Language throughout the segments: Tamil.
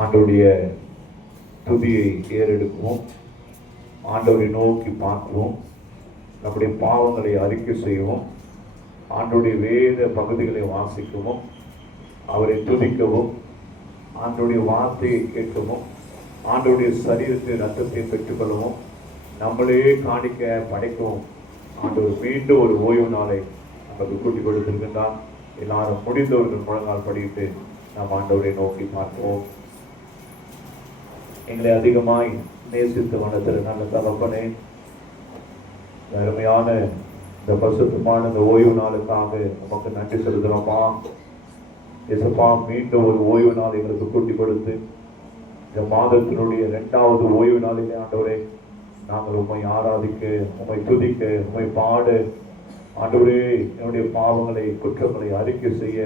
ஆண்டவருடைய துதியை ஏறெடுக்குவோம். ஆண்டவரை நோக்கி பார்க்குவோம். நம்முடைய பாவங்களை அறிக்கை செய்வோம். ஆண்டவருடைய வேத பகுதிகளை வாசிக்கவும், அவரை துதிக்கவும், ஆண்டவருடைய வார்த்தையை கேட்கவும், ஆண்டவருடைய சரீரத்தை ரத்தத்தை பெற்றுக்கொள்ளவும், நம்மளே காணிக்க படைக்கவும் ஆண்டவர் மீண்டும் ஒரு ஓய்வு நாளை நமக்கு கூட்டிக் கொடுத்திருக்கின்றார். எல்லாரும் முடிந்தவர்கள் முழங்கால் படித்து நாம் ஆண்டவரை நோக்கி பார்ப்போம். எங்களை அதிகமாய் நேசித்து வளர்த்திரு நல்ல தகப்பனே, அருமையான இந்த பரிசுத்தமான இந்த ஓய்வு நாளுக்காக நமக்கு நன்றி செலுத்துகிறோம்ப்பா. இயேசுப்பா, மீண்டும் ஒரு ஓய்வு நாள் எங்களுக்கு கூட்டி கொடுத்து இந்த மாதத்தினுடைய 2வது ஓய்வு நாளிலே ஆண்டவரே நாங்கள் உம்மை ஆராதிக்க, உம்மை துதிக்க, உம்மை பாட, ஆண்டவரே என்னுடைய பாவங்களை குற்றங்களை அறிக்கை செய்ய,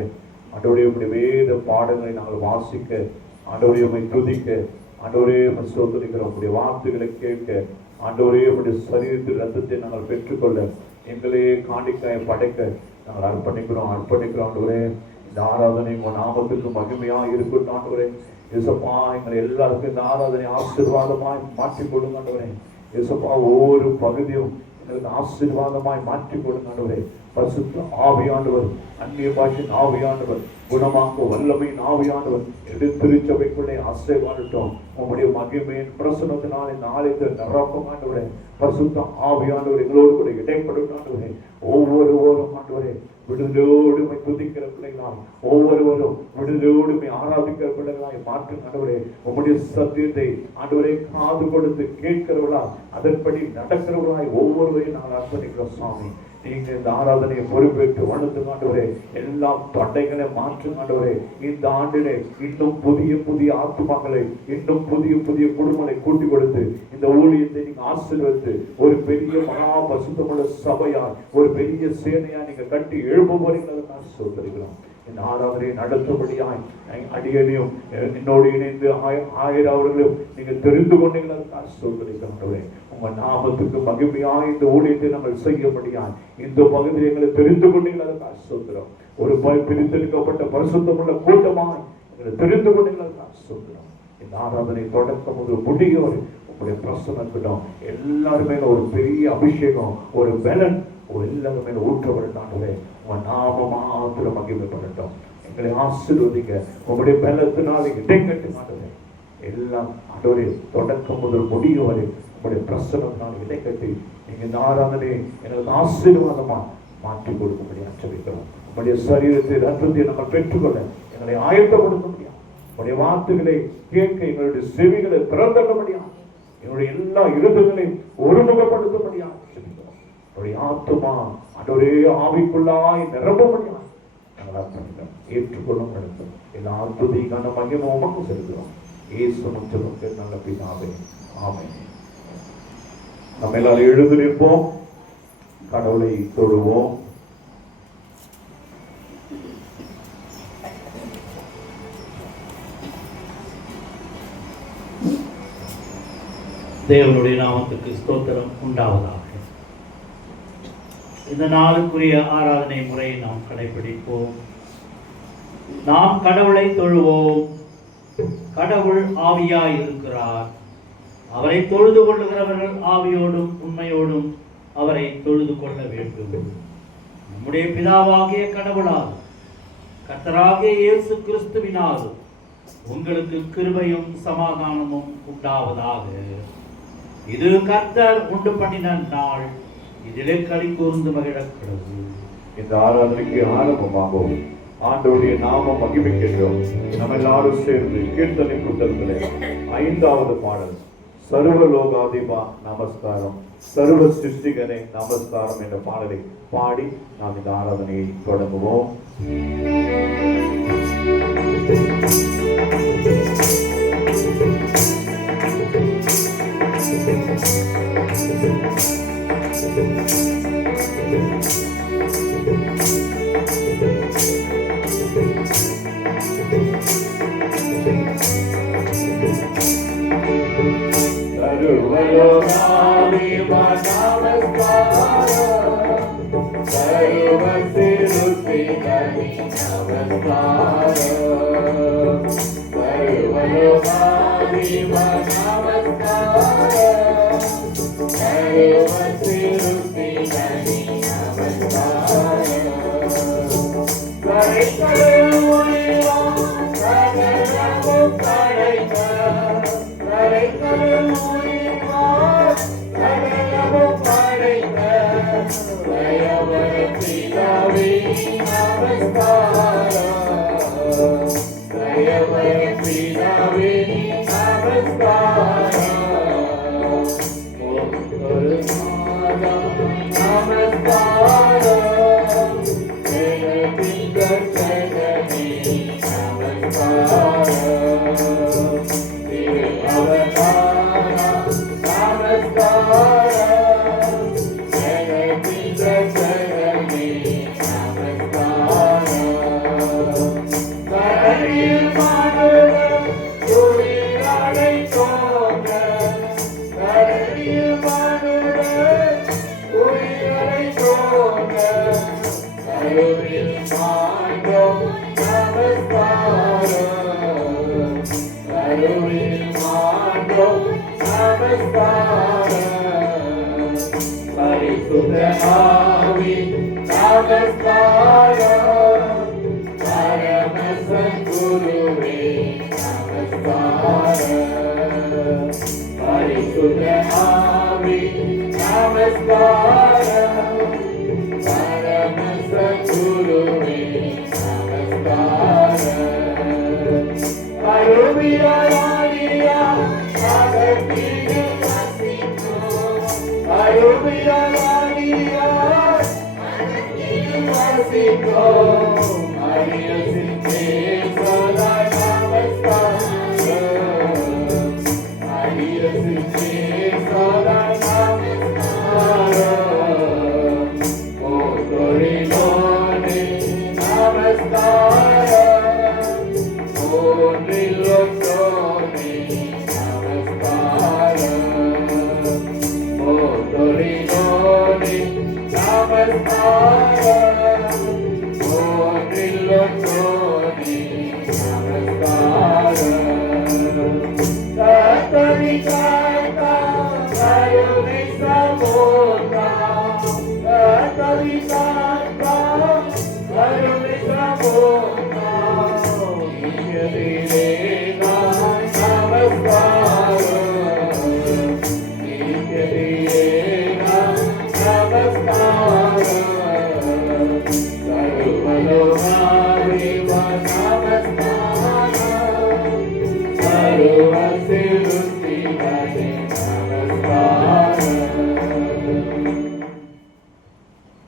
ஆண்டவரே உம்முடைய வேத பாடங்களை நாங்கள் வாசிக்க, ஆண்டவரே உம்மை துதிக்க, ஆண்டவரே உம்மை ஸ்தோத்திரிக்கிறோம். உம்முடைய வார்த்தைகளை கேட்க, ஆண்டவரே உம்முடைய சரீரத்தில் ரத்தத்தை நாங்கள் பெற்றுக்கொள்ள, எங்களையே காணிக்காய படைக்க நாங்கள் அர்ப்பணிக்கிறோம். ஆண்டவரே இந்த ஆராதனை உங்கள் நாமத்துக்கு மகிமையா இருக்கட்டும். ஆண்டவரே இயேசுப்பா, எங்களை எல்லாருக்கும் இந்த ஆராதனை ஆசீர்வாதமாய் மாற்றி கொடுங்க. ஆண்டவரே இயேசுப்பா, ஒவ்வொரு பகுதியும் எங்களுக்கு ஆசீர்வாதமாய் மாற்றி கொடுங்க. ஆண்டவரே பரிசுத்த ஆவியானவர், அந்நிய பாஷையின் ஆவியானவர், குணமாக்க வல்லமையின் ஆவியானவர் திருச்சபைக்குள்ளே ஆசீர்வாதட்டும். உங்களுடைய மகிமையின் பிரசனத்தினால் இந்த ஆலயத்தை நிரப்பும். ஆண்டவரே பரிசுத்த ஆவியானவர் எங்களோடு கூட இடைப்படும். ஆண்டவரே ஒவ்வொருவரும் ஆண்டவரே விடுதலோடுமை துதிக்கிற பிள்ளைகளாய், ஒவ்வொருவரும் விடுதலோடுமை ஆராதிக்கிற பிள்ளைகளாய் மாற்றும். ஆண்டவரே உம்முடைய சத்தியத்தை ஆண்டவரே காது கொடுத்து கேட்கிறவர்களாய், அதன்படி நடக்கிறவர்களாய் ஒவ்வொருவரையும் நாங்கள் அர்ப்பணிக்கிறோம். சுவாமி, நீங்க இந்த ஆராதனையை பொறுப்பேற்று வளர்த்து ஆண்டவரே எல்லா தடைகளை மாற்றும். ஆண்டவரே இந்த ஆண்டிலே இன்னும் புதிய புதிய ஆத்துமாக்களை, இன்னும் புதிய புதிய குடும்பங்களை கூட்டி கொடுத்து இந்த ஊழியத்தை நீங்க ஆசீர்வதித்து ஒரு பெரிய மகா பரிசுத்தமுள்ள சபையாய், ஒரு பெரிய சேனையா நீங்க கட்டி எழுப்ப போறீங்க. சொல்லிருக்கிறோம். இந்த ஆராதனையை நடத்தும்படியாய் அடியனையும் என்னோடு இணைந்து ஆயிரம் அவர்களையும் நீங்க தெரிந்து கொண்டீங்களா சொல்லிருக்கிறோம். உங்க நாமத்துக்கு மகிமையாய் இந்த ஊழியத்தை நாங்கள் செய்யப்படியாய் இந்த பகுதியை எங்களை தெரிந்து கொண்டீங்களா சொல்கிறோம். ஒரு பிரித்தெடுக்கப்பட்ட பரிசுத்தமுள்ள கூட்டமாய் எங்களை தெரிந்து கொண்டீங்களா சொல்கிறோம். இந்த ஆராதனை தொடக்கம் ஒரு முடியும் உங்களுடைய பிரசனத்திடம் எல்லாருமே ஒரு பெரிய அபிஷேகம், ஒரு பலன் எல்லாரும் மேல ஊற்றப்பட்டாண்டே உங்க நாம மாத்திரம் மகிமைப்படட்டும். எங்களை ஆசீர்வதிங்க. உங்களுடைய பலத்தினால் இடைக்கட்டு மாட்டது எல்லாம் ஆண்டவரே தொடக்கம் முதல் முடியும் வரை உங்களுடைய பிரசனத்தினால் இடைக்கட்டி நீங்க இந்த ஆராதனை எங்களுக்கு ஆசீர்வாதமா மாற்றி கொடுக்கும்படி ஆச்சரிக்கிறோம். உங்களுடைய சரீரத்தை ரத்தத்தை நம்ம பெற்றுக்கொள்ள எங்களை ஆயத்தப்படுத்த முடியும். உங்களுடைய வார்த்தைகளை கேட்க எங்களுடைய செவிகளை திறந்தள்ள முடியும். எங்களுடைய எல்லா இருதயங்களையும் ஒருமுகப்படுத்த முடியும். ஆத்துமா அன்றே ஆவிக்குள்ளாய் நிரம்ப முடியும். நாங்கள் அர்ப்பணிக்கிறோம். ஏற்றுக்கொள்ளும் நடத்தும் எல்லா துதிக்கான மகிமையாக செலுத்துகிறோம். இயேசு முற்றமுக்கு நல்ல பிதாவே, ஆமென். நம்ம எல்லாரும் எழுந்து நிற்போம். கடவுளை தொழுவோம். தேவனுடைய நாமத்துக்கு ஸ்தோத்திரம் உண்டாவதாக. இந்த நாளுக்குரிய ஆராதனை முறையை நாம் கடைபிடிப்போம். நாம் கடவுளை தொழுவோம். கடவுள் ஆவியாய் இருக்கிறார். அவரை தொழுது கொள்ளுகிறவர்கள் ஆவியோடும் உண்மையோடும் அவரை தொழுது கொள்ள வேண்டும். நம்முடைய பிதாவாகிய கடவுளால் கர்த்தராகிய இயேசு கிறிஸ்துவினால் உங்களுக்கு கிருபையும் சமாதானமும் உண்டாவதாக. இது கர்த்தர் உண்டு பண்ணின நாள், இதிலே களி கூர்ந்து மகிழக்கிறது. இந்த ஆராதனைக்கு ஆரம்பமாகவும் ஆண்டவருடைய நாமம் மகிமைக்கிறோம். நம்ம எல்லாரும் சேர்ந்து கீர்த்தனை புத்தகத்திலே 5வது பாடல், சர்வலோகாதிபா நமஸ்காரம், சர்வ சிருஷ்டிகனே நமஸ்காரம் என்ற பாடலை பாடி நாம் இந்த ஆராதனையை தொடங்குவோம். Hello.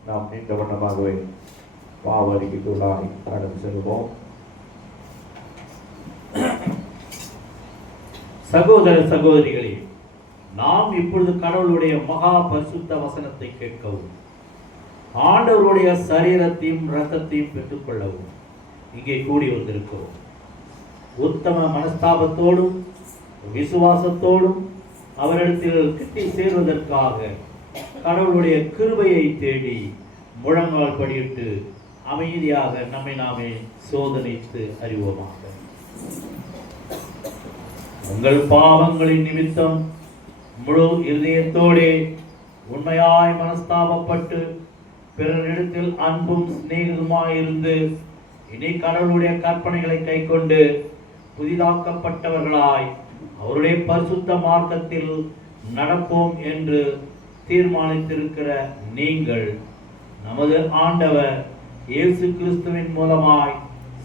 நாம் நீண்ட வண்ணமாகவே பாவரிக்குள்ளாய் கடந்து செல்வோம். சகோதர சகோதரிகளே, நாம் இப்பொழுது கடவுளுடைய மகா பரிசுத்த வசனத்தை கேட்கவும் ஆண்டவருடைய சரீரத்தையும் இரத்தத்தையும் பெற்றுக்கொள்ளவும் இங்கே கூடி வந்திருக்கிறோம். உத்தம மனஸ்தாபத்தோடும் விசுவாசத்தோடும் அவரிடத்தில் கிட்டி சேர்வதற்காக கடவுளுடைய கிருபையை தேடி முழங்கால் படியிட்டு அமைதியாக நம்மை நாமே சோதனைத்து அறிவோமாக. உங்கள் பாவங்களின் நிமித்தம் முழு இருதயத்தோடே உண்மையாய் மனஸ்தாபப்பட்டு பிறரிடத்தில் அன்பும் சிநேகமாயிருந்து இனி கடவுளுடைய கற்பனைகளை கைக்கொண்டு புதிதாக்கப்பட்டவர்களாய் அவருடைய பரிசுத்த மார்க்கத்தில் நடப்போம் என்று தீர்மானித்திருக்கிற நீங்கள் நமது ஆண்டவர் இயேசு கிறிஸ்துவின் மூலமாய்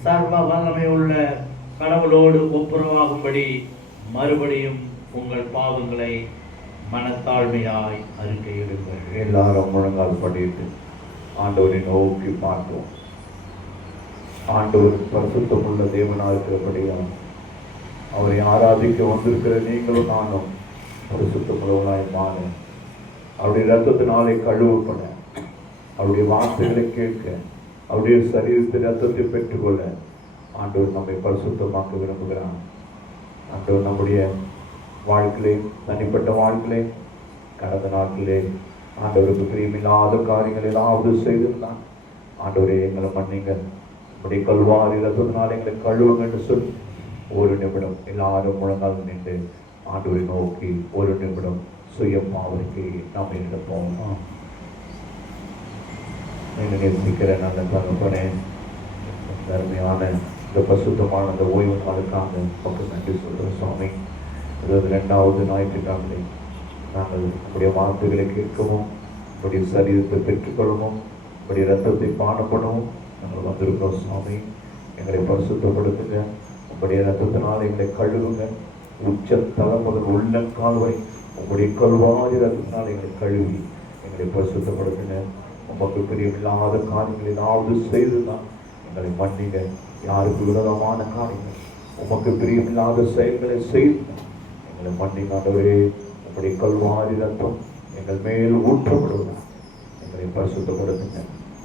சர்வ வல்லமை உள்ள கடவுளோடு ஒப்புரவாகும்படி மறுபடியும் உங்கள் பாவங்களை மனத்தாழ்மையாய் அறிக்கையிடுங்கள். எல்லாரும் முழங்கால் படிட்டு ஆண்டவரை நோக்கி பார்ப்போம். ஆண்டவர் பரிசுத்தமுள்ள தேவனாக இருக்கிறபடியால் அவரை ஆராதிக்க வந்திருக்கிற நீங்களும் நானும் பரிசுத்தமுள்ளவனாய் மாற, அவருடைய ரத்தத்தினாலே கழுவப்பட, அவருடைய வார்த்தைகளை கேட்க, அவருடைய சரீரத்தை ரத்தத்தை பெற்றுக்கொள்ள ஆண்டவர் நம்மை பரிசுத்தமாக்க விரும்புகிறார். ஆண்டவர் நம்முடைய வாழ்க்கையிலே, தனிப்பட்ட வாழ்க்கையிலே, கடந்த நாட்களிலே ஆண்டவருக்கு பிரியமில்லாத காரியங்கள் ஏதாவது செய்திருந்தான் ஆண்டவரே எங்களை மன்னிங்க, நம்முடைய கல்வாரி ரத்தத்தினால் எங்களை கழுவுங்க என்று சொல்லி ஒரு நிமிடம் எல்லாரும் முழங்கால் நின்று ஆண்டவரை நோக்கி ஒரு நிமிடம் சுய பாவனைக்கு நாம் எடுப்போம். என்னை நேசிக்கிற நல்ல தகப்பனே, அருமையான இந்த பசுத்தமான அந்த ஓய்வு நாளுக்காக பக்கம் நன்றி சொல்கிறோம் சுவாமி. அதாவது 2வது ஞாயிற்றுக்கிழமை நாங்கள் உங்களுடைய வார்த்தைகளை கேட்கவும், உங்களுடைய சரீரத்தை பெற்றுக்கொள்ளவும், உங்களுடைய ரத்தத்தை பானப்படவும் நாங்கள் வந்திருக்கிறோம் சுவாமி. எங்களை பரிசுத்தப்படுத்துங்க, உங்களுடைய ரத்தத்தினால் எங்களை கழுவுங்க. உச்ச தலைமுதல் உள்ளங்கால் வரை உங்களுடைய கல்வாரி ரத்தத்தினால் எங்களை கழுவி எங்களை பரிசுத்தப்படுத்துங்க. உமக்கு பிரியமில்லாத காரியங்கள் ஏதாவது செய்துதான் எங்களை மன்னிங்க. யாருக்கு விரோதமான காரியங்கள், உமக்கு பிரியமில்லாத செயல்களை செய்து எங்களை மன்னிங்க ஆண்டவரே. உங்களுடைய கல்வாரி ரத்தம் எங்கள் மேல் ஊற்றப்படுவதாக எங்களை பரிசுத்தப்படுத்துங்க.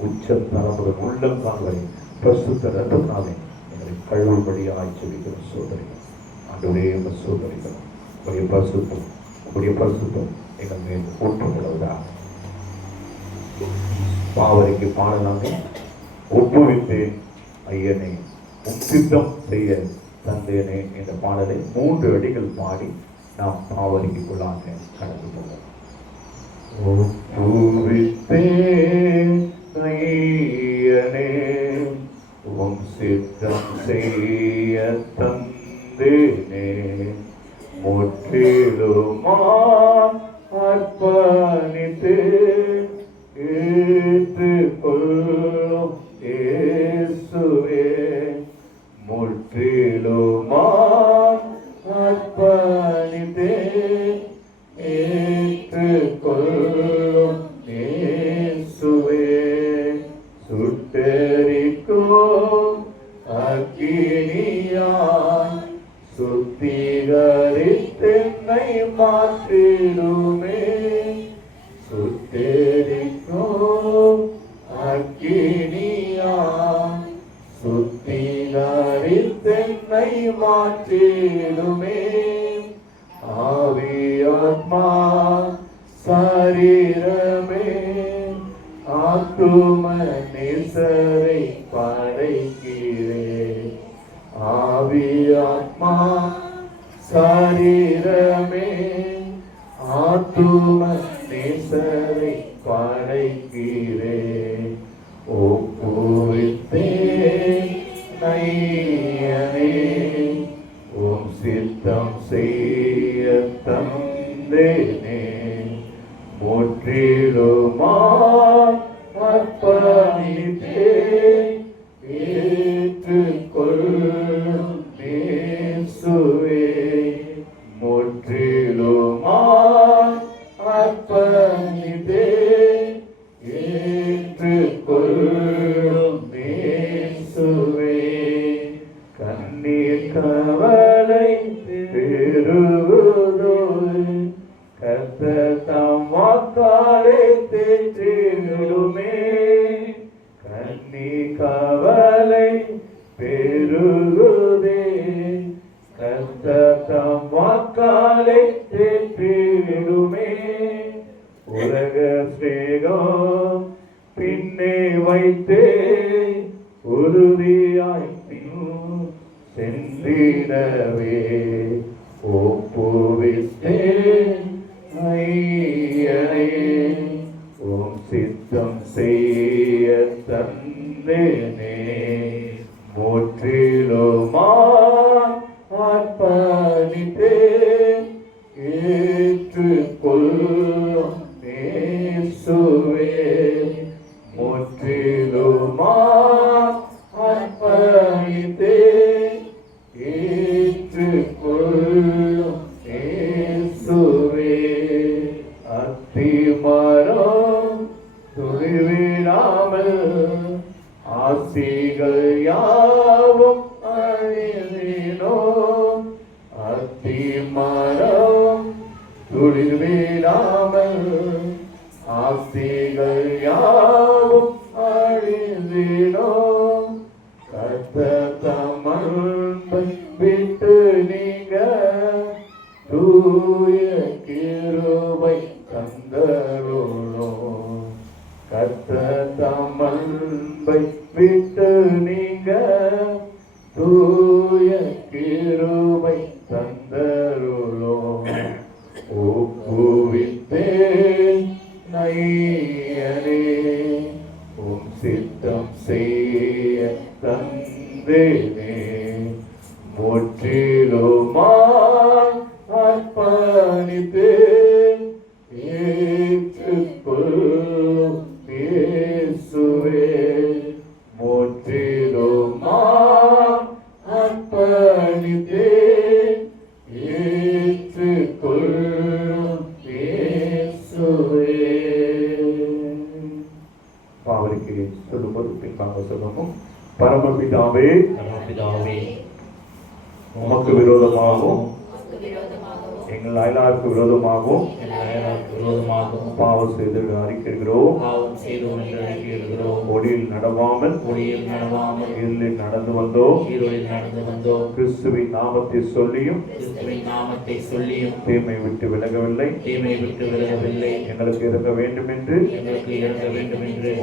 உச்ச தலைமுதல் உள்ளங்கால் வரை பரிசுத்த ரத்தத்தினாலே எங்களை கழுவும்படியாக ஜெபிக்கிறோம் சோதரிகள். ஆண்டவரே, எங்கள் சோதரிகள் உங்களுடைய பரிசுத்தம் எங்கள் மேல் ஊற்றப்படுவதாக. பாவரிக்கு பாடலாமே. ஒப்புவித்தேன் ஐயனே உம் சித்தம் செய்ய தந்தையனே என்ற பாடலை 3 அடிகள் பாடி நாம் பாவரிக்குள்ளாக கடந்து போவோம். ஒப்புவித்தேன் ஐயனே உம் சித்தம் செய்ய தந்தேனே முற்றிலுமா அர்ப்பணித்து ஏற்றுக்கொள்ளும் இயேசுவே. முற்றிலுமா அர்ப்பணித்து ஏற்றுக்கொள்ளும் இயேசுவே. சுட்டெரிக்கும் அக்கினியாய் சுத்திகரித்தென்னை மாற்றிடுமே. சுட்டெரிக்கும் அக்கினியாய் சுத்திகரித்தென்னை மாற்றிடுமே. ஆவியாத்மா சரீரமே ஆத்தும நேசரை படைக்கிறேன். ஆவியாத்மா சரீரமே ஆத்தும நேசரை படைக்கிறேன். ஒப்புவித்தேன் ஐயனே உம் சித்தம் செய்ய தந்தேனே. முற்றிலுமாய் அர்ப்பணித்தேன் ஏற்றுக்கொள்ளும் இயேசுவே. முற்றிலுமாய் அர்ப்பணித்தேன் ஏற்றுக்கொள்ளும் இயேசுவே. கண்ணீர் கவலை பெறுவதோ கர்த்தர் தம் வாக்காலே தேற்றிடுமே. கண்ணீர் கவலை பெறுவதே கர்த்தர் தம் வாக்காலே தேற்றிடுமே. உலக ஸ்நேகம் பின்னே வைத்தே உறுதியாய் சென்றிடவே. ஒப்புவித்தேன் ஐயனே உம் சித்தம் செய்ய தந்தேனே. முற்றிலுமாய் அர்ப்பணித்தேன் ஏற்றுக்கொள்ளும் இயேசுவே. முற்றிலுமாய் அர்ப்பணித்தேன் ஏற்றுக்கொள்ளும் இயேசுவே. அத்திமரம் துளிவிடாமல் ஆசிகள் யாவும் அழிந்தினோம். அத்திமரம் துளிவிடாமல் ஆசிகள் யாவும் அழிந்தினோம். கர்த்தர் தம் அன்பை விட்டு நீங்க தூய கிருபை தந்தருளும். கர்த்தர் தம் அன்பை விட்டு நீங்க தூய கிருபை கிருபை தந்தருளோ ஒப்புவித்தே நையனே உம் சித்தம் செய்ய தந்தேனே முற்றிலுமா அர்ப்பணித்தே ஏற்றுக்கொள்ளும் இயேசுவே முற்றிலுமா அர்ப்பணித்தே ஏற்றுக்கொள்ளும் இயேசுவே. அவருக்கு சொல்லும்போது பின்பாக சொல்லணும். பரமபிதாவே உமக்கு விரோதமாகவும் எங்கள் அயலாருக்கு விரோதமாகவும் பாவம் செய்து அறிக்கைகிறோம். ஒளியில் நடவாமல் இருளில் நடந்து வந்தோம். கிறிஸ்துவின் நாமத்தை சொல்லியும் தீமை விட்டு விலகவில்லை. எங்களுக்கு இறங்க வேண்டும் என்று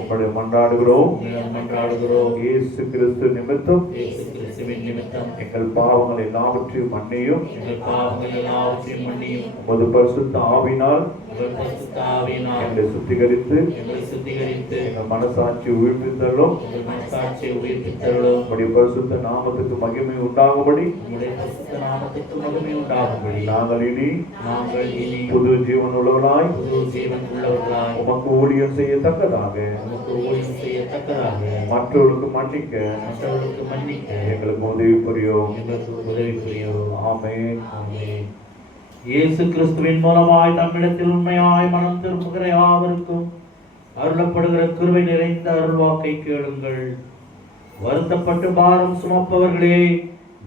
உங்களை மன்றாடுகிறோம். இயேசு கிறிஸ்து நிமித்தம் எங்கள் பாவங்கள் எல்லாவற்றையும் மன்னியும். உமது பரிசுத்த ஆவியினால் எங்களை சுத்திகரித்து எங்கள் மனசாட்சி உயிர்ப்பித்தருளும். உம்முடைய பரிசுத்த நாமத்துக்கு மகிமை உண்டாகும்படி நாங்கள் இனி புது ஜீவன் உள்ளவர்களாய் உமக்கு ஊழியம் செய்யத்தக்கதாக மற்றவர்களுக்கு மன்னிக்க எங்களுக்கு உதவி புரியும். ஆமென். இயேசு கிறிஸ்துவின் மூலமாய் தம்மிடத்தில் உண்மையாய் மனம் திரும்புகிற யாவருக்கும் அருளப்படுகிற கிருபை நிறைந்த அருள்வாக்கை கேளுங்கள். வருத்தப்பட்டு பாரம் சுமப்பவர்களே,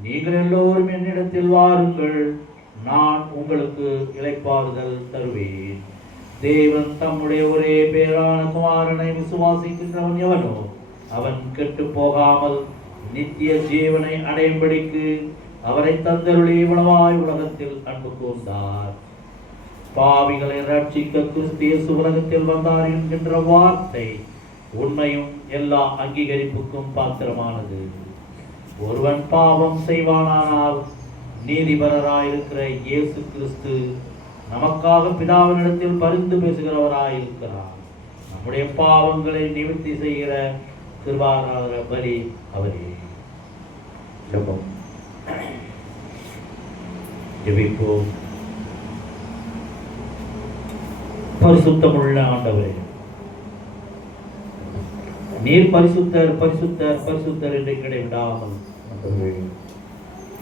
நீங்கள் எல்லோரும் என்னிடத்தில் வாருங்கள், நான் உங்களுக்கு இளைப்பாறுதல் தருவேன். தேவன் தம்முடைய ஒரே பேரான குமாரனை விசுவாசிக்கின்றவன் எவனோ அவன் கெட்டு போகாமல் நித்திய ஜீவனை அடையும்படிக்கு அவரை தந்தருளி இவ்வளவாய் உலகத்தில் அன்பு கூர்ந்தார். பாவிகளை ரட்சிக்க கிறிஸ்து இயேசு உலகத்தில் வந்தார் என்கின்ற வார்த்தை உண்மையும் எல்லா அங்கீகரிப்புக்கும் பாத்திரமானது. ஒருவன் பாவம் செய்வானானால் நீதிபரராயிருக்கிற இயேசு கிறிஸ்து நமக்காக பிதாவினிடத்தில் பரிந்து பேசுகிறவராயிருக்கிறார். நம்முடைய பாவங்களை நிவர்த்தி செய்கிற கிருபாதார பலி அவரே. ஜெபிப்போம். பரிசுத்தமுள்ள ஆண்டவரே, நீர் பரிசுத்தர் பரிசுத்தர் பரிசுத்தர் என்று கிடைவிடாமல்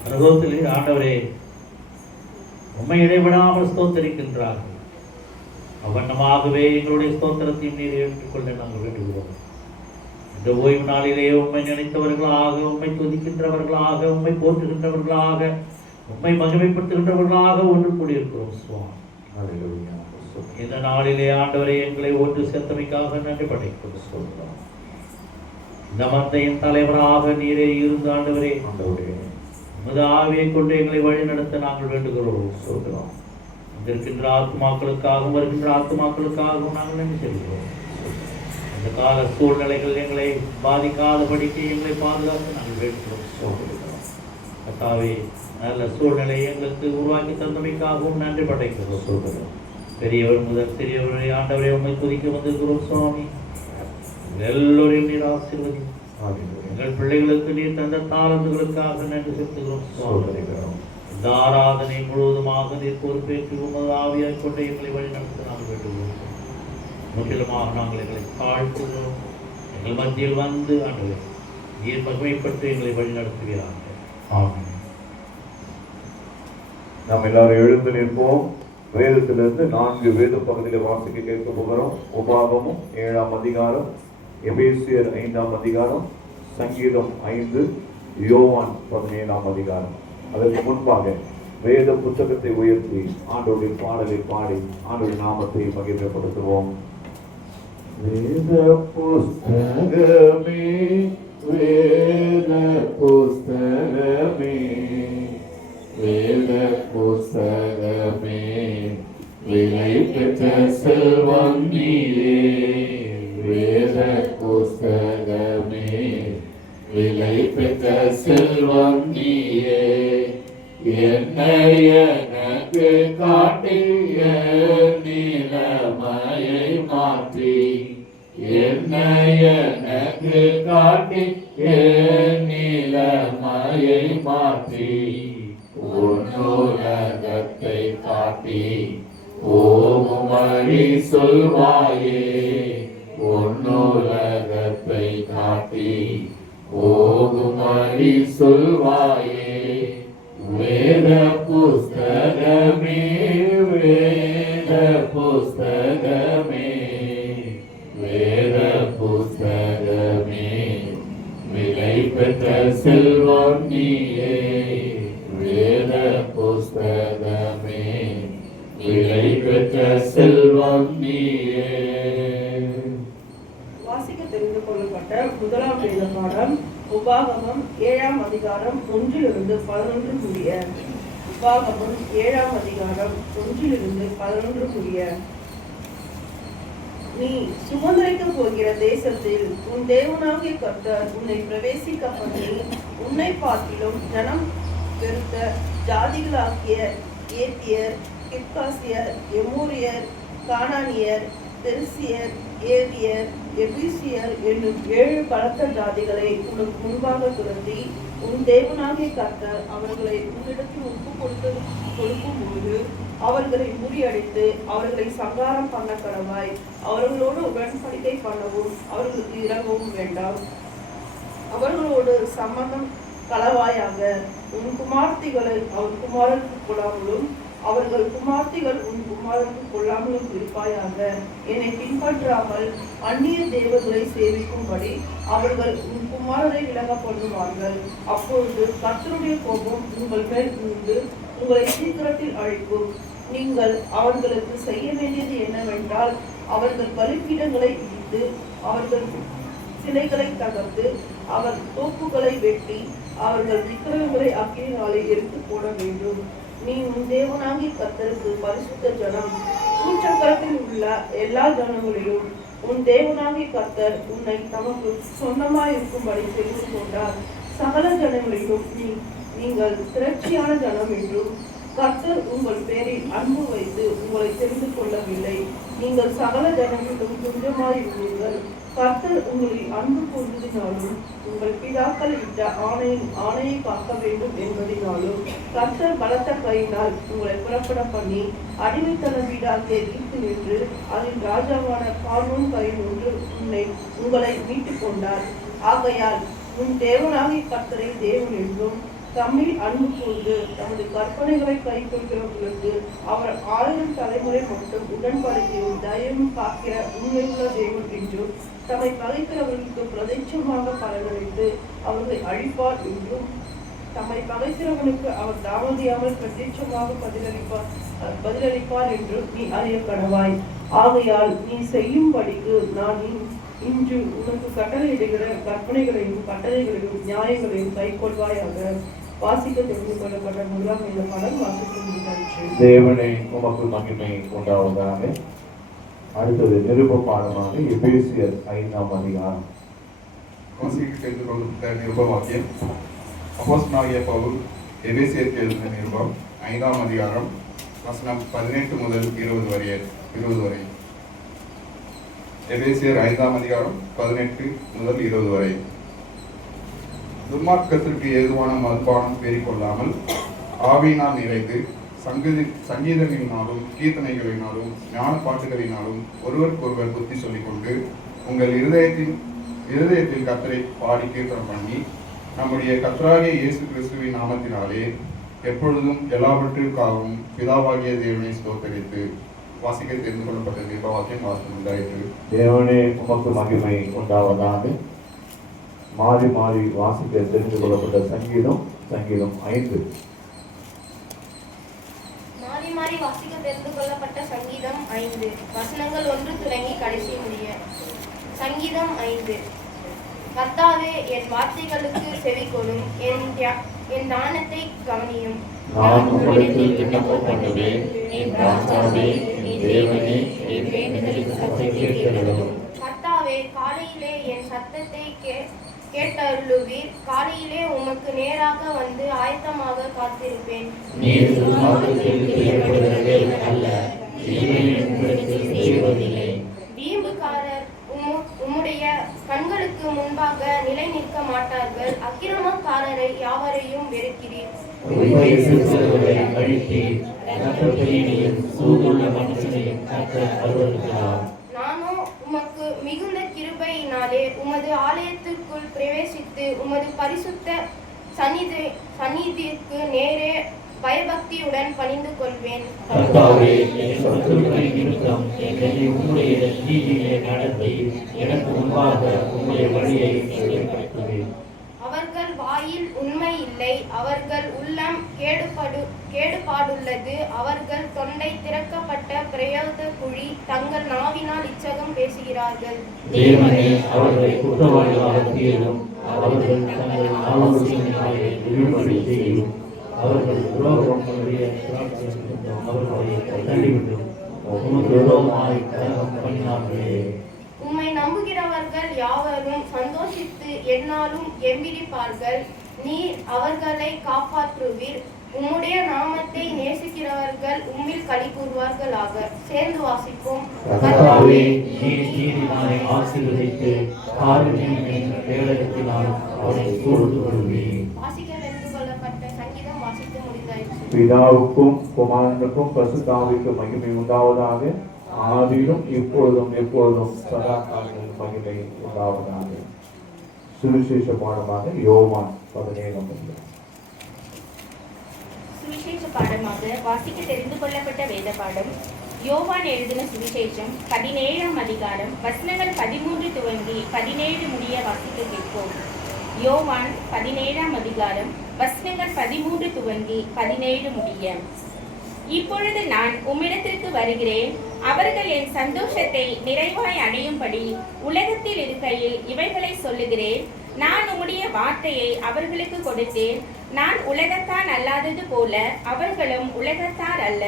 அனுபவத்திலே ஆண்டவரே உம்மை இடைவிடாமல் ஸ்தோத்தரிக்கின்றார்கள். அவ்வண்ணமாகவே எங்களுடைய ஸ்தோத்திரத்தையும் நீர் ஏற்றுக்கொள்ள நாங்கள் வேண்டுகிறோம். இந்த ஓய்வு நாளிலே உம்மை நினைத்தவர்களாக, உம்மை துதிக்கின்றவர்களாக, உம்மை போற்றுகின்றவர்களாக, உம்மை மகிமைப்படுத்துகின்றவர்களாக ஒன்று கூடியிருக்கிறோம் சுவாமி. இந்த நாளிலே ஆண்டவரை எங்களை ஒன்று சேர்த்தமைக்காக நன்றி படைக்கிறோம். இந்த மந்தையின் தலைவராக நீரே இருந்து ஆண்டவரே உமது ஆவியை கொண்டு எங்களை வழி நடத்த நாங்கள் வேண்டுகிறோம். இருக்கின்ற ஆத்மாக்களுக்காகவும் வருகின்ற ஆத்மாக்களுக்காகவும் நாங்கள் நன்றி செல்கிறோம். இந்த கால சூழ்நிலைகள் எங்களை பாதிக்காதபடிக்கு எங்களை பாதுகாக்க நாங்கள் வேண்டுகிறோம். கர்த்தாவே, நல்ல சூழ்நிலையை எங்களுக்கு உருவாக்கி தந்தமைக்காகவும் நன்றி படைக்கிறோம். பெரியவர் முதல் சிறியவரை ஆண்டவரை உண்மை துதிக்க வந்திருக்கிறோம் சுவாமி. எல்லோரையும் நீர் ஆசீர்வதி. எங்கள் பிள்ளைகளுக்கு நீர் தந்த தாளந்துகளுக்காக நன்றி செலுத்துகிறோம் சுவாமி. இந்த ஆராதனை முழுவதுமாக நீர் பொறுப்பேற்று உமது ஆவியாய் கொண்டு எங்களை வழி நடத்த நாங்கள் வேண்டுகிறோம். முற்றிலுமாக நாங்கள் எங்களை தாழ்த்துகிறோம். எங்கள் மத்தியில் வந்து ஆண்டவரே நீர் மகிமைப்பட்டு எங்களை வழி நடத்துகிறார்கள். ஆமென். நாம் எல்லாரும் எழுந்து நிற்போம். வேதத்திலிருந்து 4 வேத பகுதியில வாசிக்க கேட்க போகிறோம். உபாகமும் 7ஆம் அதிகாரம், எபேசியர் 5ஆம் அதிகாரம், சங்கீதம் 5, யோவான் 17ஆம் அதிகாரம். அதற்கு முன்பாக வேத புத்தகத்தை உயர்த்தி ஆண்டவருடைய பாடலை பாடி ஆண்டவருடைய நாமத்தை மகிமைப்படுத்துவோம். வேத புஸ்தகமே, வேத புஸ்தகமே, வேத புஸ்தகமே, விலை பெற்ற செல்வம் நீரே. வேத புஸ்தகமே, விலை பெற்ற செல்வம் நீரே. என்னை எனக்கு காட்டிய நிலைமையை மாற்றி என்னை எனக்கு காட்டிய நிலைமையை மாற்றி உன்னுலகத்தை காட்டி போகும் வழி சொல்வாயே உன்னுலகத்தை காட்டி போகும் வழி சொல்வாயே வேத புஸ்தகமே வேத புஸ்தகமே வேத புஸ்தகமே விலை பெற்ற செல்வம் நீயே வேத புஸ்தகமே விலை பெற்ற செல்வம் நீயே. வாசிக்க தெரிந்து கொள்ளப்பட்ட முதலாம் வேத பாடம் உபாகமம் 7ஆம் அதிகாரம் 1-11 முடிய. உபாகமம் 7ஆம் அதிகாரம் 1-11 முடிய. நீ சுதந்திரிக்கப் போகிற தேசத்தில் உன் தேவனாகிய கர்த்தர் உன்னை பிரவேசிக்க பண்ணி உன்னை பார்க்கிலும் ஜனம் பெருத்த ஜாதிகளாகிய ஏத்தியர், கிர்காசியர், எமோரியர், கானானியர், பெரிசியர், ஏவியர், எபூசியர் என்னும் 7 பலத்த ஜாதிகளை உனக்கு முன்பாக துரத்தி உன் தேவனாகிய கர்த்தர் அவர்களை உன்னிடத்தில் ஒப்பு கொடுக்கும்போது அவர்களை முறியடித்து அவர்களை சங்காரம் பண்ண கடவாய். அவர்களோடு உடன்படிக்கை பண்ணவும் அவர்களுக்கு இறங்கவும் வேண்டாம். அவர்களோடு சம்மதம் களவாயாக. உன் குமார்த்திகளை அவர் குமாரனுக்கு கொள்ளாமலும் அவர்கள் குமார்த்திகள் உன் குமாரனுக்கு கொள்ளாமலும் இருப்பாயாக. என்னை பின்பற்றாமல் அந்நிய தேவர்களை சேவிக்கும்படி அவர்கள் உன் குமாரரை விலக பண்ணுவார்கள். அப்பொழுது கர்த்தருடைய கோபம் உங்கள் மேல் இருந்து உங்களை சீக்கிரத்தில் அழிக்கும். நீங்கள் அவர்களுக்கு செய்ய வேண்டியது என்னவென்றால் அவர்கள் பலிபீடங்களை இடித்து அவர்கள் சிலைகளை தகர்த்து அவர் தோப்புகளை வெட்டி அவர்கள் விக்கிரகங்களை அக்கினியாலே எரித்து போட வேண்டும். நீ உன் தேவனாகிய கர்த்தருக்கு பரிசுத்த ஜனம். பூச்சக்கரத்தில் உள்ள எல்லா ஜனங்களிலும் உன் தேவனாகிய கர்த்தர் உன்னை தமக்கு சொந்தமாயிருக்கும்படி தெரிந்து கொண்டார். சகல ஜனங்களிலும் நீங்கள் திரட்சியான ஜனம் என்றும் கர்த்தர் உங்கள் பேரில் அன்பு வைத்து உங்களை தெரிந்து கொள்ளவில்லை. நீங்கள் சகல ஜனங்களிலும் கொஞ்சமாயிருந்தீர்கள். கர்த்தர் உங்களில் அன்பு கொண்டதினாலும் உங்கள் பிதாக்கள் இட்ட ஆணையை காக்க வேண்டும் என்பதினாலும் கர்த்தர் பலத்த கையினால் உங்களை புறப்பட பண்ணி அடிமைத்தன வீடாகிய எகிப்து நின்று அதில் ராஜாவான பார்வோன் கையில் ஒன்று உங்களை மீட்டுக் கொண்டார். ஆகையால் உன் தேவனாகிய கர்த்தரை தேவன் என்றும் தம்மில் அன்பு கூர்ந்து தமது கற்பனைகளை கை கொள்கிறவர்களுக்கு அவர் 1000 தலைமுறை மட்டும் உடன்படிக்கையும் தயவும் காக்கிற உண்மையுள்ள தேவன் என்றும் தம்மை பகைக்கிறவர்களுக்கு பிரதட்சமாக பலனளித்து அவர்களை அழிப்பார் என்றும் தம்மை பகைக்கிறவனுக்கு அவர் தாமதியாமல் பிரத்யட்சமாக பதிலளிப்பார் என்றும் நீ அறிய கடவாய். ஆகையால் நீ செய்யும்படிக்கு நான் இன்று உனக்கு கட்டளையிடுகிற கற்பனைகளையும் கட்டளைகளையும் நியாயங்களையும் கை கொள்வாயாக. வாசிக்க தெரிந்து கொள்ளப்பட்ட முதலாம் இந்த படம் வாசிக்க தேவனே உமக்கு மகிமை உண்டாவதாக. அடுத்தது நிருப பாடமாக எபேசியர் 5ஆம் அதிகாரம். வாசிக்க தெரிந்து கொள்ளப்பட்ட நிருப வாக்கியம் அப்போஸ்தலனாகிய பவுல் எபேசியருக்கு எழுதின நிருபம் 5ஆம் அதிகாரம் வசனம் 18 முதல் 20 வரை. எபேசியர் 5ஆம் அதிகாரம் 18 முதல் 20 வரை. துன்மார்க்கத்திற்கு ஏதுவான மதுபானம் பெறிக்கொள்ளாமல் ஆவியினால் நிறைந்து சங்கீதங்களினாலும் கீர்த்தனைகளினாலும் ஞான பாட்டுகளினாலும் ஒருவருக்கொருவர் புத்தி சொல்லிக்கொண்டு உங்கள் இருதயத்தில் கர்த்தரை பாடி கீர்த்தனம் பண்ணி நம்முடைய கர்த்தராகிய இயேசு கிறிஸ்துவின் நாமத்தினாலே எப்பொழுதும் எல்லாவற்றிற்காகவும் பிதாவாகிய தேவனை ஸ்தோத்தரித்து. வாசிக்க தெரிந்து கொள்ளப்பட்ட நிருப வாக்கியம் வாசனம் உண்டாயிற்று. தேவனே உமக்கு மகிமை உண்டாவதாக. மாறி மாறி வாசிக்க தெரிந்து கொள்ளப்பட்ட சங்கீதம் 5. மாறி மாறி வாசிக்க தெரிந்து கொள்ளப்பட்ட சங்கீதம் 5 வசனங்கள் 1 தொடங்கி கடைசி முடிய. சங்கீதம் 5. கர்த்தாவே, என் வார்த்தைகளுக்கு செவிகொடும், என் தானத்தை கவனியும். நான் உம்மிடத்தில் விண்ணப்பம் பண்ணுவேன். என் ராஜாவே, என் தேவனே, என் வேண்டுதலின் சத்தத்தை கேட்டருளும். கர்த்தாவே, காலையிலே என் சத்தத்தை கேட்டருளுவீர். காலையிலே உமக்கு நேராக வந்து ஆயத்தமாக காத்திருப்பேன். நீர் துன்மார்க்கத்தில் பிரியப்படுகிறதே அல்ல, தீமையை உம்மிடத்தில் செய்வதில்லை. வீம்புக்காரர் உம்முடைய கண்களுக்கு முன்பாக நிலை நிற்க மாட்டார்கள். அக்கிரமக்காரரை யாவரையும் வெறுக்கிறீர். உண்மை சிறுவர்களை அழித்து இரத்தத்தையும் சூதுள்ள மனுஷனையும் கர்த்தர் அருளுகிறார். நானோ உமக்கு மிகுந்த கிருபையினாலே உமது ஆலயத்துக்குள் பிரவேசித்து உமது பரிசுத்த சந்நிதிக்கு நேரே பயபக்தியுடன் பணிந்து கொள்வேன். கர்த்தாவே, என் சத்துருக்களின் நிமித்தம் என்னை உம்முடைய நீதியிலே நடத்தி எனக்கு முன்பாக உம்முடைய வழியை செயல்படுத்துவேன். அவர்கள் வாயில் உண்மை இல்லை, அவர்கள் உள்ளம் கேடுபாடுள்ளது. அவர்கள் தொண்டை திறக்கப்பட்ட பிரயோத குழி, தங்கள் நாவினால் இச்சகம் பேசுகிறார்கள். தேவனே, அவர்களை குற்றவாளிகளாக தீரும், அவர்கள் தங்கள் ஆலோசனைகளை இழிவுபடுத்தியும் அவர்கள் உலகங்களுடைய அவர்களை தள்ளிவிடும் உமக்கு விரோதமாய் கலகம் பண்ணினார்களே. உம்மை நம்புகிறவர்கள் யாவரும் சந்தோஷித்து எந்நாளும் எம்பிரிப்பார்கள். நீர் அவர்களை காப்பாற்றுவீர். உம்முடைய நாமத்தை நேசிக்கிறவர்கள் உம்மில் களி கூறுவார்களாக. சேர்ந்து வாசிப்போம். கர்த்தாவே, நீர் நீதிமானை ஆசீர்வதித்து காருண்யம் வேலையினால் அவரை சூழ்ந்து கொள்வீர். வாசிக்க தெரிந்து கொள்ளப்பட்ட சங்கீதம் வாசித்து முடிந்தாயிற்று. பிதாவுக்கும் குமாரனுக்கும் பரிசுத்தாவிக்கும் மகிமை உண்டாவதாக. ஆதியிலும் இப்பொழுதும் எப்பொழுதும் சதா காலங்களில் மகிமை உண்டாவதாக. சுவிசேஷ பாடமாக யோவான் 17. சுவிசேஷ பாடமாக வாசிக்க தெரிந்து கொள்ளப்பட்ட வேத பாடம் யோவான் எழுதின சுவிசேஷம் 17ஆம் அதிகாரம் வசனங்கள் 13 துவங்கி 17 முடிய வாசிக்க கேட்போம். யோவான் 17ஆம் அதிகாரம் வசனங்கள் 13 துவங்கி 17 முடிய. இப்பொழுது நான் உம்மிடத்திற்கு வருகிறேன். அவர்கள் என் சந்தோஷத்தை நிறைவாய் அடையும்படி உலகத்தில் இருக்கையில் இவைகளை சொல்லுகிறேன். நான் உம்முடைய வார்த்தையை அவர்களுக்கு கொடுத்தேன். நான் உலகத்தான் அல்லாதது போல அவர்களும் உலகத்தார் அல்ல.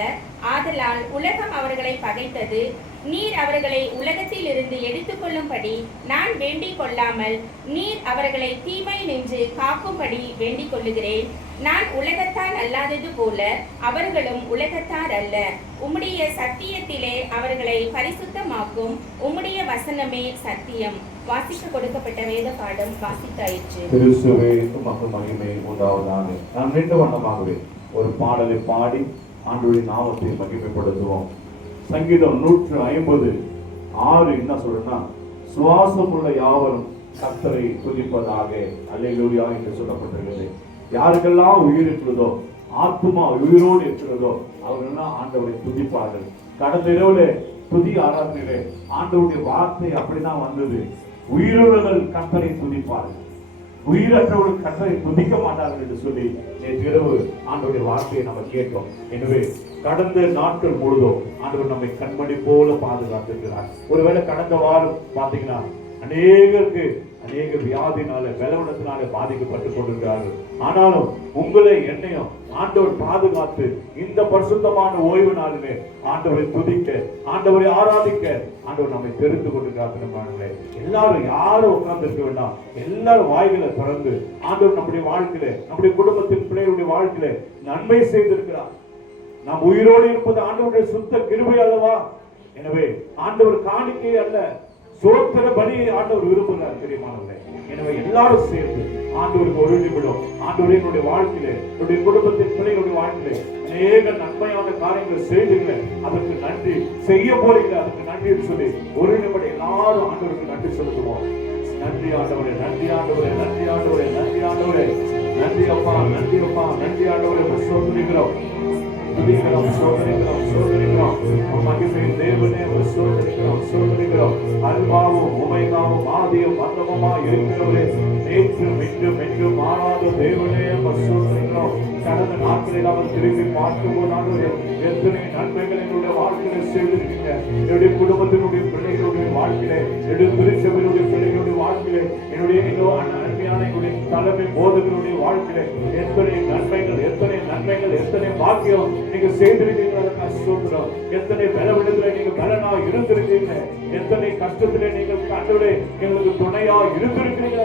ஆதலால் உலகம் அவர்களை பகைத்தது. நீர் அவர்களை உலகத்தில் இருந்து எடுத்துக்கொள்ளும்படி நான் வேண்டிக் கொள்ளாமல் நீர் அவர்களை தீமை நின்று காக்கும்படி வேண்டிக் கொள்ளுகிறேன். நான் உலகத்தான் அல்லாதது போல அவர்களும் உலகத்தார் அல்ல. உம்முடைய சத்தியத்திலே அவர்களை பரிசுத்தமாக்கும். உம்முடைய வசனமே சத்தியம். வாசிக்க கொடுக்கப்பட்ட வேத பாடம் வாசித்தாயிற்று. கிறிஸ்துவே உமக்கு மகிமை உண்டாவதாக. நாம் நின்ற வண்ணமாகவே ஒரு பாடலை பாடி ஆண்டவருடைய நாமத்தை மகிமைப்படுத்துவோம். சங்கீதம் 150:6 என்ன சொல்றேன்னா, சுவாசமுள்ள யாவரும் கர்த்தரை துதிப்பதாக அல்லேலூயா என்று சொல்லப்பட்டிருக்கிறது. யாருக்கெல்லாம் உயிர் இருக்கிறதோ, ஆத்துமா உயிரோடு இருக்கிறதோ அவர்களெல்லாம் ஆண்டவரை துதிப்பார்கள். கடந்த இரவுல துதி ஆராதனையிலே ஆண்டவருடைய வார்த்தை அப்படிதான் வந்தது. உயிருள்ளவர்கள் கர்த்தரை துதிப்பார்கள், உயிரற்றவர்கள் கர்த்தரை துதிக்க மாட்டார்கள் என்று சொல்லி நேற்று இரவு ஆண்டவருடைய வார்த்தையை நம்ம கேட்டோம். எனவே கடந்த நாட்கள் முழுதும் ஆண்டவர் நம்மை கண்மணி போல பாதுகாத்திருக்கிறார். ஒருவேளை கடந்த வாரம் பாத்தீங்கன்னா அநேகருக்கு அநேக வியாதினால பலவீனத்தினால பாதிக்கப்பட்டு கொண்டிருக்கிறார்கள். ஆனாலும் உங்களை என்னையும் ஆண்டவர் பாதுகாத்து இந்த பரிசுத்தமான ஓய்வு நாளிலே ஆண்டவரை துதிக்க, ஆண்டவரை ஆராதிக்க ஆண்டவர் நம்மை தெரிந்து கொண்டிருக்கிறார்கள். எல்லாரும் யாரும் உட்கார்ந்து இருக்க வேண்டாம். எல்லாரும் வாய்களை திறந்து ஆண்டவர் நம்முடைய வாழ்க்கையில, நம்முடைய குடும்பத்தின் பிள்ளைகளுடைய வாழ்க்கையில நன்மை செய்திருக்கிறார். நாம் உயிரோடு இருப்பது ஆண்டவருடைய சுத்த கிருபை அல்லவா? எனவே ஆண்டவர் காணிக்கை அல்ல, சோத்திர பலியை ஆண்டவர் விரும்புகிறார் பிரியமானவர்களே. எனவே எல்லாரும் சேர்ந்து ஆண்டவருக்கு ஒரு நிமிடம் ஆண்டவருடைய வாழ்க்கையில, என்னுடைய குடும்பத்தின் பிள்ளைகளுடைய வாழ்க்கையில அநேக நன்மையான காரியங்களை செய்தீங்க, அதற்கு நன்றி செய்ய போறீங்க, அதுக்கு நன்றி சொல்லி ஒரு நிமிடம் எல்லாரும் ஆண்டவருக்கு நன்றி செலுத்துவோம். நன்றி ஆண்டவரே, நன்றி ஆண்டவரே, நன்றி ஆண்டவரே, நன்றி ஆண்டவரே, நன்றி அப்பா, நன்றி அப்பா, நன்றி ஆண்டவரே. சோதரிக்கிறோம் மகிமையின் தேவனே சோதரிக்கிறோம். அல்பாவும் உமைகாவும் ஆதியும் அந்தமுமா இருக்கிறவரே, நேற்றும் இன்றும் என்றும் மாறாத தேவனே சோதரிக்கிறோம். கடந்த நாட்களில் அவர் திரும்பி பார்க்கும்போது எத்தனை நன்மைகள் என்னுடைய வாழ்க்கையில செய்திருக்கீங்க. என்னுடைய குடும்பத்தினுடைய பிள்ளைகளுடைய வாழ்க்கையிலே, என்னுடைய திருச்சபையினுடைய பிள்ளைகளுடைய வாழ்க்கையிலே, என்னுடைய அருமையான என்னுடைய தலைமை போதகர்களுடைய வாழ்க்கையிலே எத்தனை நன்மைகள், எத்தனை நன்மைகள், எத்தனை பாக்கியம் நீங்க செய்திருக்கீங்க. சொல்றோம், எத்தனை பலவிடத்துல நீங்க பலனா இருந்திருக்கீங்க, எத்தனை கஷ்டத்திலே நீங்கள் ஆண்டவரே எங்களுக்கு துணையா இருந்திருக்கிறீங்க.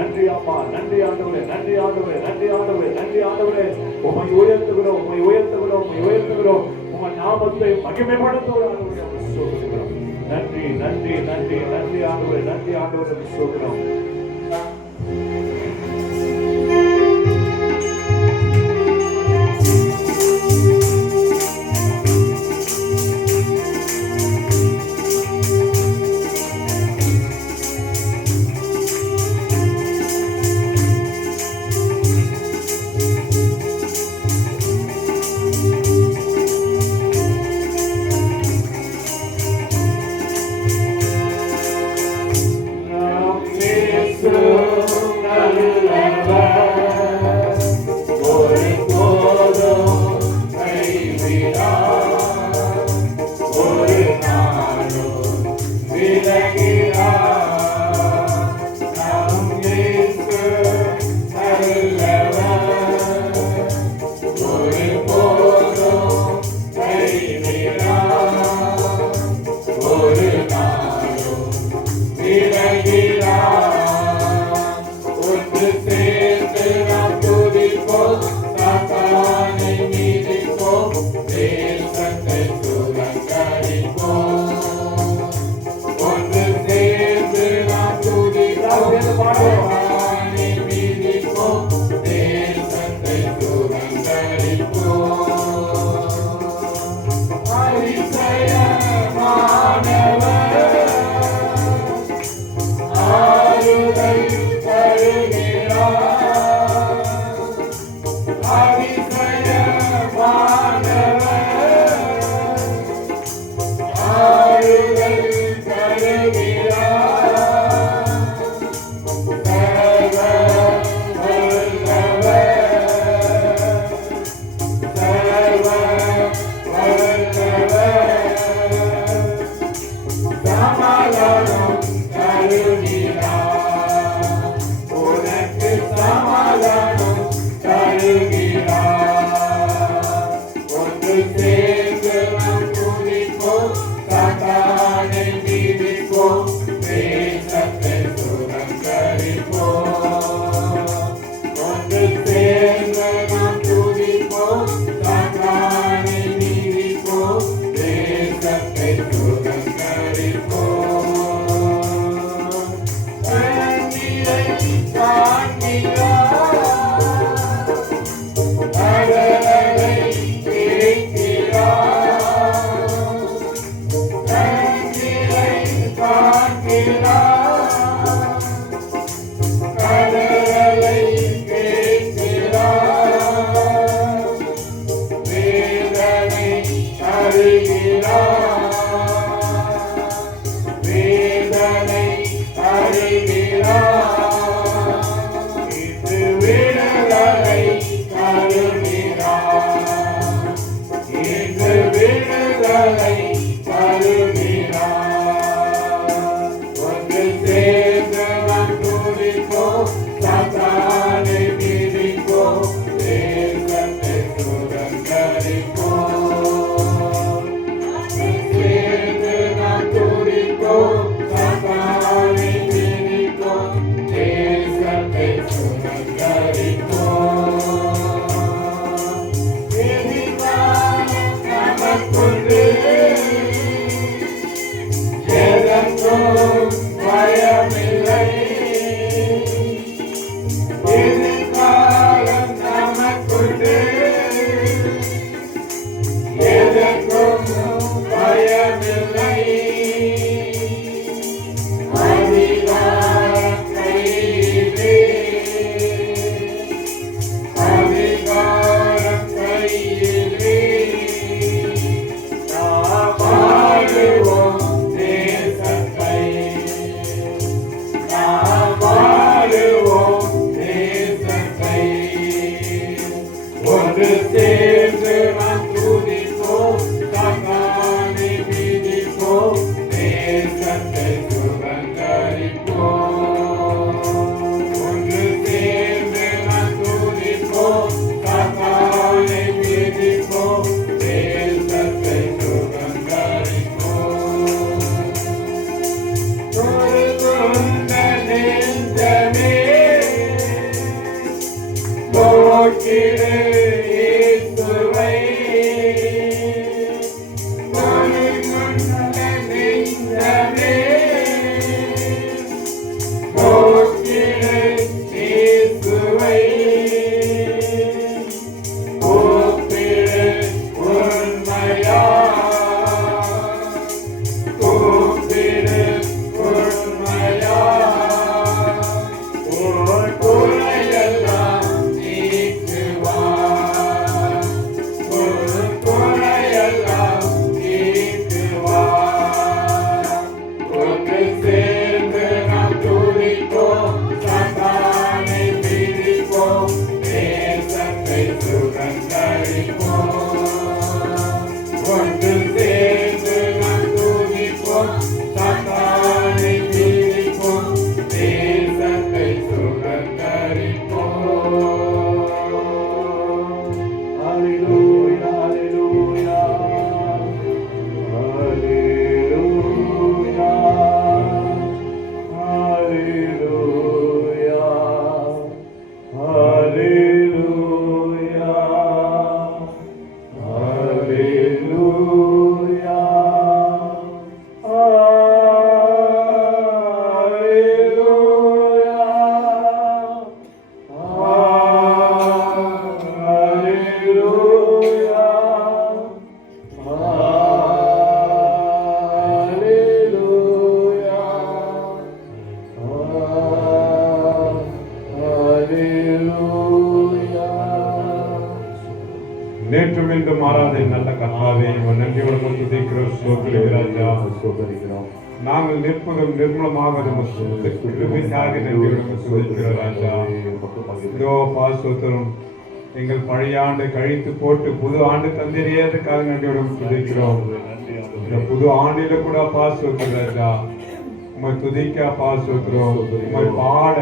நன்றி அப்பா, நன்றி ஆண்டவரே, நன்றி ஆண்டவரே, நன்றி ஆண்டவரே, நன்றி ஆண்டவரே. உம்மை உயர்த்துகிறோம், உம்மை உயர்த்துகிறோம், உம்மை உயர்த்துகிறோம். உம்மை நாமத்தை மகிமைப்படுத்துகிறோம் ஆண்டவரே. உம்மை ஸ்தோத்திரிக்கிறோம். நன்றி நன்றி நன்றி நன்றி ஆண்டவரே, நன்றி ஆண்டவரே, உம்மை ஸ்தோத்திரிக்கிறோம். Name ஒன்று சேர்ந்து நாம் துதிப்போம், சாத்தானை வீழ்த்துவோம், தேசத்தை சுதந்தரிப்போம். Hallelujah, hallelujah, hallelujah, hallelujah, hallelujah, நேற்றும் இன்றும் மாறாத நல்ல கர்த்தாவே, நன்றியோடு துதிக்கிறோம், ஸ்தோத்திரிக்கிறோம். சோதரிக்கிறோம். நாங்கள் நிற்பதும் நிர்மூலமாக கிருபைக்காக நன்றியோடு துதிக்கிறோம் ராஜா. இதோ பாசோத்திரம் எங்கள் பழைய ஆண்டு கழித்து போட்டு புது ஆண்டு தந்திரியதுக்காக நன்றியோடு துதிக்கிறோம். இந்த புது ஆண்டில கூட பாசோத்திரம் ராஜா, உங்களை துதிக்க பாசோத்திரம், உங்களை பாட,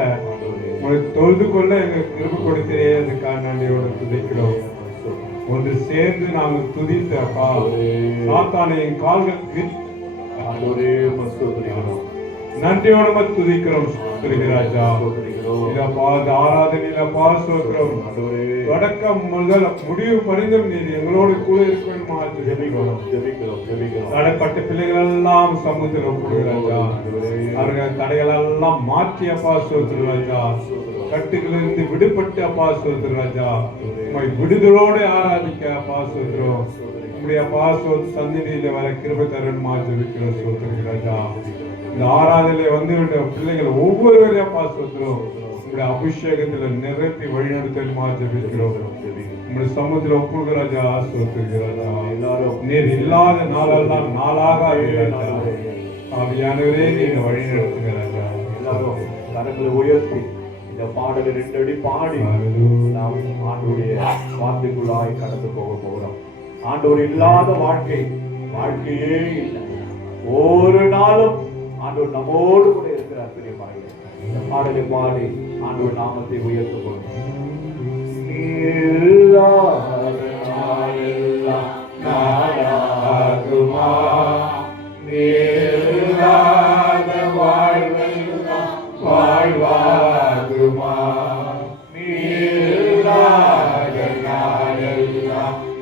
உங்களை தொழுது கொள்ள எங்களுக்கு கிருபை கொடுக்கிறதுக்காக நன்றியோடு துதிக்கிறோம். ஒன்று சேர்ந்து நாங்கள் துதித்த சாத்தானை என் கால்கள் நன்றியோடு துதிக்கிறோம் ராஜா. ஆராதனையில பாசோத்திரம் தொடக்கம் முதல் முடிவு பரிந்தும் நீர் எங்களோடு கூட இருக்கணும். தடைப்பட்ட பிள்ளைகள் எல்லாம் சமூகத்தில் ஒப்புடுகிறாஜா. அவர்கள் தடைகள் எல்லாம் மாற்றிய பாசோத்திரம் ராஜா. கட்டுகளிலிருந்து விடுபட்ட பாசோத்திரம் ராஜா. உம்மை விடுதலோடு ஆராதிக்க பாசோத்திரம். உங்களுடைய பாசோத் சந்நிதியில வர கிருபை தரன் மாற்றிருக்கிற சோத்திரம் ராஜா. இந்த ஆராதனையில வந்துவிட்ட பிள்ளைகள் ஒவ்வொருவரையும் பாசோத்திரம் உங்களுடைய அபிஷேகத்துல நிரப்பி வழிநடத்தல் மாற்றிருக்கிறோம். உங்களுடைய சமூகத்தில் ஒப்புகிற ராஜா சோத்திருக்கிறதா. நீர் இல்லாத நாளெல்லாம் நாளாக ஆவியானவரே நீங்க வழி நடத்துகிற ராஜா. எல்லாரும் கரங்களை உயர்த்தி இந்த பாடலை 2 அடி பாடி நாம் ஆண்டவருடைய வார்த்தைக்குள்ளாய் கடந்து போக போகிறோம். ஆண்டவர் இல்லாத வாழ்க்கையே இல்லை. ஒரு நாளும் ஆண்டவர் நம்மோடு கூட இருக்கிறார். பிரியமானவர்களே, இந்த பாடலை பாடி ஆண்டவர் நாமத்தை உயர்த்த போகிறோம். வாழ்வாகுமா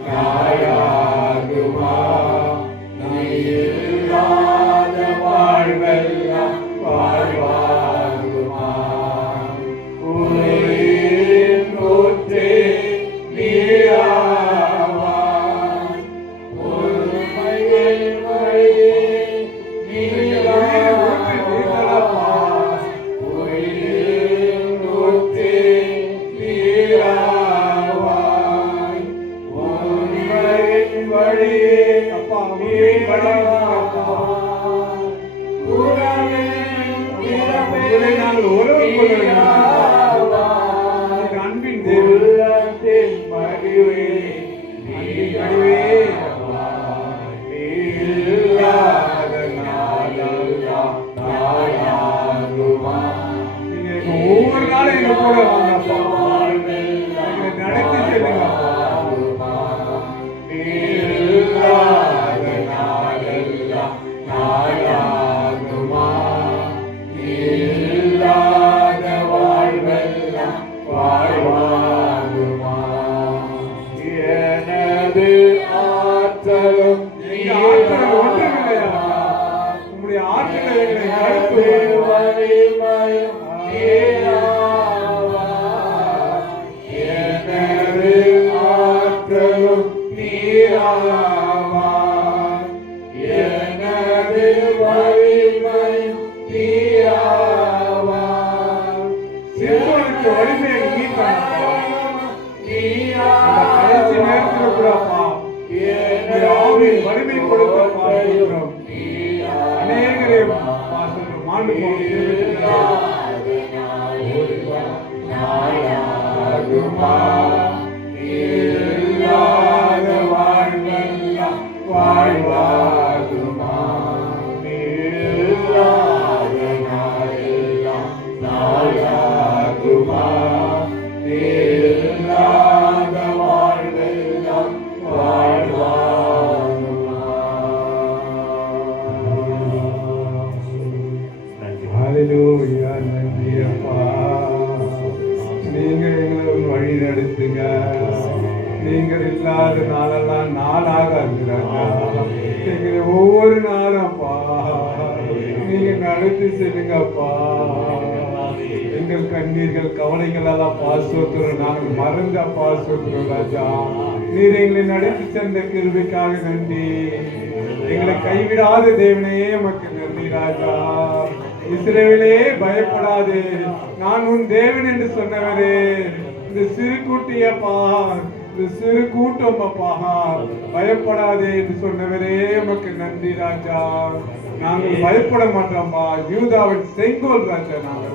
நாயாகுமா நீராத வாழ்வெல்லாம் வாழ்வாகுமா உயிர் நூற்றே நீராவாய் உண்மையில் வழியே நீராவாய் உயிர் நூற்றே நீராவாய் உண்மையில் வழியே அப்பா நீர் வழிவாய் உறவே உறவே நாங்கள் உறவு கொள்ளுகிறோம். அன்பின் தேவத்தின் மகிழ்வே மகிழ்வே இல்லாத நாளெல்லாம் நாயாகுமா. நீங்க ஒவ்வொரு நாளும் எங்க கூட வாங்கப்பா, நடத்தி செல்லுங்கப்பா. இல்லாத நாளெல்லாம் நாயாகுமா இல்லாத வாழ்வெல்லாம் வாழ்வாகுமா. எனது ஆற்றலும் ஒன்றுமில்லையா, உங்களுடைய ஆற்றலை வலிமையும் எனது ஆற்றலும் நீராவாய் எனது வலிமையும் நீராவாய். சிறுவனுக்கு வலிமையை கடைசி நேரத்தில் கூடப்பா வலிமை கொடுக்க அநேகரே மாண்டு போகுமா நீங்கள் இல்லாத நாளெல்லாம் நாளாக இருக்கிறாங்க. எங்களை ஒவ்வொரு நாளும் அப்பா நீங்க நடத்தி செல்லுங்கப்பா. எங்கள் கண்ணீர்கள் கவலைகள் எல்லாம் பாசுகிறோம், நாங்கள் மறந்த பாசுகிறோம் ராஜா. நீர் எங்களை நடத்தி சென்ற கிருபைக்காக நன்றி. எங்களை கைவிடாத தேவனே உமக்கு நன்றி ராஜா. இஸ்ரவேலே பயப்படாதே, நான் உன் தேவன் என்று சொன்னவரே. இந்த சிறு கூட்டியப்பா, இந்த சிறு கூட்டம் அப்பா பயப்படாதே என்று சொன்னவரே உமக்கு நன்றி ராஜா. நாங்கள் பயப்பட மாட்டோம்பா. யூதாவின் செங்கோல் ராஜா நாங்கள்.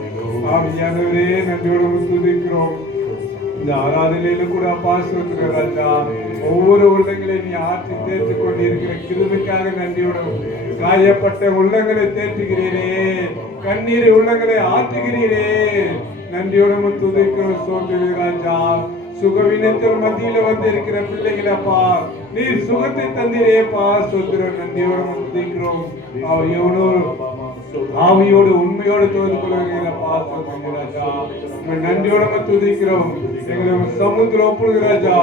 ஆவியானவரே நன்றியோடு துதிக்கிறோம். இந்த ஆராதனையில கூட பாசுகிற ராஜா, ஒவ்வொரு உள்ளங்களையும் நீ ஆற்றி தேர்த்து கொண்டிருக்கிற கிருபைக்காக நன்றியோடும். காயப்பட்ட உள்ளங்களை தேற்றுகிறீரே, கண்ணீரை உள்ளங்களை ஆற்றுகிறீரே, நன்றியோடும் துதிக்கிறோம் சோதரி ராஜா. சுகவினத்தில் மத்தியில வந்து இருக்கிற பிள்ளைகளப்பா, நீர் சுகத்தை தந்தீரேப்பா சோதரன், நன்றியோடும் துதிக்கிறோம். ஆவியோடு உண்மையோடு தொழுது கொள்கிறப்பா சோதரி ராஜா. நன்றியோட துதிக்கிறோம். எங்களை சமுத்திரம் ஒப்புடுகிற ராஜா,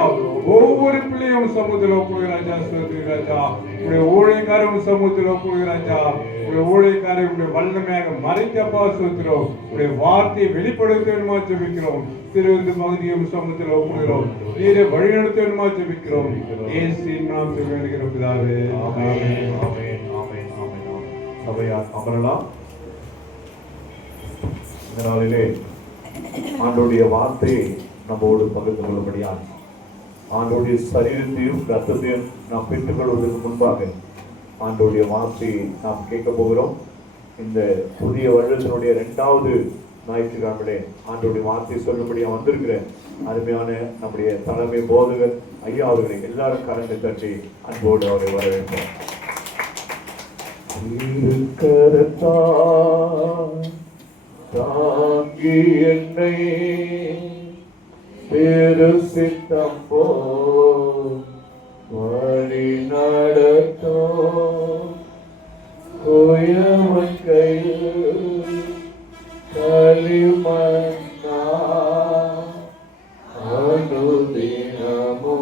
ஒவ்வொரு பிள்ளையும் சமுத்திரம் ஒப்புடுகிற ராஜா சோதரி ராஜா. உடைய ஊழியக்காரன் சமுத்திரம் ஒப்புடுகிற ராஜா. உடைய ஊழியக்காரன் உடைய வல்லமையாக மறைக்கப்பா சோத்திரம். உடைய வார்த்தையை வெளிப்படுத்த வேணுமா ஜெபிக்கிறோம். திருவிந்து பகுதியும் சமுத்திரம் ஒப்புடுகிறோம். நீரை வழிநடத்த வேணுமா ஜெபிக்கிறோம். இயேசுவின் நாமத்தில் வேண்டுகிற பிதாவே, ஆமென். சபையார் அமரலாம். இந்த நாளிலே ஆண்டோடைய வார்த்தையை நம்மோடு பகிர்ந்து கொள்ளும்படியால் ஆண்டோடைய சரீரத்தையும் ரத்தத்தையும் நாம் பெற்றுக்கொள்வதற்கு முன்பாக ஆண்டோடைய வார்த்தையை நாம் கேட்க போகிறோம். இந்த புதிய வருடத்தினுடைய 2வது ஞாயிற்றுக்கிழமையிலே ஆண்டோடைய வார்த்தையை சொல்லும்படியாக வந்திருக்கிற அருமையான நம்முடைய தலைமை போதகர் ஐயா அவர்களை எல்லாரும் கலந்து தட்டி அன்போடு அவரை வரவேற்போம். தாங்கி என்னை பெருசித்தம் போ வழி நடத்தும் குயவன் கையில் களிமண்ணா அனுதினமோ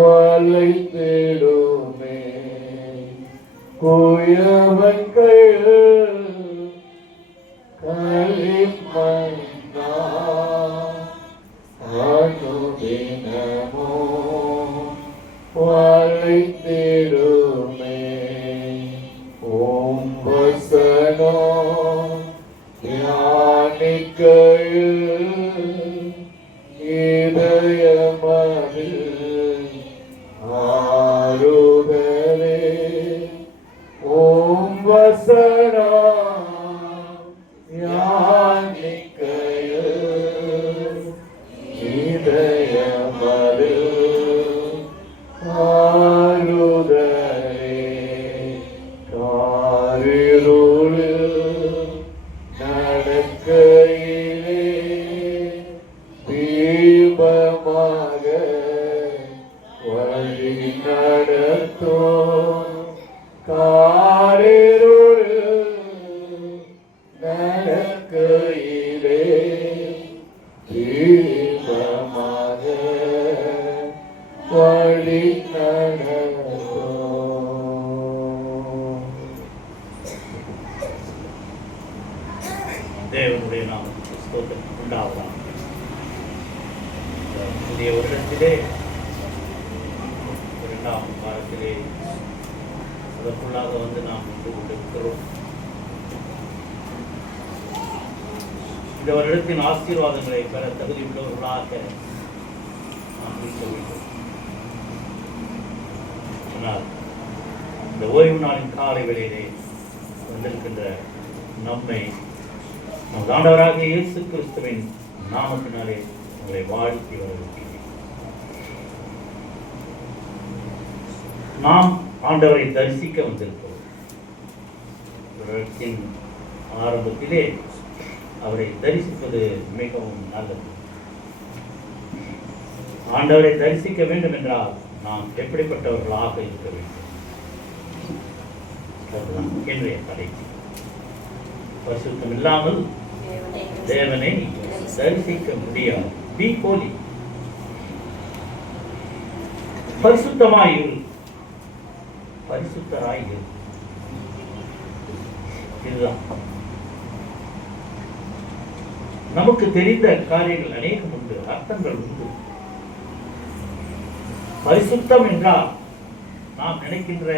வளைத்திடுமே குயவன் கையில் களிமண்ணா அனுதினமோ வளைத்திடுமே ஓம் வசனோ தியானிக்கையில் இதயமதில் ஆறுதலே ஓம் வசனோ தியானிக்கையில் இதயமதில் ஆறுதலே காரிருளில் நடக்கையிலே தீபமாக வழி நடத்தும் காரிருளில் நடக்கையிலே தீபமாக வழி நடத்தும். தேவனுடைய நாமத்துக்கு ஸ்தோத்திரம் உண்டாவதாக. புதிய வருடத்திலே 2ஆம் வாரத்திலே அதற்குள்ளாக வந்து நாம் வந்து கொண்டிருக்கிறோம். இந்த வருடத்தின் ஆசீர்வாதங்களை பெற தகுதி உள்ளவர்களாக நாம் இருக்க வேண்டும். ஆனால் இந்த ஓய்வு நாளின் காலை வேளையிலே வந்திருக்கின்ற நம்மை நம் ஆண்டவராகிய இயேசு கிறிஸ்துவின் நாமத்தினாலே உங்களை வாழ்த்தி வரவேற்கிறேன். நாம் ஆண்டவரை தரிசிக்க வந்திருக்கிறோம். வருடத்தின் ஆரம்பத்திலே அவரை தரிசிப்பது மிகவும் நல்லது. ஆண்டவரை தரிசிக்க வேண்டும் என்றால் நாம் எப்படிப்பட்டவர்களாக இருக்க வேண்டும்? அதுதான் என்னுடைய கடைசி. பரிசுத்தம் இல்லாமல் தேவனை தரிசிக்க முடியாது. Be holy. பரிசுத்தமாய் இரு, பரிசுத்தராய் இரு. இதுதான் நமக்கு தெரிந்த காரியங்கள் அநேகம் உண்டு, அர்த்தங்கள் உண்டு. பரிசுத்தம் என்றால் நாம் நினைக்கின்ற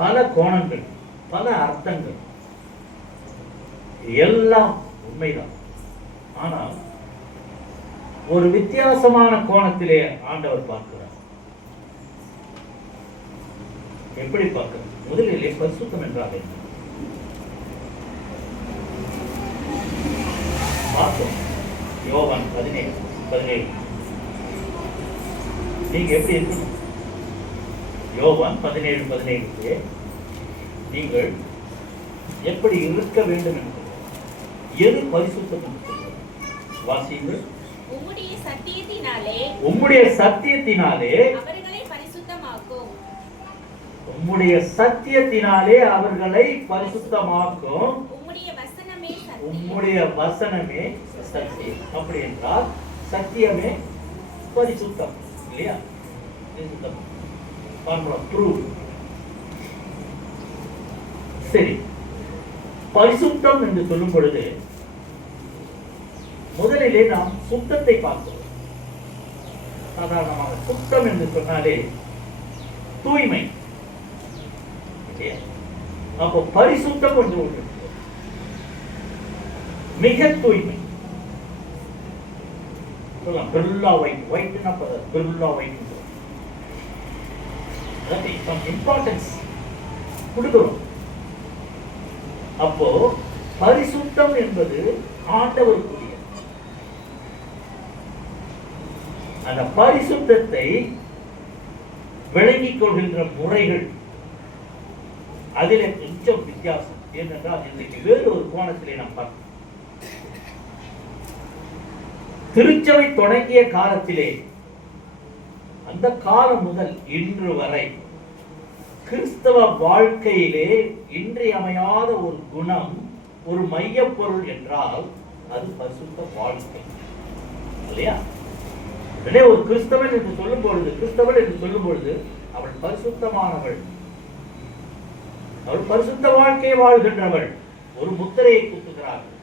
பல கோணங்கள், பல அர்த்தங்கள் எல்லாம் உண்மைதான். ஆனால் ஒரு வித்தியாசமான கோணத்திலே ஆண்டவர் பார்க்கிறார். எப்படி பார்க்கிறார்? முதலிலே பரிசுத்தம் என்றால் என்ன பார்த்தோம். யோவான் 17 நீங்க எப்படி இருக்கணும்? யோவான் 17 நீங்கள் எப்படி இருக்க வேண்டும் என்று எது பரிசுத்தம் என்று வாசியுங்கள். உம்முடைய சத்தியத்தினாலே அவர்களை பரிசுத்தமாக்கும். உம்முடைய சத்தியத்தினாலே அவர்களை பரிசுத்தமாக்கும். உம்முடைய வசனமே சத்தியம். அப்படி என்றால் சத்தியமே பரிசுத்தம் இல்லையா? சரி, பரிசுத்தம் என்று சொல்லும் பொழுது முதலிலே நாம் சுத்தத்தை பார்க்கிறோம். சாதாரணமாக சுத்தம் என்று சொன்னாலே தூய்மை. அப்போ பரிசுத்தம் என்று ஒன்று, மிக தூய்மை. இம்பார்ட்டன்ஸ் கொடுக்கிறோம். அப்போ பரிசுத்தம் என்பது ஆண்டவருக்குரிய. அந்த பரிசுத்தத்தை விளங்கிக் கொள்கின்ற முறைகள் அதிலே கொஞ்சம் வித்தியாசம். ஏனென்றால் இன்றைக்கு வேறு ஒரு கோணத்திலே நாம் பார்க்கிறோம். திருச்சபை தொடங்கிய காலத்திலே, அந்த காலம் முதல் இன்று வரை கிறிஸ்தவ வாழ்க்கையிலே இன்றியமையாத ஒரு குணம், ஒரு மையப்பொருள் என்றால் அது பரிசுத்த வாழ்க்கை இல்லையா? ஒரு கிறிஸ்தவன் என்று சொல்லும் பொழுது அவள் பரிசுத்தமானவள், அவள் பரிசுத்த வாழ்க்கையை வாழ்கின்றவள், ஒரு முத்திரையை குத்துகிறார்கள்.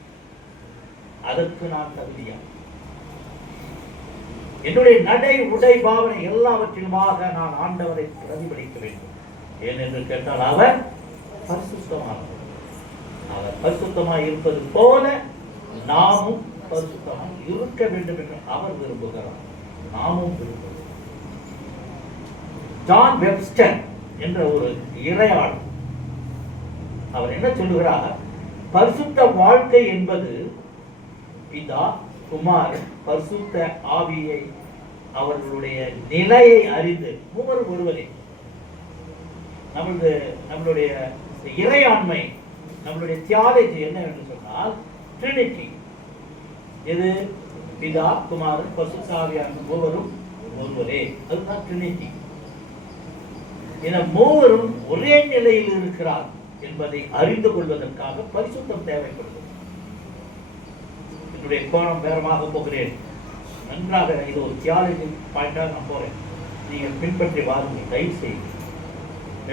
அதற்கு நான் தகுதியா? என்னுடைய நடை, உடை, பாவனை எல்லாவற்றிலுமாக நான் ஆண்டவரை பிரதிபலிக்க வேண்டும். ஏனென்று கேட்டால் அவர் பரிசுத்தமானவர். அவர் பரிசுத்தமாய் இருப்பது போல நாமும் பரிசுத்தமாய் இருக்க வேண்டும் என்று அவர் விரும்புகிறார், நாமும் விரும்புகிறோம். ஜான் வெப்ஸ்டர் என்ற ஒரு இறையாளர் அவர் என்ன சொல்லுகிறார்? பரிசுத்த வாழ்க்கை என்பது பிதா, குமார், பரிசுத்த ஆவியை அவர்களுடைய நிலையை அறிந்து மூவர் ஒருவரே. நம்மளுடைய இறையாண்மை, நம்மளுடைய தியாலஜி என்ன என்று சொன்னால் ட்ரினிட்டி. இது பிதா, குமார், பரிசுத்த ஆவியான மூவரும் ஒருவரே. அதுதான் ட்ரினிட்டி. இந்த மூவரும் ஒரே நிலையில் இருக்கிறார் என்பதை அறிந்து கொள்வதற்காக பரிசுத்தம் தேவைப்படுகிறது. என்னுடைய கோணம் வேறமாக போகிறேன், நன்றாக இது ஒரு தியாலஜி பாயிண்டாக நான் போறேன், நீங்கள் பின்பற்றி வாருங்கள் தயவு செய்து.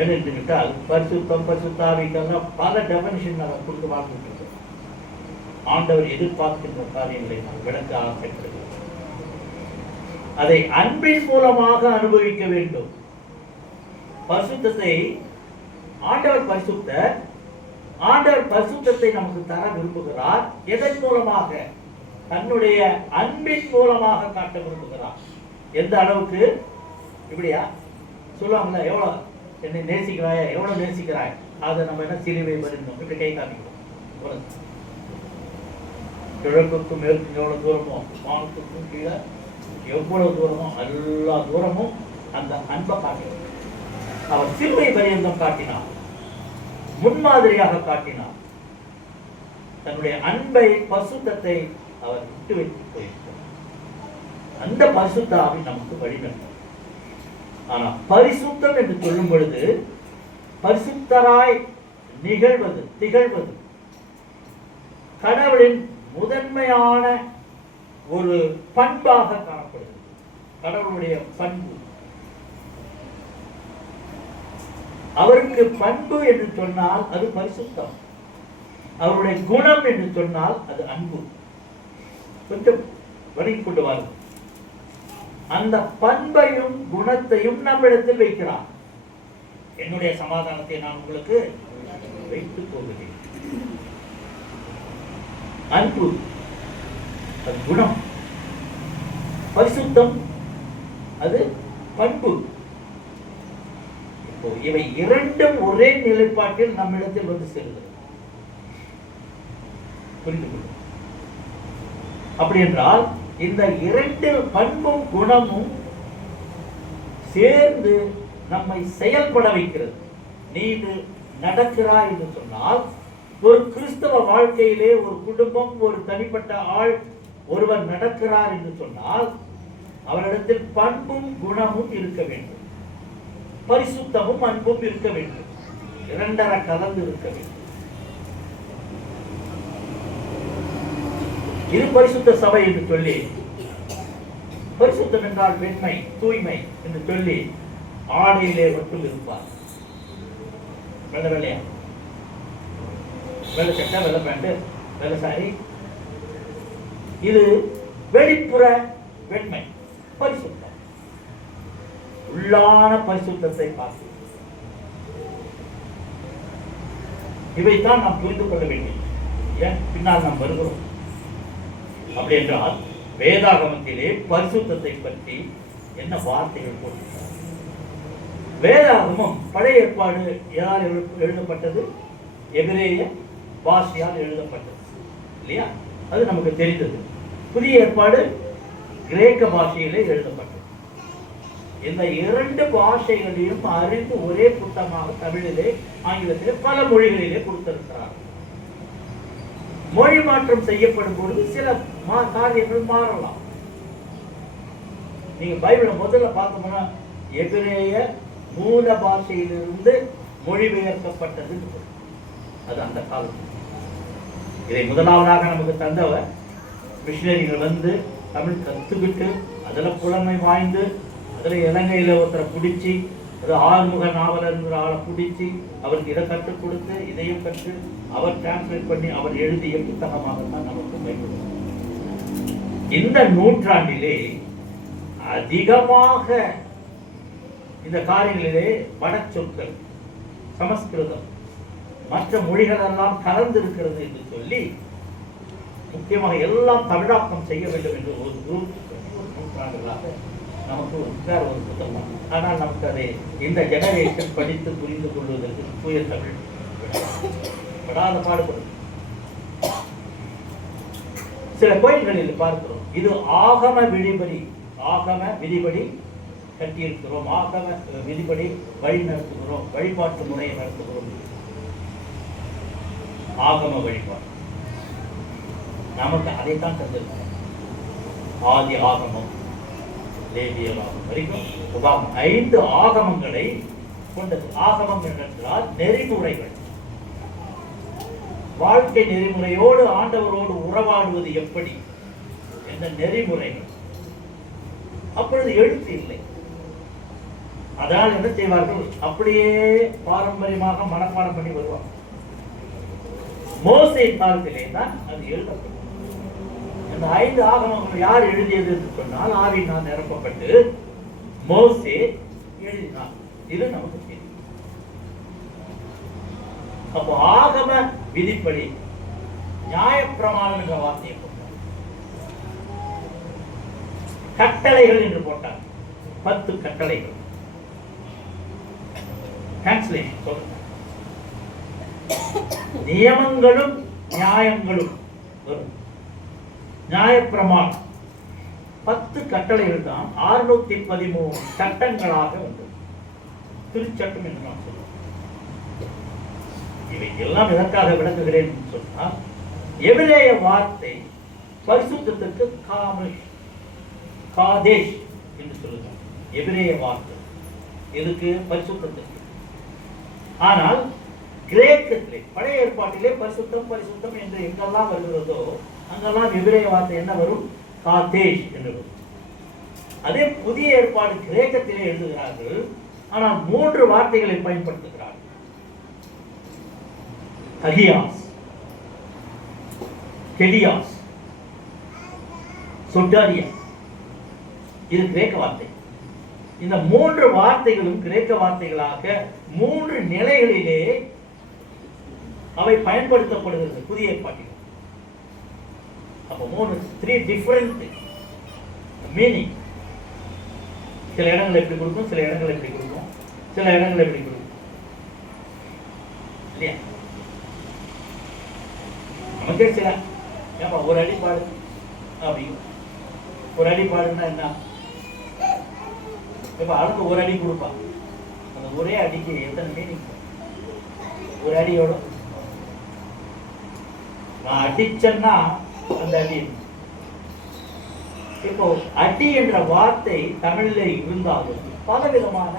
ஏனென்று விட்டால் பரிசுத்தம், பரிசுத்தாவிக்கெல்லாம் பல டெஃபினிஷன் நம்ம கொடுத்து வாழ்ந்துட்டு இருக்கோம். ஆண்டவர் எதிர்பார்க்கின்ற காரியங்களை நாம் விளக்க ஆசைப்படுகிறோம். அதை அன்பின் மூலமாக அனுபவிக்க வேண்டும். பரிசுத்தத்தை ஆண்டவர் பரிசுத்தத்தை நமக்கு தர விரும்புகிறார். எதன் மூலமாக? தன்னுடைய அன்பின் மூலமாக காட்ட விரும்புகிறார். எந்த அளவுக்கு? இப்படியா சொல்லுவாங்கல்ல, எவ்வளவு என்னை நேசிக்கிறாய், எவ்வளவு நேசிக்கிறாய், அதை நம்ம என்ன சிலுவை வருகிறோம், இப்படி கை காமிக்கிறோம். கிழக்குக்கும் மேற்கு எவ்வளவு தூரமோ, வானத்துக்கும் கீழே எவ்வளவு தூரமோ எல்லா தூரமும் அந்த அன்பை காட்டுகிறோம். அவர் சிலுவை பரியந்தம் காட்டினார், முன்மாதிரியாக காட்டினார். தன்னுடைய அன்பை, பரிசுத்தத்தை அவர் விட்டு வைத்து போயிருக்கிறார். அந்த பரிசுத்த ஆவி நமக்கு வழிநடத்தும். ஆனால் பரிசுத்தம் என்று சொல்லும் பொழுது பரிசுத்தராய் திகழ்வது கடவுளின் முதன்மையான ஒரு பண்பாக காணப்படுகிறது. கடவுளுடைய பண்பு அவருக்கு பண்பு என்று சொன்னால் அது பரிசுத்தம், அவருடைய குணம் என்று சொன்னால் அது அன்பு. கொஞ்சம் வழங்கி கொண்டு வாருங்கள். அந்த பண்பையும் குணத்தையும் நம்மிடத்தில் வைக்கிறார். என்னுடைய சமாதானத்தை நான் உங்களுக்கு வைத்துக் போகிறேன். அன்பு அது குணம், பரிசுத்தம் அது பண்பு. இப்போ இவை இரண்டும் ஒரே நிலைப்பாட்டில் நம்மிடத்தில் வந்து செல்கிறது. புரிந்து கொள்ளும். அப்படி என்றால் இந்த இரண்டு பண்பும் குணமும் சேர்ந்து நம்மை செயல்பட வைக்கிறது. நீ இது நடக்கிறாய் என்று சொன்னால், ஒரு கிறிஸ்தவ வாழ்க்கையிலே ஒரு குடும்பம், ஒரு தனிப்பட்ட ஆள் ஒருவர் நடக்கிறார் என்று சொன்னால் அவரிடத்தில் பண்பும் குணமும் இருக்க வேண்டும், பரிசுத்தமும் அன்பும் இருக்க வேண்டும், இரண்டரை கலந்து இருக்க வேண்டும். இது பரிசுத்த சபை என்று சொல்லி, பரிசுத்தம் என்றால் வெண்மை, தூய்மை என்று சொல்லி ஆடையிலே மட்டும் இருப்பார். வெள்ளை வெள்ளையா, வெள்ளை சட்டை, வெள்ளை பேண்ட், வெள்ளை சாரி, இது வெளிப்புற வெண்மை. பரிசுத்தம், உள்ளான பரிசுத்தத்தை பார்த்து இவைத்தான் நாம் புரிந்து கொள்ள வேண்டியது. ஏன் பின்னால் நாம் வருகிறோம். அப்படி என்றால் வேதாகமத்திலே பரிசுத்தத்தை பற்றி என்ன வார்த்தைகள் போட்டிருக்கிறார்? வேதாகமம் பழைய ஏற்பாடு யார் எழுதப்பட்டது? எபிரேய பாஷையால் எழுதப்பட்டது இல்லையா? அது நமக்கு தெரிந்தது. புதிய ஏற்பாடு கிரேக்க பாஷையிலே எழுதப்பட்டது. இந்த இரண்டு பாஷைகளையும் அறிந்து ஒரே புத்தகமாக தமிழிலே, ஆங்கிலத்திலே, பல மொழிகளிலே கொடுத்திருக்கிறார். மொழி மாற்றம் செய்யப்படும் பொழுது சில காரியங்கள் மாறலாம். நீங்க பைபிளை முதல்ல பார்த்தோம்னா எபிரேய மூல பாஷையிலிருந்து மொழிபெயர்க்கப்பட்டது. அது அந்த காலம். இதை முதலாவதாக நமக்கு தந்தவர் மிஷினரிகள் வந்து தமிழ் கற்றுக்கிட்டு அதில் புலமை வாய்ந்து அதில் இலங்கையில் ஒருத்தரை பிடிச்சி, ஒரு ஆறுமுக நாவலர் ஆளை பிடிச்சி அவருக்கு இதை கற்றுக் கொடுத்து இதையும் கற்று அவர் டிரான்ஸ்லேட் பண்ணி அவர் எழுதிய புத்தகமாகத்தான் நமக்கு பைபிள். இந்த நூற்றாண்டிலே அதிகமாக இந்த காரியங்களிலே வடச்சொற்கள், சமஸ்கிருதம், மற்ற மொழிகள் எல்லாம் கலந்திருக்கிறது என்று சொல்லி முக்கியமாக எல்லாம் தமிழாக்கம் செய்ய வேண்டும் என்று ஒரு நூற்றாண்டுகளாக நமக்கு வேற ஒரு புத்தகம். ஆனால் நமக்கு அதை இந்த ஜெனரேஷன் படித்து புரிந்து கொள்வதற்கு தூய தமிழ் படாத பாடுபடும். சில கோயில்களில் பார்க்கிறோம், இது ஆகம விதிபடி கட்டியிருக்கிறோம், ஆகம விதிப்படி வழி நடத்துகிறோம், வழிபாட்டு முறையை நடத்துகிறோம். ஆகம வழிபாடு நமக்கு அதைத்தான் தந்திருக்கிறோம். ஆதி ஆகமம், லேவியராகமம் வரைக்கும் 5 ஆகமங்களை கொண்டது. ஆகமம் என்றால் நெறிமுறைகள், வாழ்க்கை நெறிமுறையோடு ஆண்டவரோடு உறவாடுவது எப்படி என்ற நெறிமுறைகள். அப்பொழுது எழுத்து இல்லை. அதனால் என்ன செய்வார்கள்? அப்படியே பாரம்பரியமாக மனப்பாடம் பண்ணி வருவார். மோசே காலத்திலே தான் அது எழுதப்பட்டது. அந்த 5 ஆகமங்கள் யார் எழுதியது என்று சொன்னால் ஆவியினால் நிரப்பப்பட்டு மோசே எழுதினார். இது நமக்கு தெரியும். அப்போ ஆகம விதிப்படி நியாயப்பிரமாணம் என்ற வார்த்தையை போட்டார். கட்டளைகள் என்று போட்டார். 10 கட்டளைகள். டிரான்ஸ்லேஷன் சொல்லுங்க. நியமங்களும் நியாயங்களும் வரும். நியாயப்பிரமாணம் 10 கட்டளைகள் தான் 613 சட்டங்களாக வந்தது. திருச்சட்டம் என்று நான் சொல்லுவேன். இவை எல்லாம் எதற்காக விளக்குகிறேன் என்று சொன்னால், எபிரேய வார்த்தை பரிசுத்தத்திற்கு காதேஷ் என்று சொல்லுங்கள். எபிரேய வார்த்தை எதுக்கு? பரிசுத்தத்திற்கு. ஆனால் கிரேக்கத்திலே, பழைய ஏற்பாட்டிலே பரிசுத்தம் என்று எங்கெல்லாம் வருகிறதோ அங்கெல்லாம் எபிரேய வார்த்தை என்ன வரும்? காதேஷ் என்று வரும். அதே புதிய ஏற்பாடு கிரேக்கத்திலே எழுதுகிறார்கள், ஆனால் 3 வார்த்தைகளை பயன்படுத்துகிறார். அகியாஸ், கெலியாஸ், சொட்டாரியா. இது கிரேக்க வார்த்தை. இந்த 3 வார்த்தைகளும் கிரேக்க வார்த்தைகளாக 3 நிலைகளிலே அவை பயன்படுத்தப்படுகிறது புதிய ஏற்பாட்டில். அப்போ 3 டிஃபரண்ட் மீனிங். சில இடங்கள் எப்படி கொடுக்கும், சில இடங்கள் எப்படி கொடுக்கும், சில இடங்கள் எப்படி கொடுக்கும் இல்லையா? நமக்கே சில ஏப்பா ஒரு அடி பாடு அப்படிங்க. ஒரு அடி பாடுன்னா என்ன? இப்ப ஆளுக்கு ஒரு அடி கொடுப்பான். அந்த ஒரே அடிக்கு எத்தனை மீனிங்? ஒரு அடியோட நான் அடிச்சேன்னா அந்த அடி. இப்போ அடி என்ற வார்த்தை தமிழில் இருந்தாலும் பலவிதமான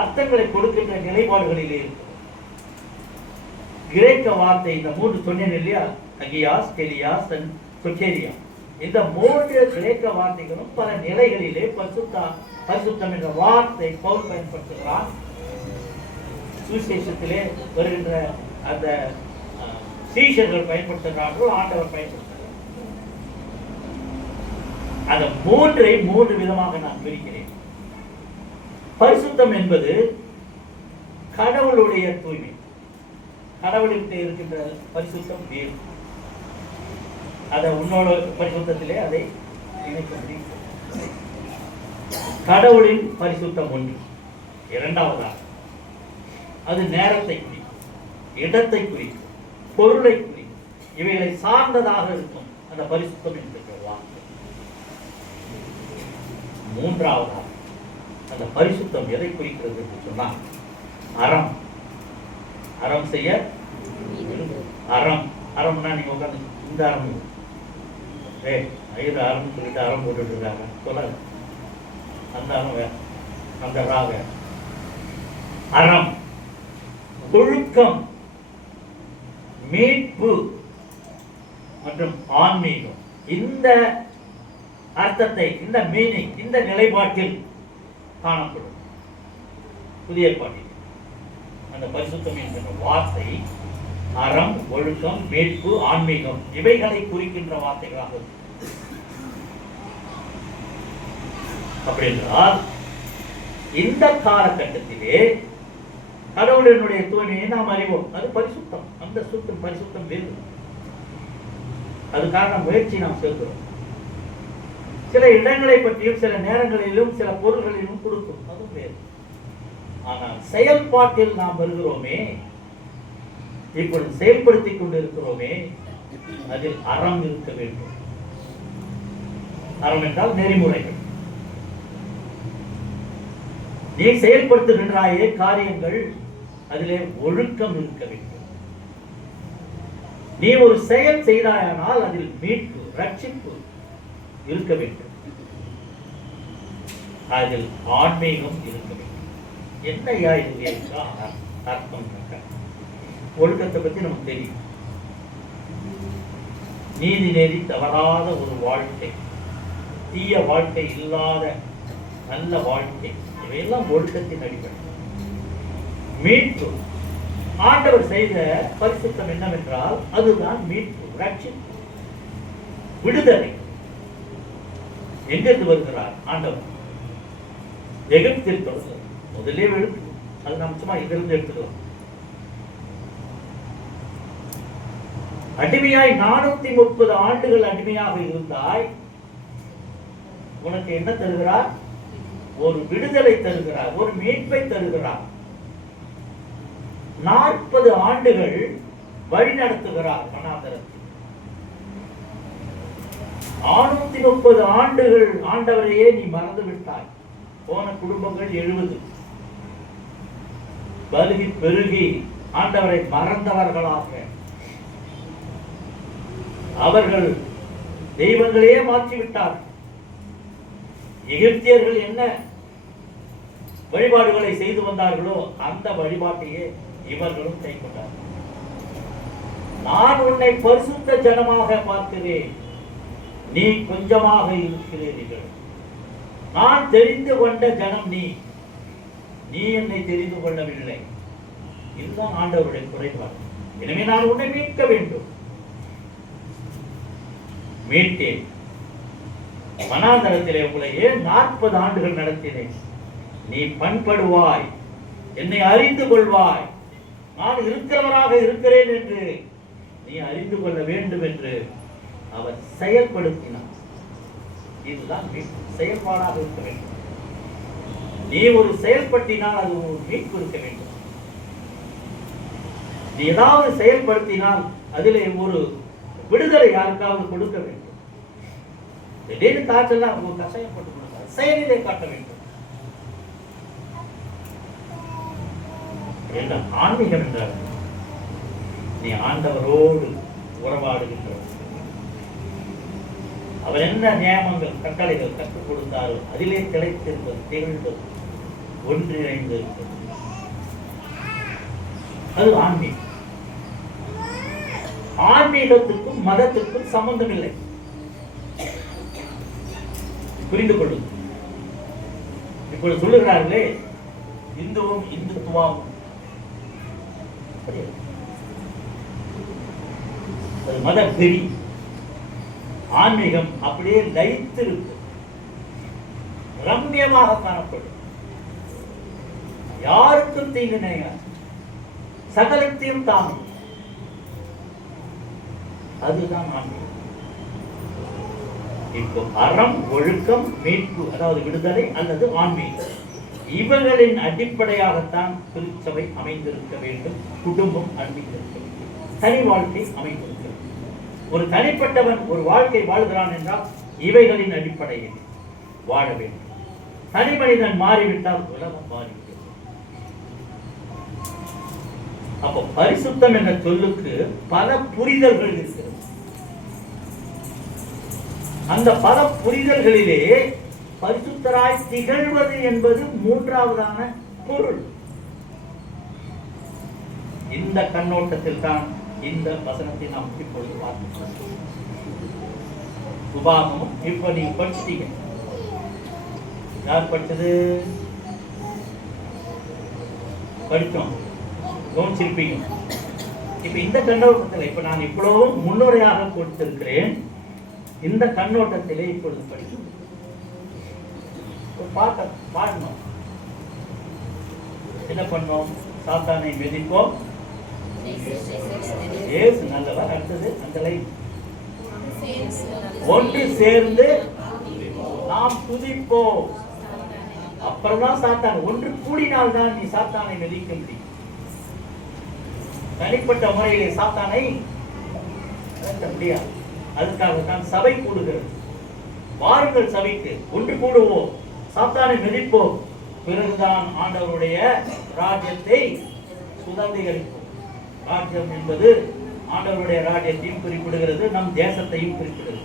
அர்த்தங்களை கொடுக்கின்ற நிலைப்பாடுகளிலே இருக்கு. கிரேக்க வார்த்தை இந்த 3 சொன்னேன் இல்லையா, அகியாஸ், கெலியாஸ், சொட்டேரியா. இந்த 3 கிரேக்க வார்த்தைகளும் பல நிலைகளிலே பரிசுத்தம் என்ற வார்த்தை பவுல் பயன்படுத்துகிறான். சுவிசேஷத்திலே வருகின்ற அந்த சீஷர்கள் பயன்படுத்துகிறார்கள், ஆண்டவர் பயன்படுத்துகிறார். அந்த 3 விதமாக நான் பிரிக்கிறேன். பரிசுத்தம் என்பது கடவுளுடைய தூய்மை. கடவுளுக்கு இருக்கின்ற பரிசுத்தம் வேறு. அதை உன்னோட பரிசுத்தத்திலே அதை இணைக்க முடியும். கடவுளின் பரிசுத்தம் ஒன்று. இரண்டாவதாக அது நேரத்தை குறிக்கும், இடத்தை குறிக்கும், பொருளை குறிக்கும், இவைகளை சார்ந்ததாக இருக்கும் அந்த பரிசுத்தம் என்கிற வார்த்தை. மூன்றாவதாக அந்த பரிசுத்தம் எதை குறிக்கிறது என்று சொன்னால் அறம். அறம் செய்ய அறம். அறம்னா நீங்க உட்காந்து இந்த அறம் ஐயர் அறம் சொல்லிட்டு அறம் போட்டுட்டு இருக்காங்க சொல்லாது. அந்த அறம் வேற, அந்த ராக அறம், ஒழுக்கம், மீட்பு மற்றும் ஆன்மீகம். இந்த அர்த்தத்தை, இந்த மீனிங், இந்த நிலைப்பாட்டில் காணப்படும் புதிய ஏற்பாட்டில். அந்த பரிசுத்தம் என்கிற வார்த்தை அறம், ஒழுக்கம், மீட்பு, ஆன்மீகம் இவைகளை குறிக்கின்ற வார்த்தைகளாக. அப்படி என்றால் இந்த காலகட்டத்திலே கடவுளினுடைய தூய்மையை நாம் அறிவோம். அது பரிசுத்தம். அந்த சுத்தம் பரிசுத்தம் வேறு. அதுக்கான முயற்சி நாம் சேர்க்கிறோம். சில இடங்களை பற்றியும் சில நேரங்களிலும் சில பொருள்களிலும் கொடுக்கும், அதுவும் வேறு. ஆனால் செயல்பாட்டில் நாம் வருகிறோமே, இப்பொழுது செயல்படுத்திக் கொண்டிருக்கிறோமே, அதில் அறம் இருக்க வேண்டும். அறம் என்றால் நெறிமுறைகள். நீ செயல்படுத்துகின்றாயே காரியங்கள், அதிலே ஒழுக்கம் இருக்க வேண்டும். நீ ஒரு செயல் செய்தாயானால் அதில் மீட்பு, ரட்சிப்பு இருக்க வேண்டும். அதில் ஆன்மீகம் இருக்க வேண்டும். என்னையா இது அர்த்தம்? ஒழுக்கத்தை பத்தி நமக்கு தெரியும். நீதி நெறி தவறாத ஒரு வாழ்க்கை, தீய வாழ்க்கை இல்லாத நல்ல வாழ்க்கை, இவையெல்லாம் ஒழுக்கத்தின் அடிப்படை. மீட்பு, ஆண்டவர் செய்த பரிசுத்தம் என்னவென்றால் அதுதான் மீட்பு, ரட்சிப்பு, விடுதலை. எங்கிருந்து வருகிறார் ஆண்டவர்? எகிப்தில் தொடர்ந்து முதலே விழுப்பு. அது நம்ம சும்மா இங்கிருந்து எடுத்துக்கலாம். அடிமையாய் 430 ஆண்டுகள் அடிமையாக இருந்தாய். உனக்கு என்ன தருகிறார்? ஒரு விடுதலை தருகிறார், ஒரு மீட்பை தருகிறார். 40 ஆண்டுகள் வழி நடத்துகிறார் வனாந்தரத்தில். 630 ஆண்டுகள் ஆண்டவரையே நீ மறந்து விட்டாய். போன குடும்பங்கள் 70 பலுகி பெருகி ஆண்டவரை மறந்தவர்களாக அவர்கள் தெய்வங்களையே மாற்றிவிட்டார்கள். எகிப்தியர்கள் என்ன வழிபாடுகளை செய்து வந்தார்களோ அந்த வழிபாட்டையே இவர்களும் கைக்கொண்டார்கள். நான் உன்னை பரிசுத்த ஜனமாக பார்க்கிறேன், நீ கொஞ்சமாக இருக்கிறீர்கள். நான் தெரிந்து கொண்ட ஜனம் நீ, நீ என்னை தெரிந்து கொள்ளவில்லை. இதுதான் ஆண்டவருடைய குறைபாடு. எனவே நான் உன்னை மீட்க வேண்டும். மீட்டேன். வனாந்தரத்திலே உங்களை ஏன் 40 ஆண்டுகள் நடத்தினேன். நீ பண்படுவாய், என்னை அறிந்து கொள்வாய், நான் இருக்கிறவராக இருக்கிறேன் என்று நீ அறிந்து கொள்ள வேண்டும் என்று அவர் செயல்படுத்தினார். இதுதான் செயல்பாடாக இருக்க வேண்டும். நீ ஒரு செயல்படுத்தினால் அது ஒரு மீட்பு இருக்க வேண்டும். நீ ஏதாவது செயல்படுத்தினால் அதிலே ஒரு விடுதலை யாருக்காவது கொடுக்க வேண்டும். திடீர்னு காற்றெல்லாம் கஷாயப்பட்டு கொடுத்தார், செயலிலே காட்ட வேண்டும். ஆன்மீகம் என்றார் நீ ஆண்டவரோடு உறவாடுகின்ற அவர் என்ன நியமங்கள் கட்டளைகள் கற்றுக் கொடுத்தாரோ அதிலே திளைத்திருப்பது, திகழ்ந்தது, ஒன்றிணைந்து அது ஆன்மீகம். ஆன்மீகத்துக்கும் மதத்துக்கும் சம்பந்தம் இல்லை. புரிந்து கொள்ளும். இப்பொழுது சொல்லுகிறார்களே இந்துவும் இந்துத்துவம், மத வெறி. ஆன்மீகம் அப்படியே லயித்திருக்கு, ரம்யமாக காணப்படும். யாருக்கும் தீங்கு நினையாது, சகலத்தையும் தாங்கும். அதுதான் ஆன்மீகம். இப்போ அறம், ஒழுக்கம், மீட்பு, அதாவது விடுதலை அல்லது ஆன்மீகம், இவர்களின் அடிப்படையாகத்தான் திருச்சபை அமைந்திருக்க வேண்டும். குடும்பம் அமைந்திருக்க வேண்டும், தனி வாழ்க்கை அமைந்திருக்க வேண்டும். ஒரு தனிப்பட்டவன் ஒரு வாழ்க்கை வாழ்கிறான் என்றால் இவைகளின் அடிப்படையில் வாழ வேண்டும். தனி மனிதன் மாறிவிட்டால் உலகம் மாறிவிடும். அப்போ பரிசுத்தம் என்ற சொல்லுக்கு பல புரிதல்கள் இருக்கிறது. அந்த பல புரிதல்களிலே பரிசுத்தராய் திகழ்வது என்பது மூன்றாவதான பொருள். இந்த கண்ணோட்டத்தில் தான் இந்த வசனத்தை நாம் இப்பொழுது பார்க்கிறோம். உபாகமும் இப்ப நீங்க படிச்சிட்டீங்க. யார் படிச்சது? படித்தோம், கவனிச்சிருப்பீங்க. இப்ப இந்த கண்ணோட்டத்தில் இப்ப நான் இவ்வளவு முன்னுரையாக கொடுத்திருக்கிறேன். இந்த கண்ணோட்டத்திலே இப்பொழுது படிக்கும் பாடணும். என்ன பண்ணோம்? சாத்தானை மிதிப்போம், இயேசு நல்லவர். அடுத்தது அந்த லைன், ஒன்று சேர்ந்து நாம் துதிப்போம். அப்புறம் தான் சாத்தான். ஒன்று கூடினால் தான் நீ சாத்தானை மிதிக்க முடியும். தனிப்பட்ட முறையிலே சாத்தானை முடியாது. அதுக்காக தான் சபை கூடுகிறது. வாருங்கள் சபைக்கு, ஒன்று கூடுவோம், சாத்தானை மிதிப்போம். பிறகுதான் ஆண்டவருடைய ராஜ்யத்தை சுதந்திரிப்போம். ராஜ்யம் என்பது ஆண்டவருடைய ராஜ்யத்தையும் குறிப்பிடுகிறது, நம் தேசத்தையும் குறிப்பிடுகிறது.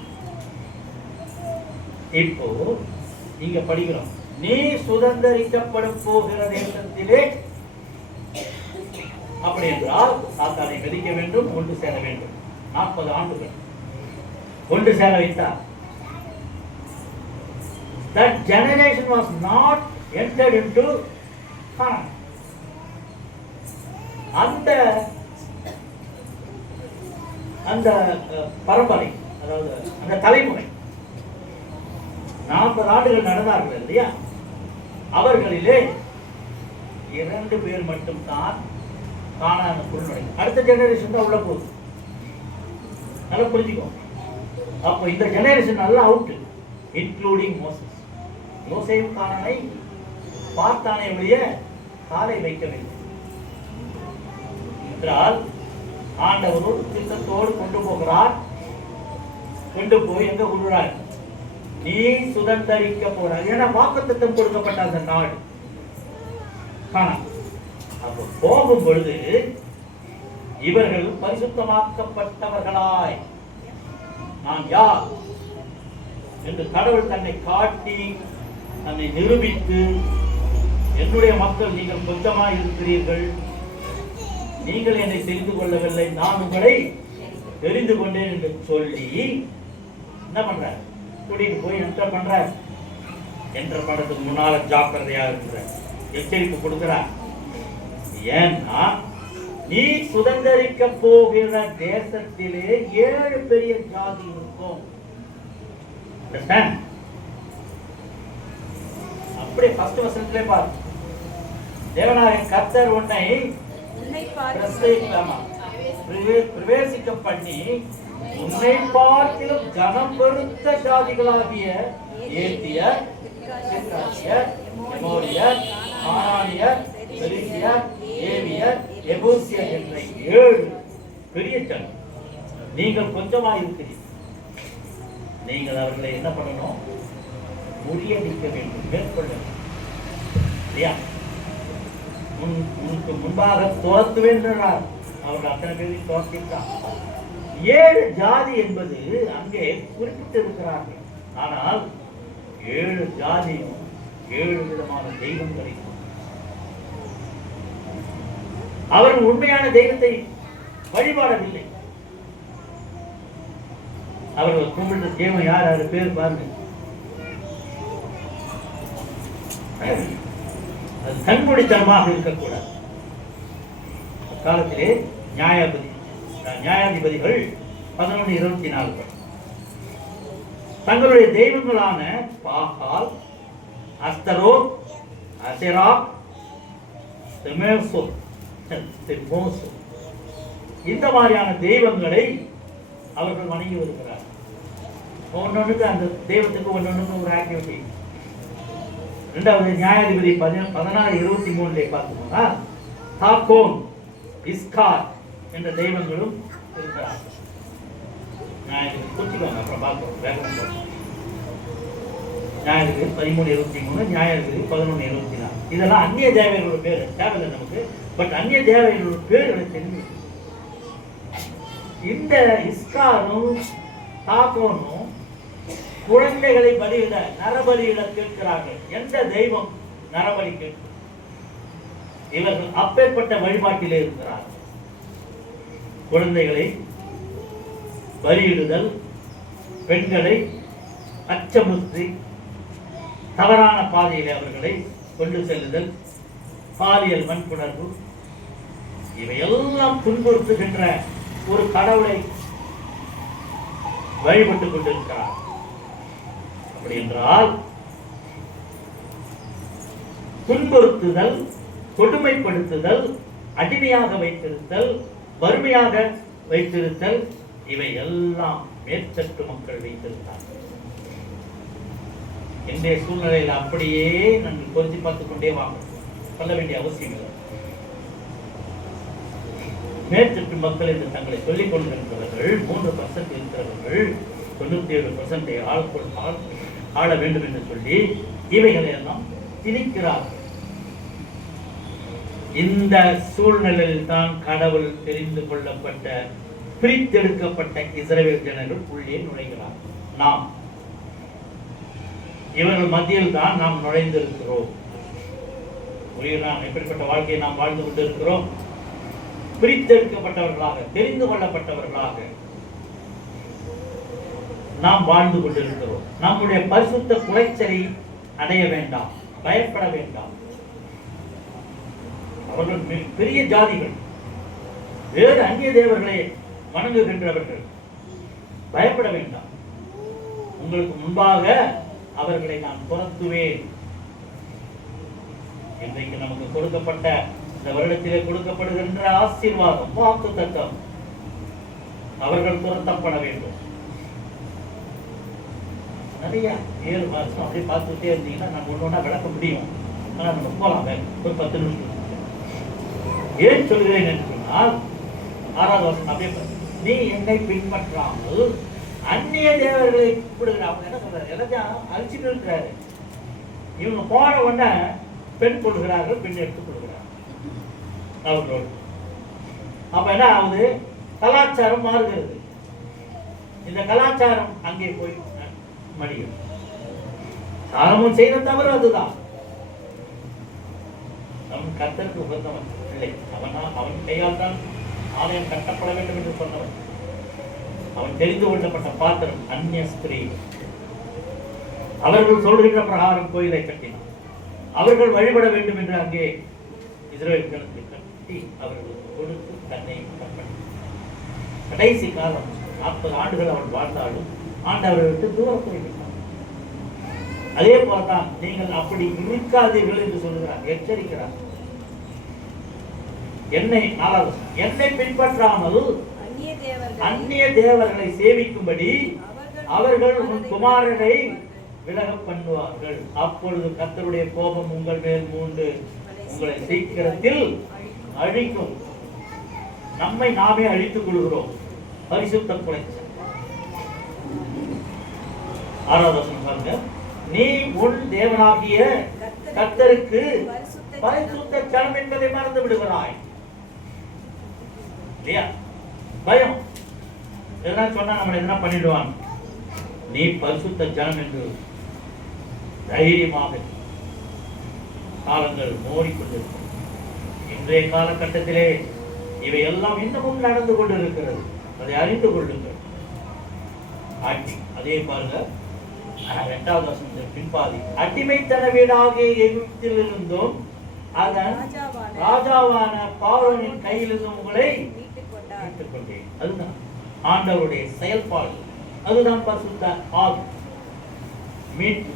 இப்போ நீங்க படிக்கிறோம், நீ சுதந்திரிக்கப்படும் போகிற தேசத்திலே, அப்படி என்றால் சாத்தானை மிதிக்க வேண்டும், ஒன்று சேர வேண்டும். 40 ஆண்டுகள் ஒன்று சேர வைத்தார். That generation was not entered into Canaan. அந்த பரம்பரை, அதாவது அந்த தலைமுறை 40 ஆண்டுகள் நடந்தார்கள் இல்லையா? அவர்களிலே 2 பேர் மட்டும் தான் கானானுக்குள் நுழைந்தார். அடுத்த ஜெனரேஷன் தான் உள்ள போகுது. நல்லா புரிஞ்சுக்கோ. அப்போ இந்த ஜெனரேஷன் நல்லா அவுட், இன்க்ளூடிங் மோசஸ். யோசேப்பு கானானை பார்த்தானே ஒழிய காலை வைக்கவில்லை என்றால் ஆண்டவர் ஒரு திட்டத்தோடு கொண்டு போகிறார். கொண்டு போய் எங்க கொள்கிறார்? நீ சுதந்திரிக்க போறார். ஏன்னா வாக்குத்தத்தம் கொடுக்கப்பட்ட அந்த நாடு கானான். அப்போ போகும் பொழுது இவர்கள் பரிசுத்தமாக்கப்பட்டவர்களாய், நான் யார் என்று கடவுள் தன்னை காட்டி தன்னை நிரூபித்து, என்னுடைய மக்கள் நீங்கள் கொஞ்சமாய் இருக்கிறீர்கள், நீங்கள் என்னை தெரிந்து கொள்ளவில்லை, நான் உங்களை தெரிந்து கொண்டேன் என்று சொல்லி என்ன பண்ற? கூட்டிட்டு போய் என்ன பண்ற? என்ற படத்துக்கு முன்னால ஜாக்கிரதையா இருக்கிற எச்சரிப்பு கொடுக்கிறார். ஏன்னா நீ சுதந்திரிக்க போகிற தேசத்திலே 7 பெரிய ஜாதி இருக்கும். அப்படி ஃபர்ஸ்ட் வசனத்திலே பாரு, தேவனாகிய கர்த்தர் உன்னை பிரவேசிக்க பண்ணி உன்னை பார்க்கிலும் ஜனம் பெருத்த ஜாதிகளாகிய ஏத்தியர், சிர்காசியர், எமோரியர், கானானியர், பெரிசியர், ஏவியர், எபூசியர் என்ற 7 பெரிய ஜனம். நீங்கள் கொஞ்சமா இருக்கிறீர்கள். நீங்கள் அவர்களை என்ன பண்ணணும்? முறியடிக்க வேண்டும், மேற்கொள்ள வேண்டும். இல்லையா? உனக்கு முன்பாக துரத்துவேன் என்றார். அவர்கள் அத்தனை பேரையும் துரத்திட்டார். 7 ஜாதி என்பது அங்கே குறிப்பிட்டிருக்கிறார்கள். ஆனால் 7 ஜாதியும் 7 விதமான தெய்வங்களை, அவர்கள் உண்மையான தெய்வத்தை வழிபாடவில்லை. அவர்கள் கும்பிட்ட தெய்வம் யார்? அது பேர் பாருங்க. அது கண்மூடித்தனமாக இருக்கக்கூடாது. காலத்திலே நியாயாதிபதிகள் 11:24 தங்களுடைய தெய்வங்களான பாகால், அஸ்தரோத், அசெரா, இந்த மாதிரியான தெய்வங்களை அவர்கள் வணங்கி வருகிறார். ஒன்னொன்னுக்கு அந்த தெய்வத்துக்கு ஒன்னொன்னுக்கு ஒரு ஆக்டிவிட்டி. 2வது நியாயாதிபதி 16:23 பார்த்தோம்னா தாக்கோன், இஸ்கார் என்ற தெய்வங்களும் இருக்கிறார்கள். நியாயாதிபதி குறிச்சுக்கோங்க, அப்புறம் பார்க்கிறோம். வேகம் நியாயாதிபதி 13:23, நியாயாதிபதி 11:24. இதெல்லாம் அந்நிய தேவர்களோட பேர் தேவையில்லை நமக்கு. பட் அந்நிய தேவர்களோட பேர்களை தெரிஞ்சு இந்த இஸ்காரும் தாக்கோனும் குழந்தைகளை பலியிட, நரபலியிட கேட்கிறார்கள். எந்த தெய்வம் நரபலி கேட்கும்? இவர்கள் அப்பேற்பட்ட வழிபாட்டிலே இருக்கிறார்கள். குழந்தைகளை பலியிடுதல், பெண்களை அச்சமுற்றி தவறான பாதையிலே அவர்களை கொண்டு செல்லுதல், பாலியல் வன்புணர்வு, இவையெல்லாம் துன்புறுத்துகின்ற ஒரு கடவுளை வழிபட்டுக் கொண்டிருக்கிறார். அப்படி என்றால் துன்புறுத்துதல், கொடுமைப்படுத்துதல், அடிமையாக வைத்திருத்தல், வறுமையாக வைத்திருத்தல், இவை எல்லாம் மேற்சற்று மக்கள் வைத்திருந்தார்கள். இன்றைய சூழ்நிலையில் அப்படியே நாங்கள் பொருத்தி பார்த்துக் கொண்டே வாங்க, சொல்ல வேண்டிய அவசியம் இல்லை. மேற்சற்று மக்கள் என்று தங்களை சொல்லிக் கொண்டிருக்கிறவர்கள் 3% இருக்கிறவர்கள் 97% ஆள வேண்டும் என்று சொல்லி இவைகளை எல்லாம் திணிக்கிறார்கள். இந்த சூழ்நிலையில் தான் கடவுள் தெரிந்து கொள்ளப்பட்ட, பிரித்தெடுக்கப்பட்ட இஸ்ரவேல் ஜனங்கள் உள்ளே நுழைகிறார். நாம் இவர்கள் மத்தியில் தான் நாம் நுழைந்திருக்கிறோம். நாம் எப்படிப்பட்ட வாழ்க்கையை நாம் வாழ்ந்து கொண்டிருக்கிறோம்? பிரித்தெடுக்கப்பட்டவர்களாக, தெரிந்து கொள்ளப்பட்டவர்களாக நாம் வாழ்ந்து கொண்டிருக்கிறோம். நம்முடைய பரிசுத்த குலைச்சலை அடைய வேண்டாம், பயப்பட வேண்டாம். அவர்கள் பெரிய ஜாதிகள், வேறு அந்நிய தேவர்களை வணங்குகின்றவர்கள். பயப்பட வேண்டாம். உங்களுக்கு முன்பாக அவர்களை நான் துரத்துவேன். இன்றைக்கு நமக்கு கொடுக்கப்பட்ட, இந்த வருடத்திலே கொடுக்கப்படுகின்ற ஆசீர்வாதம், வாக்குத்தத்தம், அவர்கள் துரத்தப்பட வேண்டும். நிறைய 7 மாசம் அப்படியே பார்த்துட்டே இருந்தீங்கன்னா நம்ம ஒண்ணு ஒண்ணா விளக்க முடியும். ஆனா நம்ம போலாம் ஒரு 10 நிமிஷம். ஏன் சொல்கிறேன் என்று சொன்னால் 6வது வருஷம் அப்படியே, நீ என்னை பின்பற்றாமல் அந்நிய தேவர்களை கூப்பிடுகிற, அவங்க என்ன சொல்றாரு? எல்லாத்தையும் அழிச்சுட்டு இருக்கிறாரு. இவங்க போன உடனே பெண் கொடுக்கிறார்கள், பெண் எடுத்துக் கொடுக்கிறார்கள் அவர்களோடு. அப்ப என்ன ஆகுது? கலாச்சாரம் மாறுகிறது. இந்த கலாச்சாரம் அங்கே போய் மடியும். சாலமோன் செய்த தவறு அதுதான். அவன் கர்த்தருக்கு உகந்தவன் இல்லை. அவன் கையால் தான் ஆலயம் கட்டப்பட வேண்டும் என்று சொன்னவன். அவன் தெரிந்து கொள்ளப்பட்ட பாத்திரம் அந்நிய ஸ்திரீ. அவர்கள் சொல்கின்ற பிரகாரம் கோயிலை கட்டினான். அவர்கள் வழிபட வேண்டும் என்று அங்கே இஸ்ரவேல் ஜனத்தை கட்டி அவர்களுக்கு கொடுத்து தன்னை அர்ப்பணித்தார். கடைசி காலம் 40 ஆண்டுகள் அவன் வாழ்ந்தாலும் ஆண்டவரை விட்டு தூரம் போய்விட்டார். அதே போலதான் நீங்கள் அப்படி இருக்காதீர்கள் என்று சொல்லுகிறார், எச்சரிக்கிறார். என்னை பின்பற்றாமல் அந்நிய தேவர்களை சேவிக்கும்படி அவர்கள் உன் குமாரனை விலக பண்ணுவார்கள். அப்பொழுது கர்த்தருடைய கோபம் உங்கள் மேல் மூண்டு உங்களை சீக்கிரத்தில் அழிக்கும். நம்மை நாமே அழித்துக் கொள்கிறோம். பரிசுத்த குலைச்சல். 6வது வசனம் பாருங்க. நீ உன் தேவனாகிய கர்த்தருக்கு பரிசுத்த ஜனம் என்பதை மறந்து விடுகிறாய். இல்லையா? பயம். இதெல்லாம் சொன்னா நம்ம என்ன பண்ணிடுவான்? நீ பரிசுத்த ஜனம் என்று தைரியமாக காலங்கள் மூடிக்கொண்டிருக்கும். இன்றைய காலகட்டத்திலே இவை எல்லாம் இன்னமும் நடந்து கொண்டிருக்கிறது. அதை அறிந்து கொள்ளுங்கள். ஆட்சி அதே பாருங்க. 2வது வசனத்தின் பின்பாதி. அடிமைத்தன வீடாகிய எகிப்தில் இருந்தும் அதன் ராஜாவான பார்வோனின் கையிலிருந்தும் உங்களை மீட்டுக் கொண்டேன். அதுதான் ஆண்டவருடைய செயல்பாடு. அதுதான் பரிசுத்த ஆவி. மீட்பு.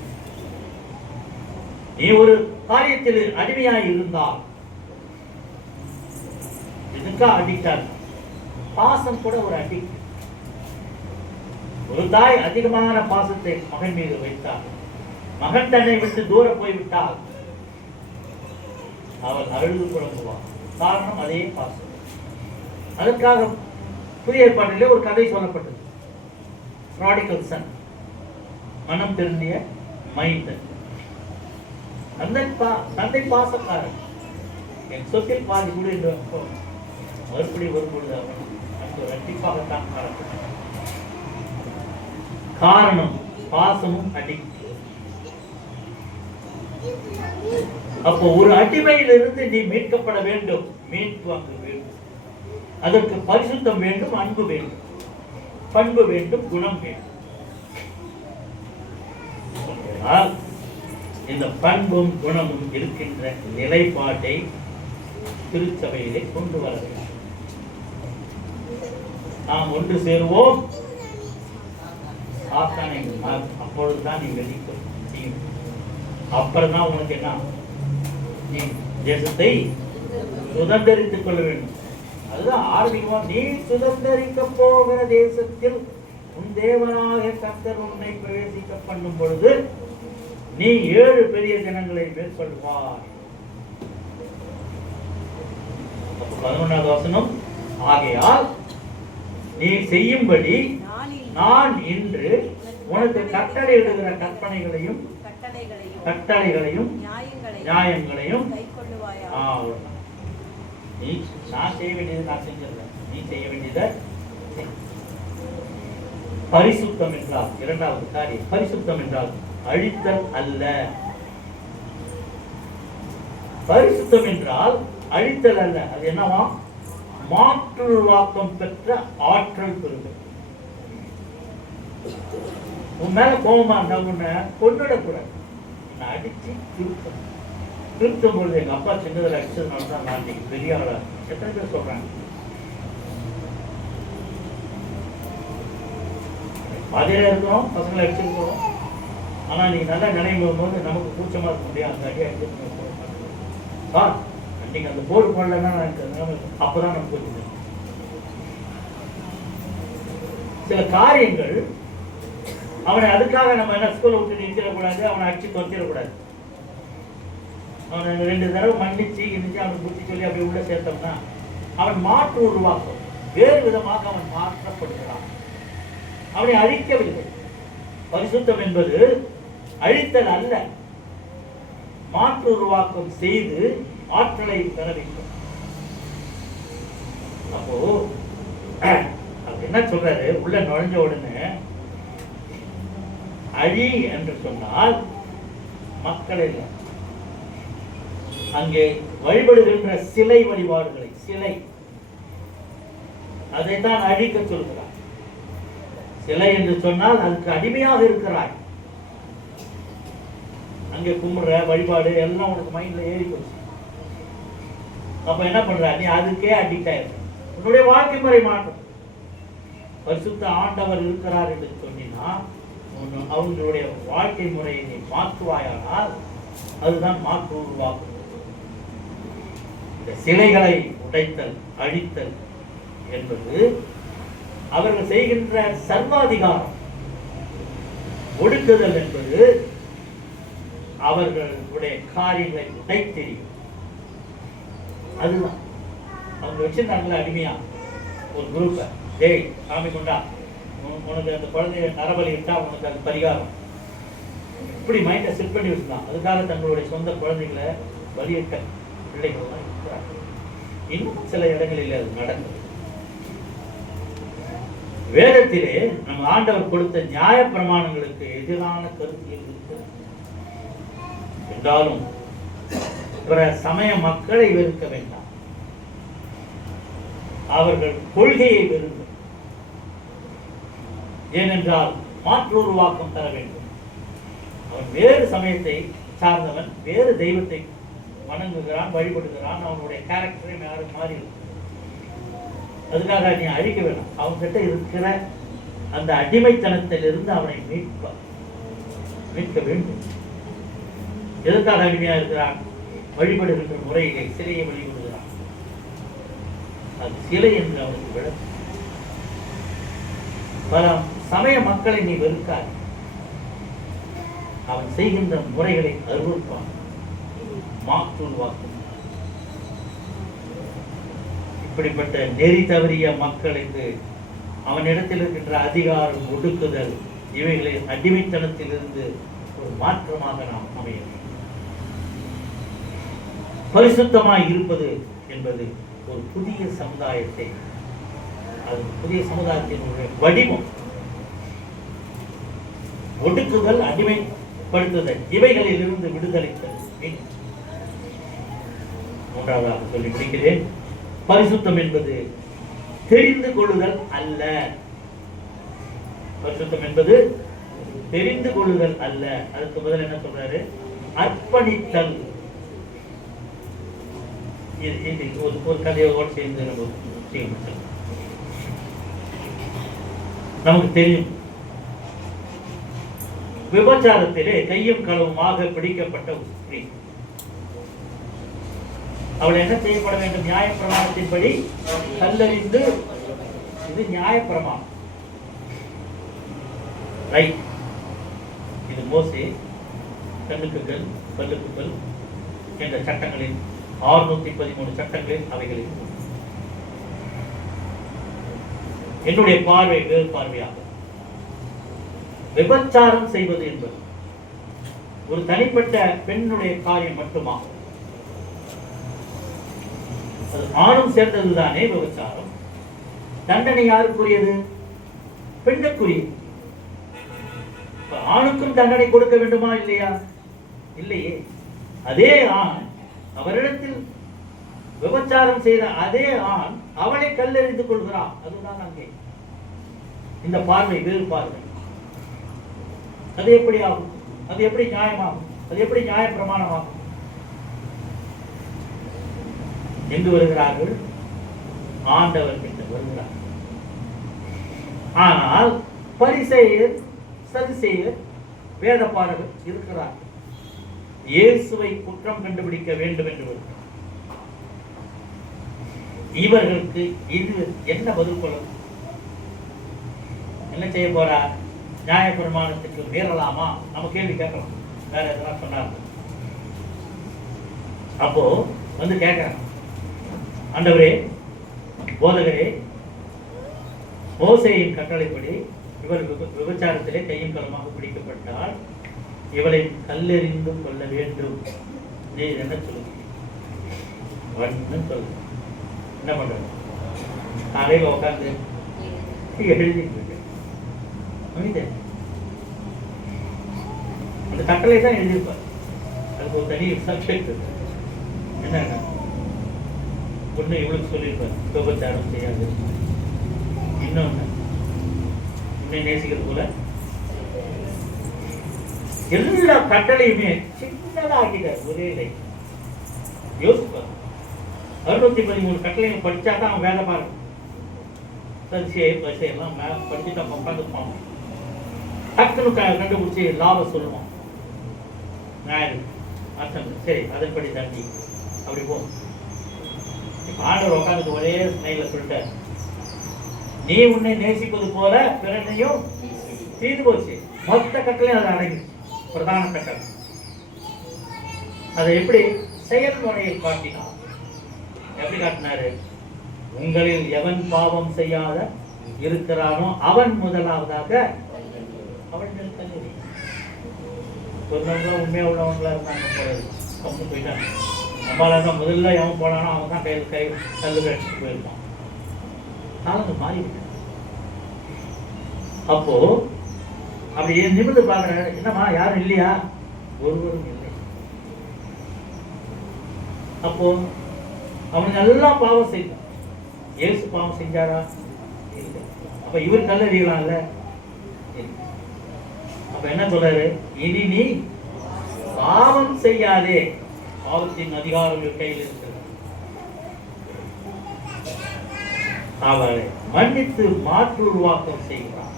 நீ ஒரு காரியத்தில் அடிமையாய் இருந்தால் இதுக்கா அடிக்டார். பாசம் கூட ஒரு அடிக்ட். ஒரு தாய் அதிகமான பாசத்தை மகன் மீது வைத்தார், மகன் தன்னை விட்டு தூரம் போய்விட்டால் அவள் அழுது புலம்புவார். காரணம் அதே பாசம். அதற்காக புதிய ஏற்பாட்டிலே ஒரு கதை சொல்லப்பட்டது. ப்ராடிகல் சன், மனம் திருந்திய மைந்தன். தந்தை பாசக்காரன். என் சொத்தில் பாதி கூட என்று மறுபடி வரும்பொழுது அவன் அந்த இரட்டிப்பாகத்தான் காணப்பட்டான். காரணம் பாசமும் அடிக்ட். அப்போ ஒரு அடிமையிலிருந்து நீ மீட்கப்பட வேண்டும். மீட்பு அங்கு வேண்டும். அதற்கு பரிசுத்தம் வேண்டும், அன்பு வேண்டும், பண்பு வேண்டும், குணம் வேண்டும். இந்த பண்பும் குணமும் இருக்கின்ற நிலைப்பாட்டை திருச்சபையிலே கொண்டு வர வேண்டும். நாம் ஒன்று சேருவோம். சாத்தானை அப்பொழுதுதான் நீ வெளிக்கும். அப்புறம் தான் உனக்கு என்ன? நீ தேசத்தை சுதந்திரித்துக் கொள்ள வேண்டும். அதுதான் ஆரம்பிக்குமா. நீ சுதந்திரிக்க போகிற தேசத்தில் உன் தேவனாக கர்த்தர் உன்னை பிரவேசிக்க பண்ணும் பொழுது நீ 7 பெரிய ஜனங்களை மேற்கொள்வாய். 11வது வசனம். ஆகையால் நீ செய்யும்படி நான் இன்று உனக்கு கட்டளையிடுகிற கற்பனைகளையும் நியாயங்களையும் நீ நான் செய்ய வேண்டியது நான் செஞ்சிடல, நீ செய்ய வேண்டியதை. பரிசுத்தம் என்றால் 2வது காரியம். பரிசுத்தம் என்றால் அழித்தல் அல்ல. பரிசுத்தம் என்றால் அழித்தல் அல்ல. அது என்னவா? மாற்றுருவாக்கம் பெற்ற ஆற்றல் பெறுதல். உன் மேல கோபமா இருந்தா உன்னை கொண்டுடக்கூடாது. உன்னை அடிச்சு திருத்தும் பொழுது எங்க அப்பா சின்னதில் அடிச்சதுனால தான் நான் இன்னைக்கு பெரிய ஆளா. எத்தனை பேர் சொல்றாங்க? பாதியில இருக்கிறோம், பசங்களை அடிச்சிருக்கிறோம். ஆனா நீங்க நல்லா நினைவு போது நமக்கு கூச்சமா இருக்க முடியாது. அந்த அடி அடிச்சு அன்னைக்கு அந்த போர் போடலன்னா அப்பதான் நமக்கு புரியுது. சில காரியங்கள் அவனை அதுக்காக நம்ம என்ன ஸ்கூலை விட்டு நிறுத்திடக்கூடாது, அவனை அடிச்சு தொத்திடக்கூடாது. அவனை 2 தடவை மன்னிச்சு அவனுக்கு புத்தி சொல்லி அப்படி உள்ள சேர்த்தோம்னா அவன் மாற்று உருவாக்கம். வேறு விதமாக அவன் மாற்றப்படுகிறான். அவனை அழிக்கவில்லை. பரிசுத்தம் என்பது அழித்தல் அல்ல, மாற்று உருவாக்கம் செய்து ஆற்றலை பெற வேண்டும். அப்போ என்ன சொல்றாரு? உள்ள நுழைஞ்ச உடனே அழி என்று சொன்னால் மக்கள் இல்லை, அங்கே வழிபடுகின்ற சிலை வழிபாடுகளை, சிலை, அதைத்தான் அழிக்க சொல்கிறார். சிலை என்று சொன்னால் அதுக்கு அடிமையாக இருக்கிறாய். அங்கே கும்பிடுற வழிபாடு எல்லாம் உனக்கு மைண்ட்ல ஏறி போச்சு. அப்ப என்ன பண்ற, நீ அதுக்கே அடிக்ட் ஆயிரு. உன்னுடைய வாழ்க்கை முறை மாற்றம். பரிசுத்த ஆண்டவர் இருக்கிறார் என்று சொன்னா அவங்களுடைய வாழ்க்கை முறையை நீ மாற்றுவாயானால் அதுதான் மாற்று உருவாக்கும். இந்த சிலைகளை உடைத்தல் அழித்தல் என்பது அவர்கள் செய்கின்ற சர்வாதிகாரம். ஒடுக்குதல் என்பது அவர்களுடைய காரியங்களை உடைத்தெறியும். அதுதான் அவங்க வச்சிருந்தாங்களே அடிமையா ஒரு குரூப்பை, டேய் சாமி கொண்டா, உனக்கு அந்த குழந்தைய நரபலி விட்டா உனக்கு அது பரிகாரம், இப்படி மைண்டை செட் பண்ணி வச்சுதான். அதுக்காக தங்களுடைய சொந்த குழந்தைகளை பலியிட்ட பிள்ளைகள்லாம் இருக்கிறாங்க. இன்னும் சில இடங்களில் அது நடந்தது. வேதத்திலே நம்ம ஆண்டவர் கொடுத்த நியாய பிரமாணங்களுக்கு எதிரான கருத்தியல் இருக்கு. என்றாலும் பிற சமய மக்களை வெறுக்க வேண்டாம், அவர்கள் கொள்கையை வெறுங்க. ஏனென்றால் மாற்று உருவாக்கம் தர வேண்டும். அவன் வேறு சமயத்தை சார்ந்தவன், வேறு தெய்வத்தை வணங்குகிறான், வழிபடுகிறான், அவனுடைய கேரக்டரை மாறி இருக்கு. அதுக்காக நீ அழிக்க வேண்டாம். அவன்கிட்ட இருக்கிற அந்த அடிமைத்தனத்திலிருந்து அவனை மீட்க வேண்டும். எதற்காக அடிமையா இருக்கிறான்? வழிபடுகின்ற முறையிலே சிலையை வழிபடுகிறான். அது சிலை என்று அவனுக்கு விளக்கும். பல சமய மக்களை நீ வெறுக்காய், அவன் செய்கின்ற முறைகளை அருவருப்பான், மாற்றுருவாக்கும். இப்படிப்பட்ட நெறி தவறிய மக்களுக்கு அவனிடத்தில் இருக்கின்ற அதிகாரம், ஒடுக்குதல், இவைகளை அடிமைத்தனத்திலிருந்து ஒரு மாற்றமாக நாம் அமைய வேண்டும். பரிசுத்தமாய் இருப்பது என்பது ஒரு புதிய சமுதாயத்தை, அது புதிய சமுதாயத்தினுடைய வடிவம். ஒடுக்குதல், அடிமைப்படுத்துதல், இவைகளில் இருந்து விடுதலை தரும். மூன்றாவதாக சொல்லி முடிக்கிறேன். பரிசுத்தம் என்பது தெரிந்து கொள்ளுதல் அல்ல. பரிசுத்தம் என்பது தெரிந்து கொள்ளுதல் அல்ல. அதுக்கு முதல் என்ன சொல்றாரு? அர்ப்பணித்தல். ஒரு கதையோடு சேர்ந்து நமக்கு தெரியும், விபச்சாரத்திலே கையும் களவுமாக பிடிக்கப்பட்ட ஒரு ஸ்திரீ. அவள் என்ன செய்யப்பட வேண்டும்? நியாய பிரமாணத்தின்படி கல்லறிந்து, இது நியாய பிரமாணம், ரைட். இது மோசே கண்ணுக்கு கல் பல்லுக்கு பல் என்ற சட்டங்களில் 613 சட்டங்களில் அவைகளில் என்னுடைய பார்வை வேறு பார்வையாக விபச்சாரம் செய்வது என்பது ஒரு தனிப்பட்ட பெண்ணுடைய காரியம் மட்டுமா? அது ஆணும் சேர்ந்ததுதானே விபச்சாரம். தண்டனை யாருக்குரியது? பெண்ணுக்குரியது. ஆணுக்கும் தண்டனை கொடுக்க வேண்டுமா இல்லையா? இல்லையே. அதே ஆண் அவரிடத்தில் விபச்சாரம் செய்த அதே ஆண் அவளை கல்லெறிந்து கொள்கிறான். அதுதான் அங்கே இந்த பார்வை வேறு பார்வை. அது எப்படி ஆகும்? அது எப்படி நியாயமாகும்? அது எப்படி நியாய பிரமாணமாகும்? எங்கு வருகிறார்கள்? ஆண்டவர் கிட்ட வருகிறார்கள். ஆனால் பரிசேயர், சதுசேயர், வேத பாரகர் இருக்கிறார்கள். இயேசுவை குற்றம் கண்டுபிடிக்க வேண்டும் என்று வருகிறார். இவர்களுக்கு இது என்ன பதில் கொள்ளும்? என்ன செய்ய போறார்? நியாய பிரமாணத்துக்கு மீறலாமா? நம்ம கேள்வி கேட்கலாம். வேற எதனா சொன்னார் அப்போ வந்து கேட்கிறாங்க, ஆண்டவரே, போதகரே, மோசேயின் கட்டளைப்படி இவர் விபச்சாரத்திலே கையும் களமாக பிடிக்கப்பட்டால் இவளை கல்லெறிந்து கொள்ள வேண்டும். நீ என்ன சொல்லுங்க? என்ன பண்ற? காலையில் உட்காந்து எழுதிட்டு அந்த கட்டளை தான் எழுதியிருப்பார். அதுக்கு ஒரு தனி சப்ஜெக்ட் இருக்கு. என்ன ஒண்ணு இவளுக்கு சொல்லியிருப்பார், விபச்சாரம் செய்யாது. இன்னொன்னு உன்னை நேசிக்கிறது போல எல்லா கட்டளையுமே சின்னதாகிட்டார் ஒரே லைன். யோசிப்பார். 613 கட்டளையை படிச்சா தான் அவன் வேலை பாருங்க. சரிசியை பரிசை எல்லாம் படிச்சுட்டு அவன் உட்காந்துப்பான். டக்குனு கண்டுபிடிச்சி லாபம் சொல்லுவான். நான் சரி அதன்படி தாண்டி அப்படி போகும். ஆண்டவர் உட்காந்துட்டு ஒரே ஸ்னைல சொல்லிட்டார், நீ உன்னை நேசிப்பது போல பிறனையும் தீர்ந்து போச்சு. மொத்த கட்டளையும் அதை அடங்கிடுச்சு. பிரதான கட்டளை அதை எப்படி செயல்முறையில் காட்டினார். எப்படி காட்டினாரு? உங்களில் எவன் பாவம் செய்யாத இருக்கிறானோ அவன் முதலாவதாக அவன் சொன்னவங்க உண்மையா உள்ளவங்களா இருந்தாங்க. கம்மு போயிட்டாங்க. நம்மளால தான் முதல்ல எவன் போனானோ அவன் தான் கையில் கல்லு கழிச்சுட்டு போயிருப்பான். காலங்கள் மாறிவிட்டான். அப்போ அப்படி நிமிர்ந்து பாக்குற, என்னம்மா யாரும் இல்லையா? ஒருவரும் இல்லை. அப்போ அவனுக்கு எல்லாம் பாவம் செய்தான். இயேசு பாவம் செஞ்சாரா? இல்லை. அப்ப இவர் கல்லறியலாம்ல. அப்ப என்ன சொல்றாரு? இனி நீ பாவம் செய்யாதே, பாவத்தின் அதிகாரம் கையில் இருக்கிறது. அவளை மன்னித்து மாற்று உருவாக்கம் செய்கிறார்.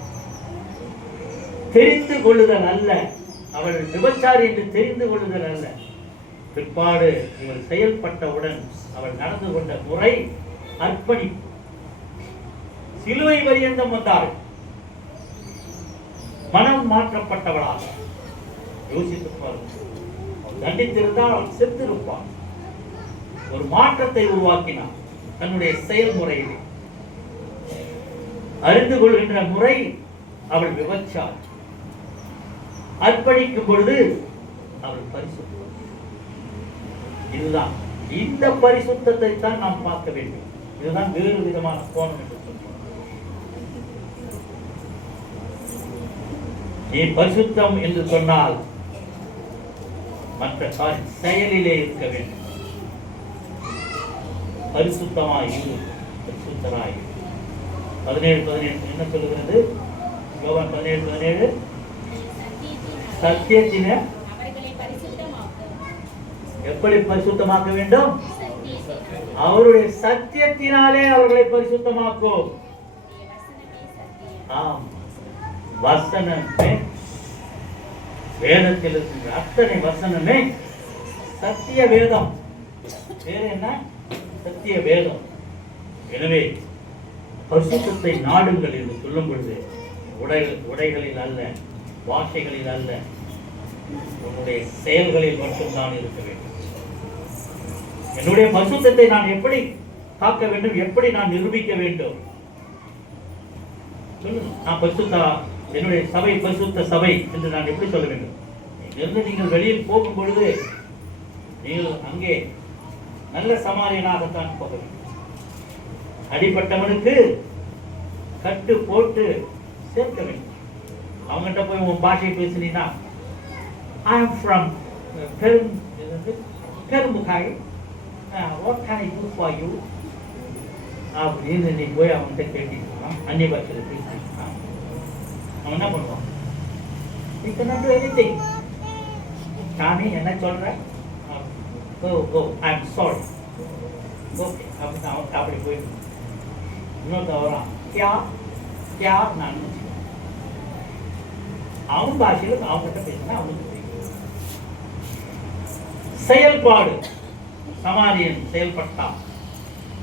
தெரிந்து கொள்ளுதல் அல்ல, அவள் விபச்சாரி என்று தெரிந்து கொள்ளுதல் அல்ல. பிற்பாடு இவள் செயல்பட்டவுடன் அவள் நடந்து கொண்ட முறை அர்ப்பணிப்பு. சிலுவை பரியந்தம் வந்தாள். மனம் மாற்றப்பட்டவளாக. யோசித்து பாருங்கள். தண்டித்திருந்தால் அவள் செத்திருப்பாள். ஒரு மாற்றத்தை உருவாக்கினாள் தன்னுடைய செயல்முறையில். அறிந்து கொள்கின்ற முறை அவள் விபச்சாரி. அர்ப்பணிக்கும் பொழுது அவள் பரிசுத்தம். இதுதான், இந்த பரிசுத்தத்தை தான் நாம் பார்க்க வேண்டும். இதுதான் வேறு விதமான கோணம் என்று சொல்றோம். நீ பரிசுத்தம் என்று சொன்னால் மற்ற செயலிலே இருக்க வேண்டும். பரிசுத்தமாய் பரிசுத்தராய். 17:17 என்ன சொல்லுகிறது? யோவான் 17:17 சத்தியத்தின எப்படி பரிசுத்தமாக்க வேண்டும்? அவருடைய சத்தியத்தினாலே அவர்களை பரிசுத்தமாக்கும். ஆம், வசனமே வேதத்தில் இருக்கின்ற அத்தனை வசனமே சத்திய வேதம். வேற என்ன? சத்திய வேதம். எனவே பரிசுத்தத்தை நாடுங்கள் என்று சொல்லும் பொழுது உடைகளில் அல்ல, வார்த்தைகளில் அல்ல, உன்னுடைய செயல்களில் மட்டும்தான் இருக்க வேண்டும். என்னுடைய பரிசுத்தத்தை நான் எப்படி காக்க வேண்டும், எப்படி நான் நிரூபிக்க வேண்டும்? சொல்லுங்க. நான் பரிசுத்தா, என்னுடைய சபை பரிசுத்த சபை என்று நான் எப்படி சொல்ல வேண்டும்? இங்கிருந்து நீங்கள் வெளியில் போகும் பொழுது நீங்கள் அங்கே நல்ல சமாரியனாகத்தான் போக வேண்டும். அடிப்பட்டவனுக்கு கட்டு போட்டு சேர்க்க வேண்டும். அவங்ககிட்ட போய் உன் பாஷையை பேசினா, I am from பெரும்புகாய், what can I do for you? அப்படின்னு நீ போய் அவன்கிட்ட கேட்டீங்கன்னா அந்நிய பாஷையில் பேசினா அவன் என்ன பண்ணுவான்? You cannot do anything. சாமி என்ன சொல்ற? I am sorry. ஓகே, அப்படின்னு அவன் அப்படி போயிட்டு இன்னொருத்த வரான், கியா நான் அவன் பாஷையில் அவன்கிட்ட பேசினா அவனுக்கு செயல்பாடு. சமாரியன் செயல்பட்டான்,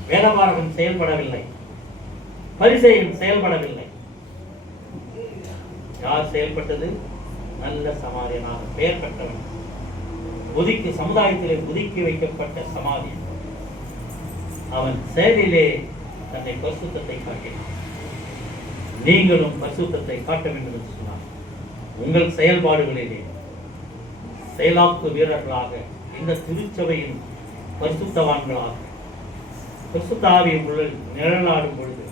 வேதபாரகன் செயல்படவில்லை, பரிசேயன் செயல்படவில்லை. யார் செயல்பட்டது? நல்ல சமாரியனாக பெயர் பெற்றவன், ஒதுக்கி சமுதாயத்திலே ஒதுக்கி வைக்கப்பட்ட சமாரியன். அவன் செயலிலே தன்னை பரிசுத்தத்தை காட்டினான். நீங்களும் பரிசுத்தத்தை காட்ட வேண்டும் என்று சொன்னார். உங்கள் செயல்பாடுகளிலே செயலாக்கு வீரர்களாக, இந்த திருச்சபையின் பரிசுத்தவான்களாக, பரிசுத்த ஆவியை நிழலாடும் பொழுது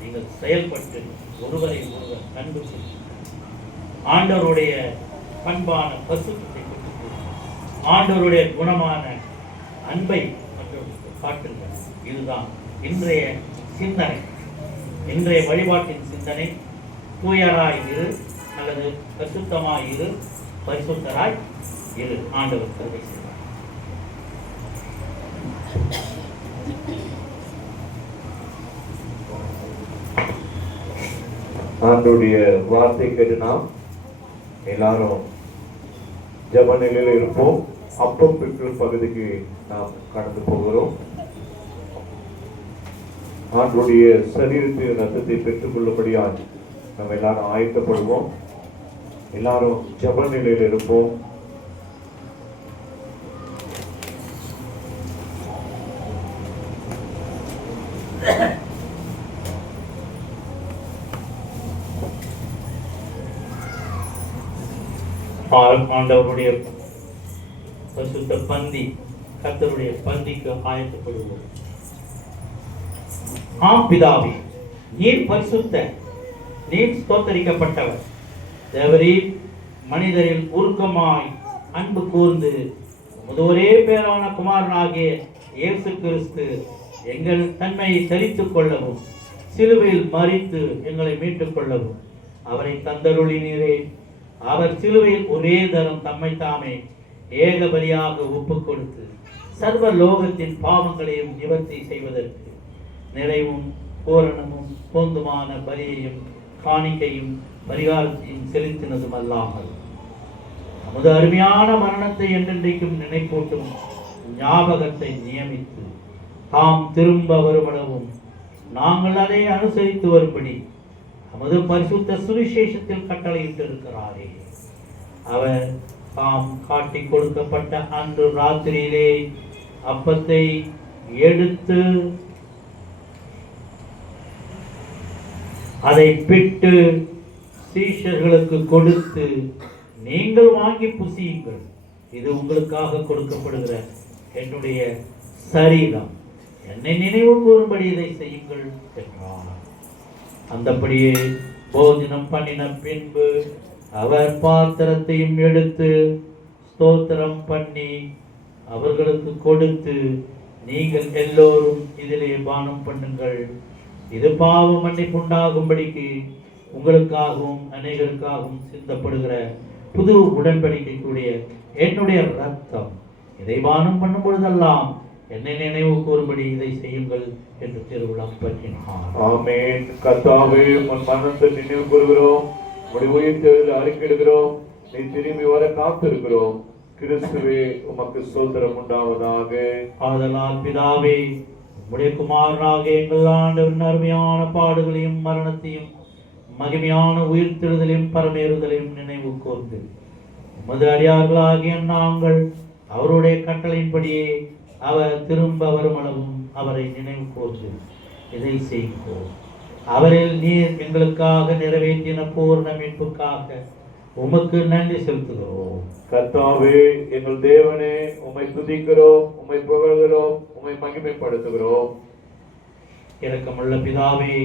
நீங்கள் செயல்பட்டு ஒருவரை ஒருவர் கண்டுபிடித்து ஆண்டவருடைய பண்பான பரிசுத்தத்தை பெற்று ஆண்டவருடைய குணமான அன்பை மற்றவர்களுக்கு காட்டுங்கள். இதுதான் இன்றைய சிந்தனை, இன்றைய வழிபாட்டின் சிந்தனை. தூயராய் இரு அல்லது பரிசுத்தமாய் இரு, பரிசுத்தராய் இரு. ஆண்டவர் கருணை செய்வார். ஆண்டவருடைய வார்த்தை கேட்டு நாம் எல்லாரும் ஜெப நிலையில் இருப்போம். அப்பம் பிற்கும் பகுதிக்கு நாம் கடந்து போகிறோம். ஆண்டவருடைய சரீரத்தின் ரத்தத்தை பெற்றுக் கொள்ளும்படியாக நம்ம எல்லாரும் ஆயத்தப்படுவோம். எல்லாரும் ஜெப நிலையில் இருப்போம். ஆண்டவருடைய பரிசுத்த பந்தி, கர்த்தருடைய பந்திக்கு ஆயத்தப்படுவோம். ஆம் பிதாவே, நீர் பரிசுத்த, நீர் ஸ்தோத்தரிக்கப்பட்டவர். தேவரீர் மனிதரில் உருக்கமாய் அன்பு கூர்ந்து உமது ஒரே பேரான குமாரனாகிய இயேசு கிறிஸ்து எங்கள் தன்மையை தரித்துக் கொள்ளவும் சிலுவையில் மரித்து எங்களை மீட்டுக் கொள்ளவும் அவரை தந்தருளினீரே. அவர் சிலுவையில் ஒரே தரம் தம்மை தாமே ஏக பலியாக ஒப்புக் கொடுத்து சர்வ லோகத்தின் பாவங்களையும் நிவர்த்தி செய்வதற்கு நிறைவும் பூரணமும் பொந்துமான பலியையும் காணிக்கையும் பரிகாரத்தையும் செலுத்தினதும் அல்லாமல் நமது அருமையான மரணத்தை என்றென்றைக்கும் நினைப்பூட்டும் ஞாபகத்தை நியமித்து தாம் திரும்ப வருமளவும் நாங்கள் அதை அனுசரித்து வரும்படி நமது பரிசுத்த சுவிசேஷத்தில் கட்டளையிட்டிருக்கிறாரே. அவர் தாம் காட்டி கொடுக்கப்பட்ட அன்று ராத்திரியிலே அப்பத்தை எடுத்து அதை பிட்டு சீஷர்களுக்கு கொடுத்து, நீங்கள் வாங்கி புசியுங்கள், இது உங்களுக்காக கொடுக்கப்படுகிற என்னுடைய சரீரம், என்னை நினைவு கூறும்படி இதை செய்யுங்கள் என்றார். அந்தபடியே போஜனம் பண்ணின பின்பு அவர் பாத்திரத்தையும் எடுத்து ஸ்தோத்திரம் பண்ணி அவர்களுக்கு கொடுத்து, நீங்கள் எல்லோரும் இதிலே பானம் பண்ணுங்கள், இது பாவ மன்னிப்புண்டாகும்படிக்கு உங்களுக்காகவும் அநேகருக்காகவும் சிந்தப்படுகிற புது உடன்படிக்கைக்குரிய என்னுடைய ரத்தம், இதை பானம் பண்ணும் பொழுதெல்லாம் என்னை நினைவு கூறும்படி இதை செய்யுங்கள் என்று திருவிழம் பற்றினார். ஆமென். கர்த்தாவே, உன் மரணத்தை நினைவு கூறுகிறோம், உம்முடைய உயிர்த்தெழுதலை அறிக்கையிடுகிறோம், நீ திரும்பி வர காத்திருக்கிறோம். கிறிஸ்துவே, உமக்கு ஸ்தோத்திரம் உண்டாவதாக. ஆதலால் பிதாவே, உம்முடைய குமாரனாக எங்கள் ஆண்டவரின் அருமையான பாடுகளையும் மரணத்தையும் மகிமையான உயிர்த்தெழுதலையும் பரமேறுதலையும் நினைவு கூர்ந்து உமது அடியார்களாகிய நாங்கள் அவருடைய கட்டளையின்படியே அவர் திரும்ப வருமளவும் அவரை நினைவு கூர்ந்து இதை செய்கிறோம். அவரில் நீர் எங்களுக்காக நிறைவேற்றின பூர்ண மீட்புக்காக உமக்கு நன்றி செலுத்துகிறோம். கர்த்தாவே, எங்கள் தேவனே, உம்மை துதிக்கிறோம், உம்மை புகழ்கிறோம், உம்மை மகிமைப்படுத்துகிறோம். இரக்கமுள்ள பிதாவே,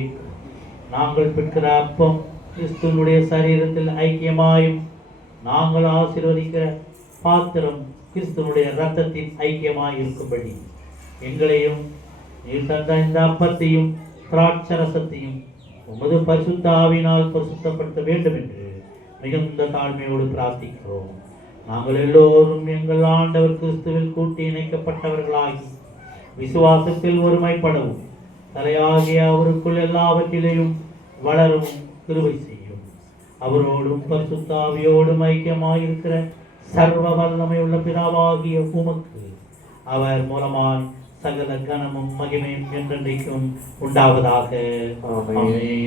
நாங்கள் பெற்கிற அப்பம் கிறிஸ்துவனுடைய சரீரத்தில் ஐக்கியமாயும் நாங்கள் ஆசீர்வதிக்கிற பாத்திரம் கிறிஸ்துவனுடைய இரத்தத்தின் ஐக்கியமாய் இருக்கும்படி எங்களையும் நீர் தந்த இந்த அப்பத்தையும் திராட்சரசத்தையும் உமது பரிசுத்த ஆவியினால் பரிசுத்தப்படுத்த வேண்டும் என்று மிகுந்த தாழ்மையோடு பிரார்த்திக்கிறோம். நாங்கள் எல்லோரும் எங்கள் ஆண்டவர் கிறிஸ்துவில் கூட்டி இணைக்கப்பட்டவர்களாகி விசுவாசத்தில் ஒருமைப்படவும் தலையாகிய அவருக்குள் எல்லாவற்றிலேயும் வளரவும் கிருபை செய்யும். அவரோடும் பரிசுத்த ஆவியோடும் ஐக்கியமாயிருக்கிற சர்வ வல்லமை உள்ள பிதாவாகிய உமக்கு அவர் மூலமாய் சகல கனமும் மகிமையும் என்றென்றைக்கும் உண்டாவதாக.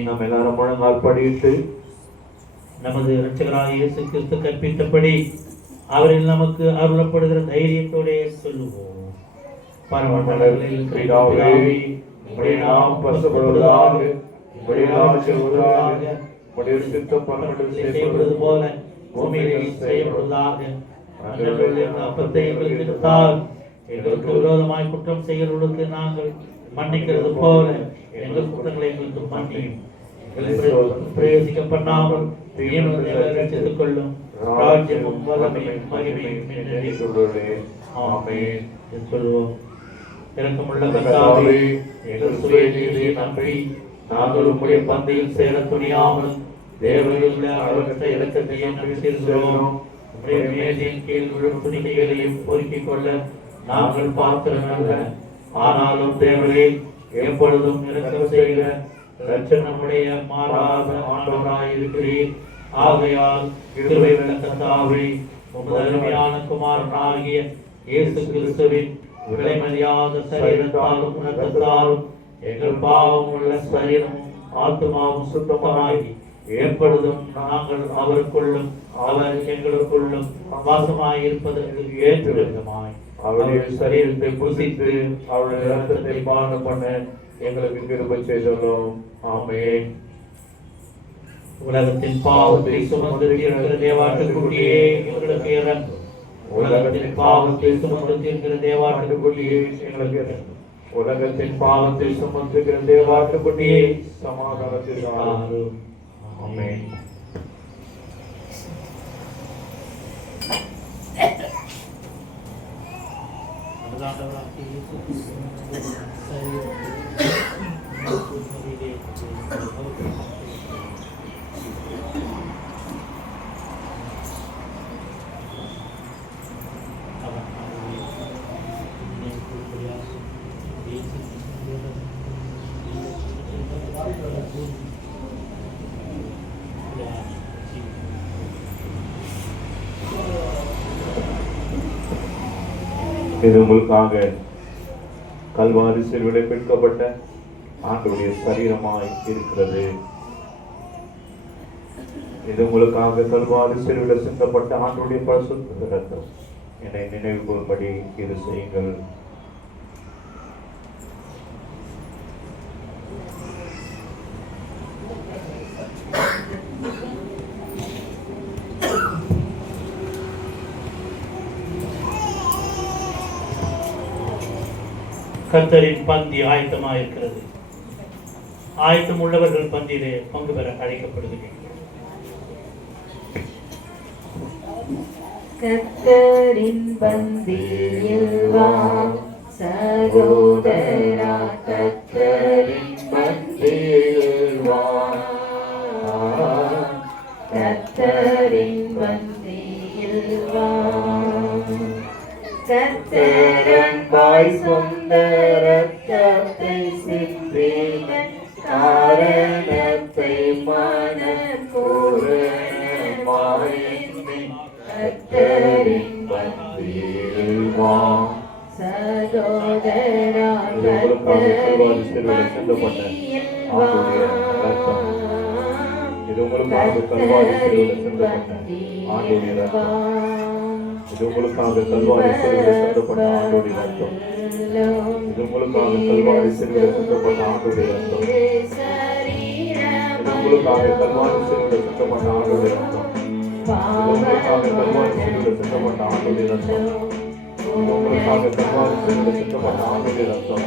நாம் எல்லாரும் முழங்கால் படியிட்டு நமது இரட்சகராகிய இயேசு கிறிஸ்து கற்பித்தபடி அவரில் நமக்கு அருளப்படுகிற தைரியத்தோടെ சொல்லுவோம். பரமண்டலங்களில் பிதாவே, உம்முடைய நாமம் பரிசுத்தப்படுவதாக, உம்முடைய ராஜ்யம் வருவதாக, உம்முடைய சித்தம் பரமண்டலத்தில் செய்யப்படுவது போல பூமியிலே செய்யப்படுவதாக. அன்றவர்கள் எங்கள் அப்பத்தை எங்களுக்கு தார், எங்களுக்கு விரோதமாய் குற்றம் செய்கிறவர்களுக்கு நாங்கள் மன்னிக்கிறது போல எங்கள் குற்றங்களை எங்களுக்கு மன்னியும். பிரயோசிக்கப்படாமல் ரட்சித்துக் கொள்ளும். ராஜ்யமும் வல்லமையும் மகிமையும் சொல்லுவோம். இரக்கமுள்ள கர்த்தாவே, எங்கள் சுயநீதியை நம்பி நாங்கள் உம்முடைய பந்தியில் சேர துணியாமல் தேவையுள்ள அளவற்ற இரக்கத்தையும் நம்பி சேர்கிறோம். உடைய மேஜையின் கீழ் விழும் துணிகைகளையும் பொறுக்கிக் கொள்ள நாங்கள் பாத்திரமல்ல. ஆனாலும் தேவரே, எப்பொழுதும் இரக்கம் செய்கிற இரட்சகனுடைய மாறாத ஆண்டவராயிருக்கிறீர். ஆகையால் கிருபை விளக்கத்தாவே உமது அருமையான குமாரனாகிய இயேசு கிறிஸ்துவின் விலைமதியாத சரீரத்தாலும் இரத்தத்தாலும் எங்கள் பாவம் உள்ள சரீரமும் ஆத்மாவும் சுத்தமாகி எப்பொழுதும் நாங்கள் அவருக்குள்ளும் அவர் எங்களுக்குள்ளும் வாசமாயிருப்பதற்கு ஏற்ற விதமாய் அவருடைய சரீரத்தை புசித்து அவருடைய இரத்தத்தை பானம் பண்ண எங்களுக்கு கிருபை செய்தோம். ஆமென். உலகத்தின் பாவத்தை சுமந்திருக்கிற தேவாட்டுக்குட்டியே எங்களுக்கு இறங்கும். உலகத்தின் பாவத்தை சுமந்திருக்கிற தேவாட்டுக்குட்டியே எங்களுக்கு இறங்கும். உலகத்தின் பாவத்தை சுமந்திருக்கிற தேவாட்டுக்குட்டியே சமாதானத்தில் ஆளும். ஆமென். இது உங்களுக்காக கல்வாரி சிலுவையிலே பிடிக்கப்பட்ட ஆண்டவருடைய சரீரமாய் இருக்கிறது. இது உங்களுக்காக கல்வாரி சிலுவையிலே சிந்தப்பட்ட ஆண்டவருடைய பரிசுத்த இரத்தம். என்னை நினைவு கூறும்படி இது செய்யுங்கள். கர்த்தரின் பந்தி ஆயத்தமாயிருக்கிறது. ஆயத்தம் உள்ளவர்கள் பந்தியிலே பங்கு பெற அழைக்கப்படுகிறேன். கர்த்தரின் பந்தியில் வா சகோதரா, கர்த்தரின் பந்தியில் வா, கர்த்தரின் பந்தியில் வா. கர்த்தரன் வாய் சொந்த இரத்தத்தை சிந்தின காரணத்தை மனப்பூரணமாய் கர்த்தரின் பந்தியில் வா சகோதரா, கர்த்தரின் பந்தியில் வா. இது உங்களுக்காக கல்வாரி சிலுவையிலே சிந்தப்பட்ட ஆண்டவருடைய இரத்தம். இது உங்களுக்காக கல்வாரி சிலுவையிலே சிந்தப்பட்ட ஆண்டவருடைய இரத்தம். இது உங்களுக்காக கல்வாரி சிலுவையிலே சிந்தப்பட்ட ஆண்டவருடைய இரத்தம். இது உங்களுக்காக கல்வாரி சிலுவையிலே சிந்தப்பட்ட ஆண்டவருடைய இரத்தம். இது உங்களுக்காக கல்வாரி சிலுவையிலே சிந்தப்பட்ட ஆண்டவருடைய இரத்தம். இது உங்களுக்காக கல்வாரி சிலுவையிலே சிந்தப்பட்ட ஆண்டவருடைய இரத்தம்.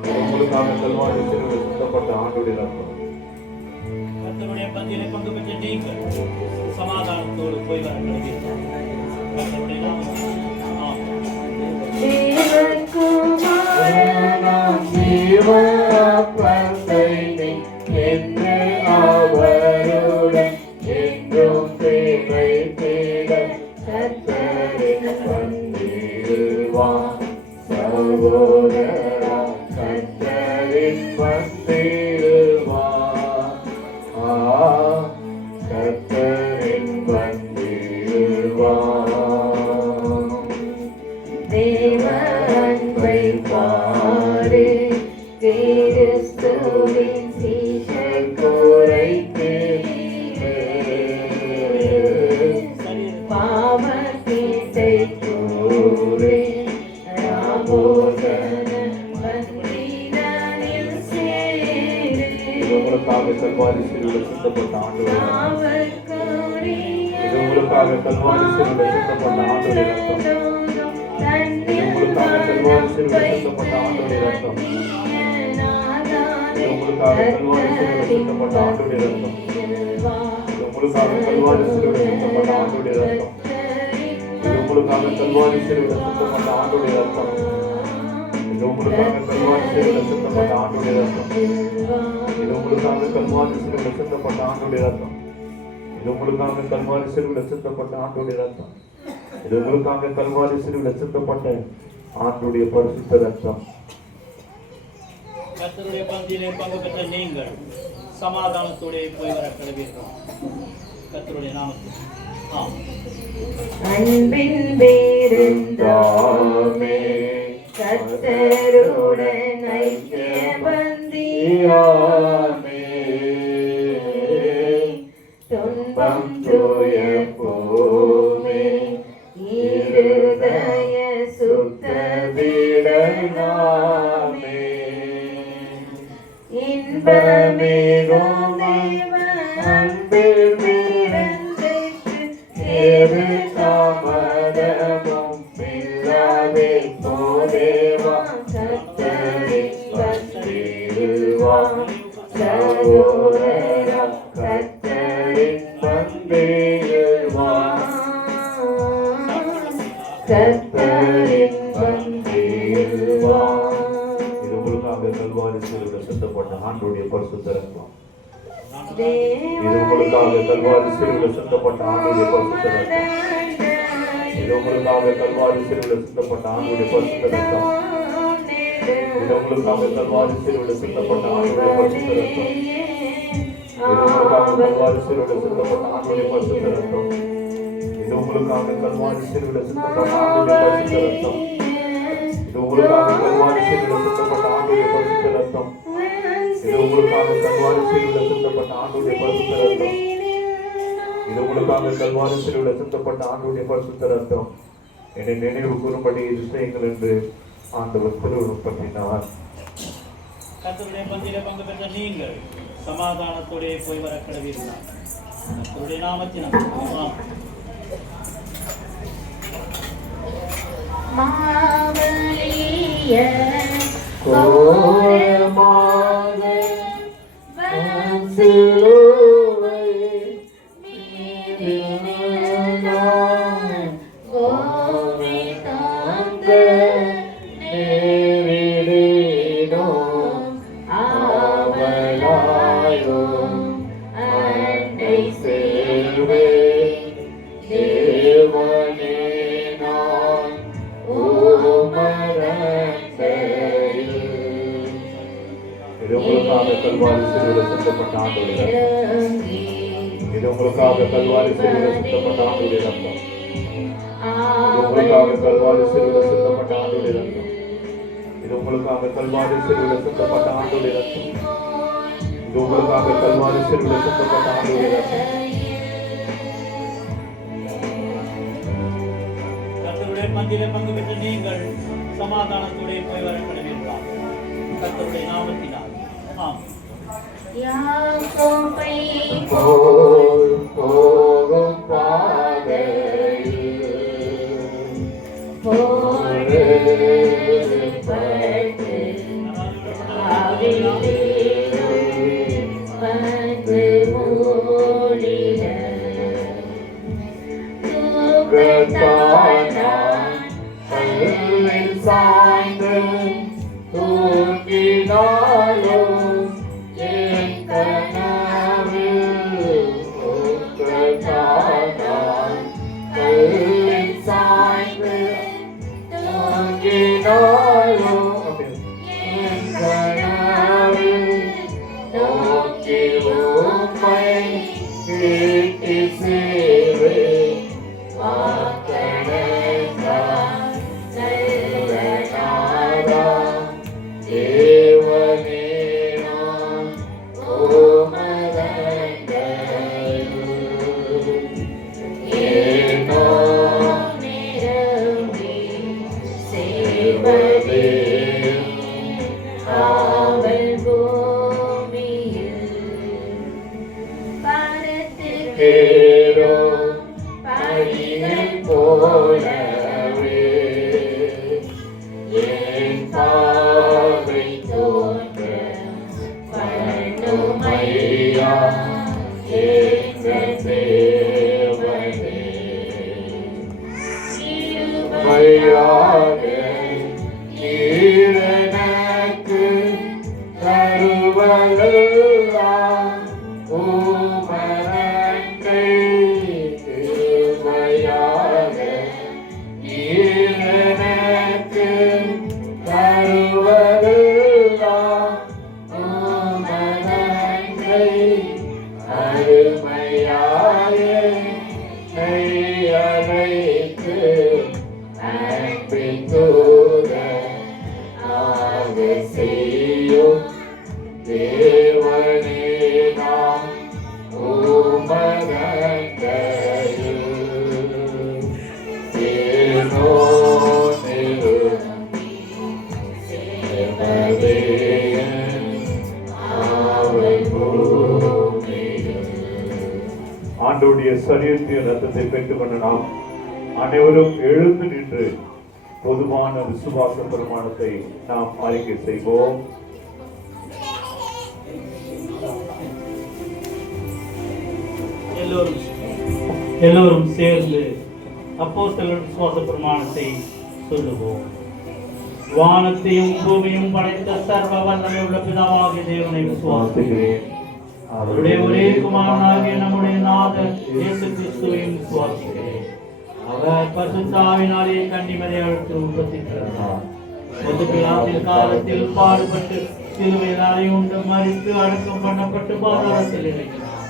இது உங்களுக்காக கல்வாரி சிலுவையிலே சிந்தப்பட்ட ஆண்டவருடைய இரத்தம். கர்த்தருடைய பந்தியிலே பங்கு பெற்ற நீங்கள் சமாதானத்தோடு போய் வர கடவீர்கள். கர்த்தருடைய நாமத்தில் ஆமென். தேவகுமாரனாம் ஜீவப்பந்தை நீ என்று அவருடன் என்றும் தேவை தேட கர்த்தரின் பந்தியில் வா சகோதரா, கர்த்தரின் பந்தியில் வா, கர்த்தரின் பந்தியில் வா. தேவ அன்பை பாரு, கிறிஸ்துவின் சீஷர் குறைத்து பாவத்தீட்டை கூறு, ராபோதன பந்திதனில் சேரு. உங்களுக்காக கல்வாரி சிலுவையிலே சிந்தப்பட்ட ஆண்டவருடைய இரத்தம். இது உங்களுக்காக கல்வாரி சிலுவையிலே சிந்தப்பட்ட ஆண்டவருடைய இரத்தம். இது உங்களுக்காக கல்வாரி சிலுவையிலே சிந்தப்பட்ட ஆண்டவருடைய இரத்தம். இது உங்களுக்காக கல்வாரி சிலுவையிலே சிந்தப்பட்ட ஆண்டவருடைய இரத்தம். இது உங்களுக்காக கல்வாரி சிலுவையிலே சிந்தப்பட்ட ஆண்டவருடைய இரத்தம். இது உங்களுக்காக கல்வாரி சிலுவையிலே சிந்தப்பட்ட ஆண்டவருடைய இரத்தம். இது உங்களுக்காக கல்வாரி சிலுவையிலே சிந்தப்பட்ட ஆண்டவருடைய இரத்தம். இது உங்களுக்காக கல்வாரி சிலுவையிலே சிந்தப்பட்ட ஆண்டவருடைய இரத்தம். இது இது உங்களுக்காக கல்வாரி சிலுவையில் சிந்தப்பட்ட ஆண்டுடைய ரத்தம். இது உங்களுக்காக கல்வாரி சிலுவையில் சிந்தப்பட்ட ஆண்டுடைய பரிசுத்த ரத்தம். கர்த்தருடைய பந்தியிலே பங்கு பெற்ற நீங்கள் சமாதானத்தோடு போய் வர கடவீர்கள். கர்த்தருடைய நாமத்தில் அன்பின் பேருந்தாமே கர்த்தருடன் ஐக்கிய பந்தியாமே துன்பம் தூய போமே இருதய சுத்த விடனாமே இன்பமேகும் தேவ அன்பில் பிறந்தேற்று ஏது தாமதமும் இல்லாதே போதேவா கர்த்தரின் பந்தியில் வா சகோதரா கர்த்தரின் பந்தியில் வா கர்த்தரின் பந்தியில் வா. இது உங்களுக்காக கல்வாரி சிலுவையில் சிந்தப்பட்ட ஆண்டுடைய பரிசுத்த ரத்தம். இது உங்களுக்காக கல்வாரி சிலுவையில் சிந்தப்பட்ட ஆண்டுடைய பரிசுத்த ரத்தம். இது உங்களுக்காக கல்வாரி சிலுவையில் சிந்தப்பட்ட ஆண்டுடைய பரிசுத்த ரத்தம். இது உங்களுக்காக கல்வாரி சிலுவையில் சிந்தப்பட்ட ஆண்டுடைய பரிசுத்த ரத்தம். இது உங்களுக்காக கல்வாரி சிலுவையில் சிந்தப்பட்ட ஆண்டுடைய பரிசுத்த ரத்தம். இது உங்களுக்காக கல்வாரி சிலுவையில் சிந்தப்பட்ட ஆண்டுடைய பரிசுத்த ரத்தம். இது உங்களுக்காக கல்வாரி சிலுவையில் சிந்தப்பட்ட ஆண்டுடைய பரிசுத்த ரத்தம். இது உங்களுக்காக கல்வாரி சிலுவையில் சிந்தப்பட்ட ஆண்டுடைய பரிசுத்த ரத்தம். இது உங்களுக்காக கல்வாரி சிலுவையில் சிந்தப்பட்ட ஆண்டுடைய பரிசுத்த ரத்தம். என்னை நினைவு கூறும்படி இது செய்யுங்கள் என்று ஆண்டவர் திருவிழப்பட்டினார். கர்த்தருடைய பந்தியிலே பங்கு பெற்ற நீங்கள் சமாதானத்தோடு போய் வர கடவீர்கள். கர்த்தருடைய நாமத்தில் மாவலிய கோரமாக சிலுவை மீதினான் கோவை தாங்க நேரிடோம் ஆவலாயும் அண்டை சேர்வே தேவனே நான் இது உங்களுக்காக கல்வாரி சிலுவையில் சிந்தப்பட்ட ஆண்டுடைய ரத்தம். இது உங்களுக்காக கல்வாரி சிலுவையில் சிந்தப்பட்ட ஆண்டுடைய ரத்தம். இது உங்களுக்காக கல்வாரி சிலுவையில் சிந்தப்பட்ட ஆண்டுடைய ரத்தம். இது உங்களுக்காக கல்வாரி சிலுவையில் சிந்தப்பட்ட ஆண்டுடைய ரத்தம். இது உங்களுக்காக கல்வாரி சிலுவையில் சிந்தப்பட்ட ஆண்டுடைய ரத்தம். கர்த்தருடைய பந்தியிலே பங்கு பெற்ற நீங்கள் சமாதானத்தோடு போய் வர கடவீர்கள். கர்த்தருடைய நாமத்தினால் யாக்கோபை போல் போகும் பாதையில் போடுபட்டு ஆவிலே வந்து மூடிட தூக்கத்தால் நான் கல்லில் சாய்ந்து தூங்கினாலும் என் கனவில் தூக்கத்தால் நான் கல்லில் சாய்ந்து தூங்கினாலும் என் கனவில் நோக்கி உம்மை கேட்டு சேவை வாக்கெடுத்தார் நல்ல நாதா தேவனே நான் உமதண்டையில் ஏனோ நிரம்பி சேவதே ஆண்டவருடைய சரீரத்தின் ரத்தத்தை பெற்றுக்கொண்டு நாம் அனைவரும் எழுந்து நின்று பொதுவான விசுவாச பிரமாணத்தை நாம் அறிக்கை செய்வோம். எல்லோரும் சேர்ந்து அப்போஸ்தலர் விசுவாச பிரமாணத்தை சொல்லுவோம். வானத்தையும் பூமியும் படைத்த சர்வ வல்லமை உள்ள பிதாவாகிய தேவனை விசுவாசிக்கிறேன். அவருடைய ஒரே குமாரனாகிய நம்முடைய நாதர் இயேசு கிறிஸ்துவையும் விசுவாசிக்கிறேன். அவர் பரிசுத்த ஆவியினாலே கன்னிமரியாளுக்கு உற்பத்தி பிறந்தார். பொது பிலாத்தின் காலத்தில் பாடுபட்டு சிலுவையில் அறையுண்டு மரித்து அடக்கம் பண்ணப்பட்டு பாதாளத்தில் இறங்கினார்.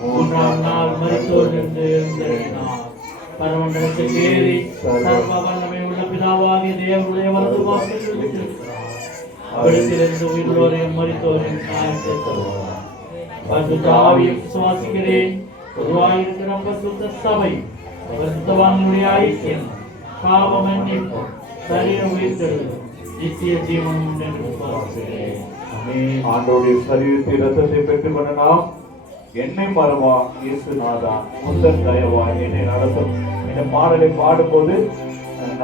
மூன்றாம் நாள் மரித்தோரிலிருந்து எழுந்தருளினார். பரமண்டலத்தில் ஏறி சர்வ வல்லமை உள்ள பிதாவாகிய தேவனுடைய வலது வாசலில் வீற்றிருக்கிறார். அவ்விடத்திலிருந்து உயிரோரையும் மரித்தோரையும் நியாயம் தீர்க்க வருவார். பரிசுத்த ஆவியை விசுவாசிக்கிறேன். பொதுவாயிருக்கிற பரிசுத்த சபை, பரிசுத்தவான்களுடைய ஐக்கியம், பாவ மன்னிப்பு, சரீர உயிர்த்தெழுதல், நித்திய ஜீவனும் உண்டு என்று விசுவாசிக்கிறேன். ஆமென். ஆண்டவருடைய சரீரத்தை ரத்தத்தை பெற்றுக்கொண்ட நாம் என்னை மறவா இயேசுநாதா முந்தன் தயவா என்னை நடத்தும் இந்த பாடலை பாடும்போது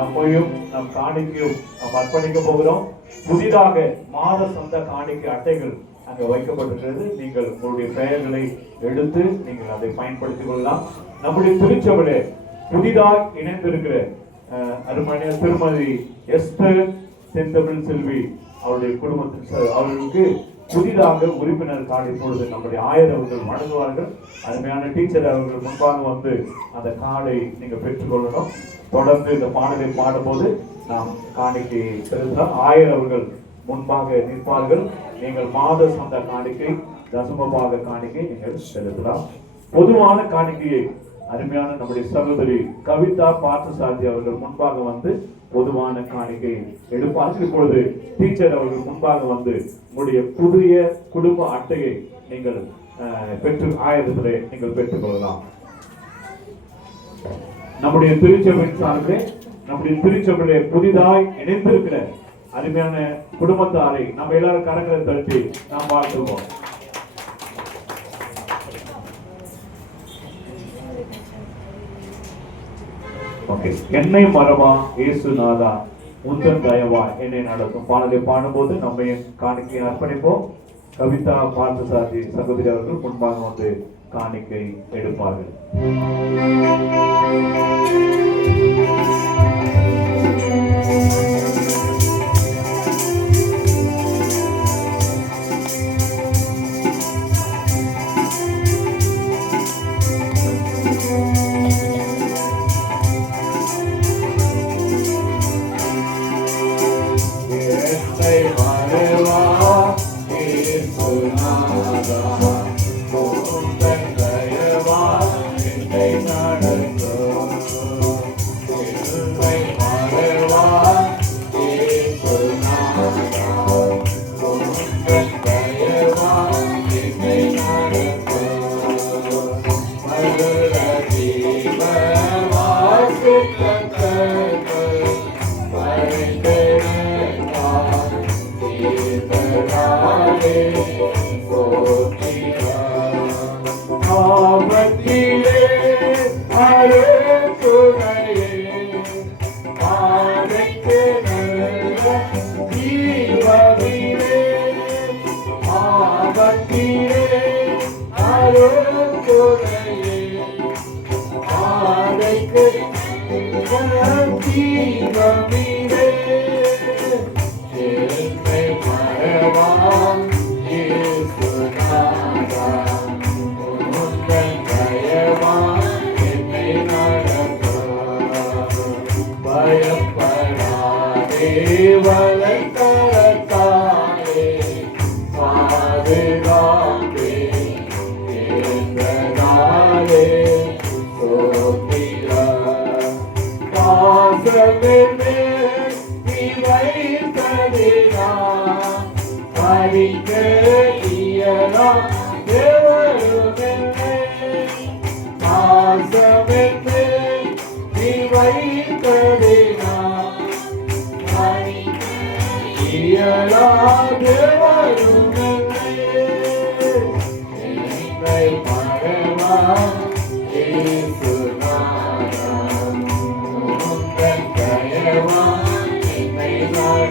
நம்மையும் நம் காணிக்கையும் நாம் அர்ப்பணிக்க போகிறோம். புதிதாக மாத சொந்த காணிக்கை அட்டைகள் அங்கே வைக்கப்பட்டிருக்கிறது. நீங்கள் உங்களுடைய பெயர்களை எடுத்து நீங்கள் அதை பயன்படுத்திக் கொள்ளலாம். நம்முடைய திருச்சபையிலே புதிதாக இணைந்திருக்கிற அருமையான திருமதி எஸ்தர் செந்தமிழ் செல்வி அவருடைய குடும்பத்தின் அவர்களுக்கு புதிதாக உறுப்பினர் கார்டு இப்பொழுது நம்முடைய ஆயர் அவர்கள் வழங்குவார்கள். அருமையான டீச்சர் அவர்கள் முன்பாக வந்து அந்த கார்டை நீங்க பெற்றுக்கொள்ளணும். தொடர்ந்து இந்த பாடலை பாடும்போது நாம் காணிக்கை செலுத்தலாம். ஆயர் அவர்கள் முன்பாக நிற்பார்கள். நீங்கள் மாத சொந்த காணிக்கை, தசமபாக காணிக்கை நீங்கள் செலுத்தலாம். பொதுவான காணிக்கையை அருமையான நம்முடைய சகோதரி கவிதா பார்த்தசாரதி அவர்கள் முன்பாக வந்து பொதுவான காணிக்கை எடுப்பார்கள். இப்பொழுது டீச்சர் அவர்கள் முன்பாக வந்து உங்களுடைய புதிய குடும்ப அட்டையை நீங்கள் பெற்று ஆயுதத்திலே நீங்கள் பெற்றுக் கொள்ளலாம். நம்முடைய திருச்சபையின் சார்பிலே நம்முடைய திருச்சபையிலே புதிதாய் இணைந்திருக்கிற அருமையான குடும்பத்தாரை நம்ம எல்லாரும் கரங்களை தட்டி நாம் வாழ்த்துவோம். என்னை மறவா இயேசுநாதா முந்தன் தயவா என்னை நடத்தும் பாடலை பாடும்போது நம்மை காணிக்கை அர்ப்பணிப்போம். கவிதா பார்த்தசாரதி சகோதரி அவர்கள் முன்பாக வந்து காணிக்கை எடுப்பார்கள்.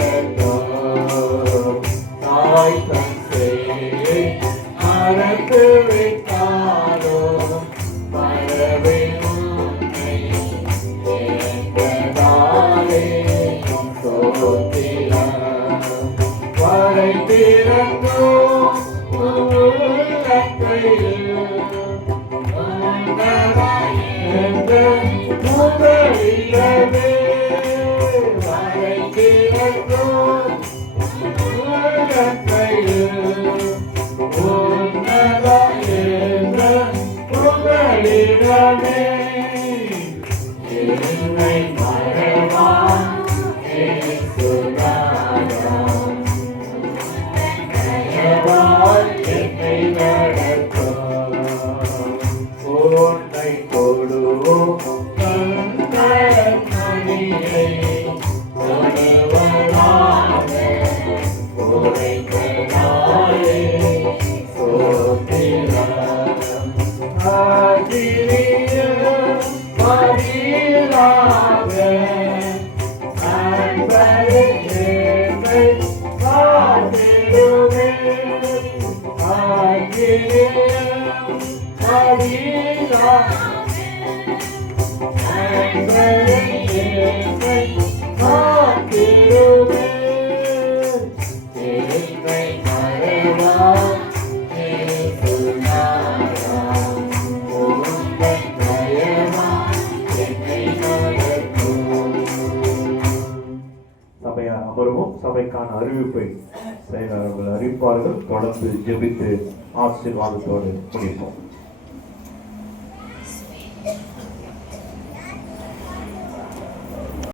நடத்தும் தாய் தந்தை மறந்து விட்டாலும் மறவே உன்னை என்றதாலே சோத்திரம் வரை திறந்தோம் உள்ளங்கையில் முதலிடமே வரை திறந்தோம் உள்ளங்கையில் புகலிடமே என்னை மறவான் இயேசுநாதம் தயவால் என்னை நடத்தும் உன்னை தொடும் கண்மணியை தொடுவதாக உரைத்ததாலே சோத்திரம் ஆகிரியம் மறியலாக அன்பரை என்னை காத்திடுவே ஆகிரியம் மறியலாக அன்பரை என்னை காத்திடுவே என்னை மறவான் இயேசுநாதம் உந்தன் தயவால் என்னை நடத்தும். சபையார் அமர்வும் சபைக்கான அறிவிப்பை செயலாளர்கள் அறிவிப்பார்கள். தொடர்ந்து ஜெபித்து ஆசீர்வாதத்தோடு முடிப்போம்.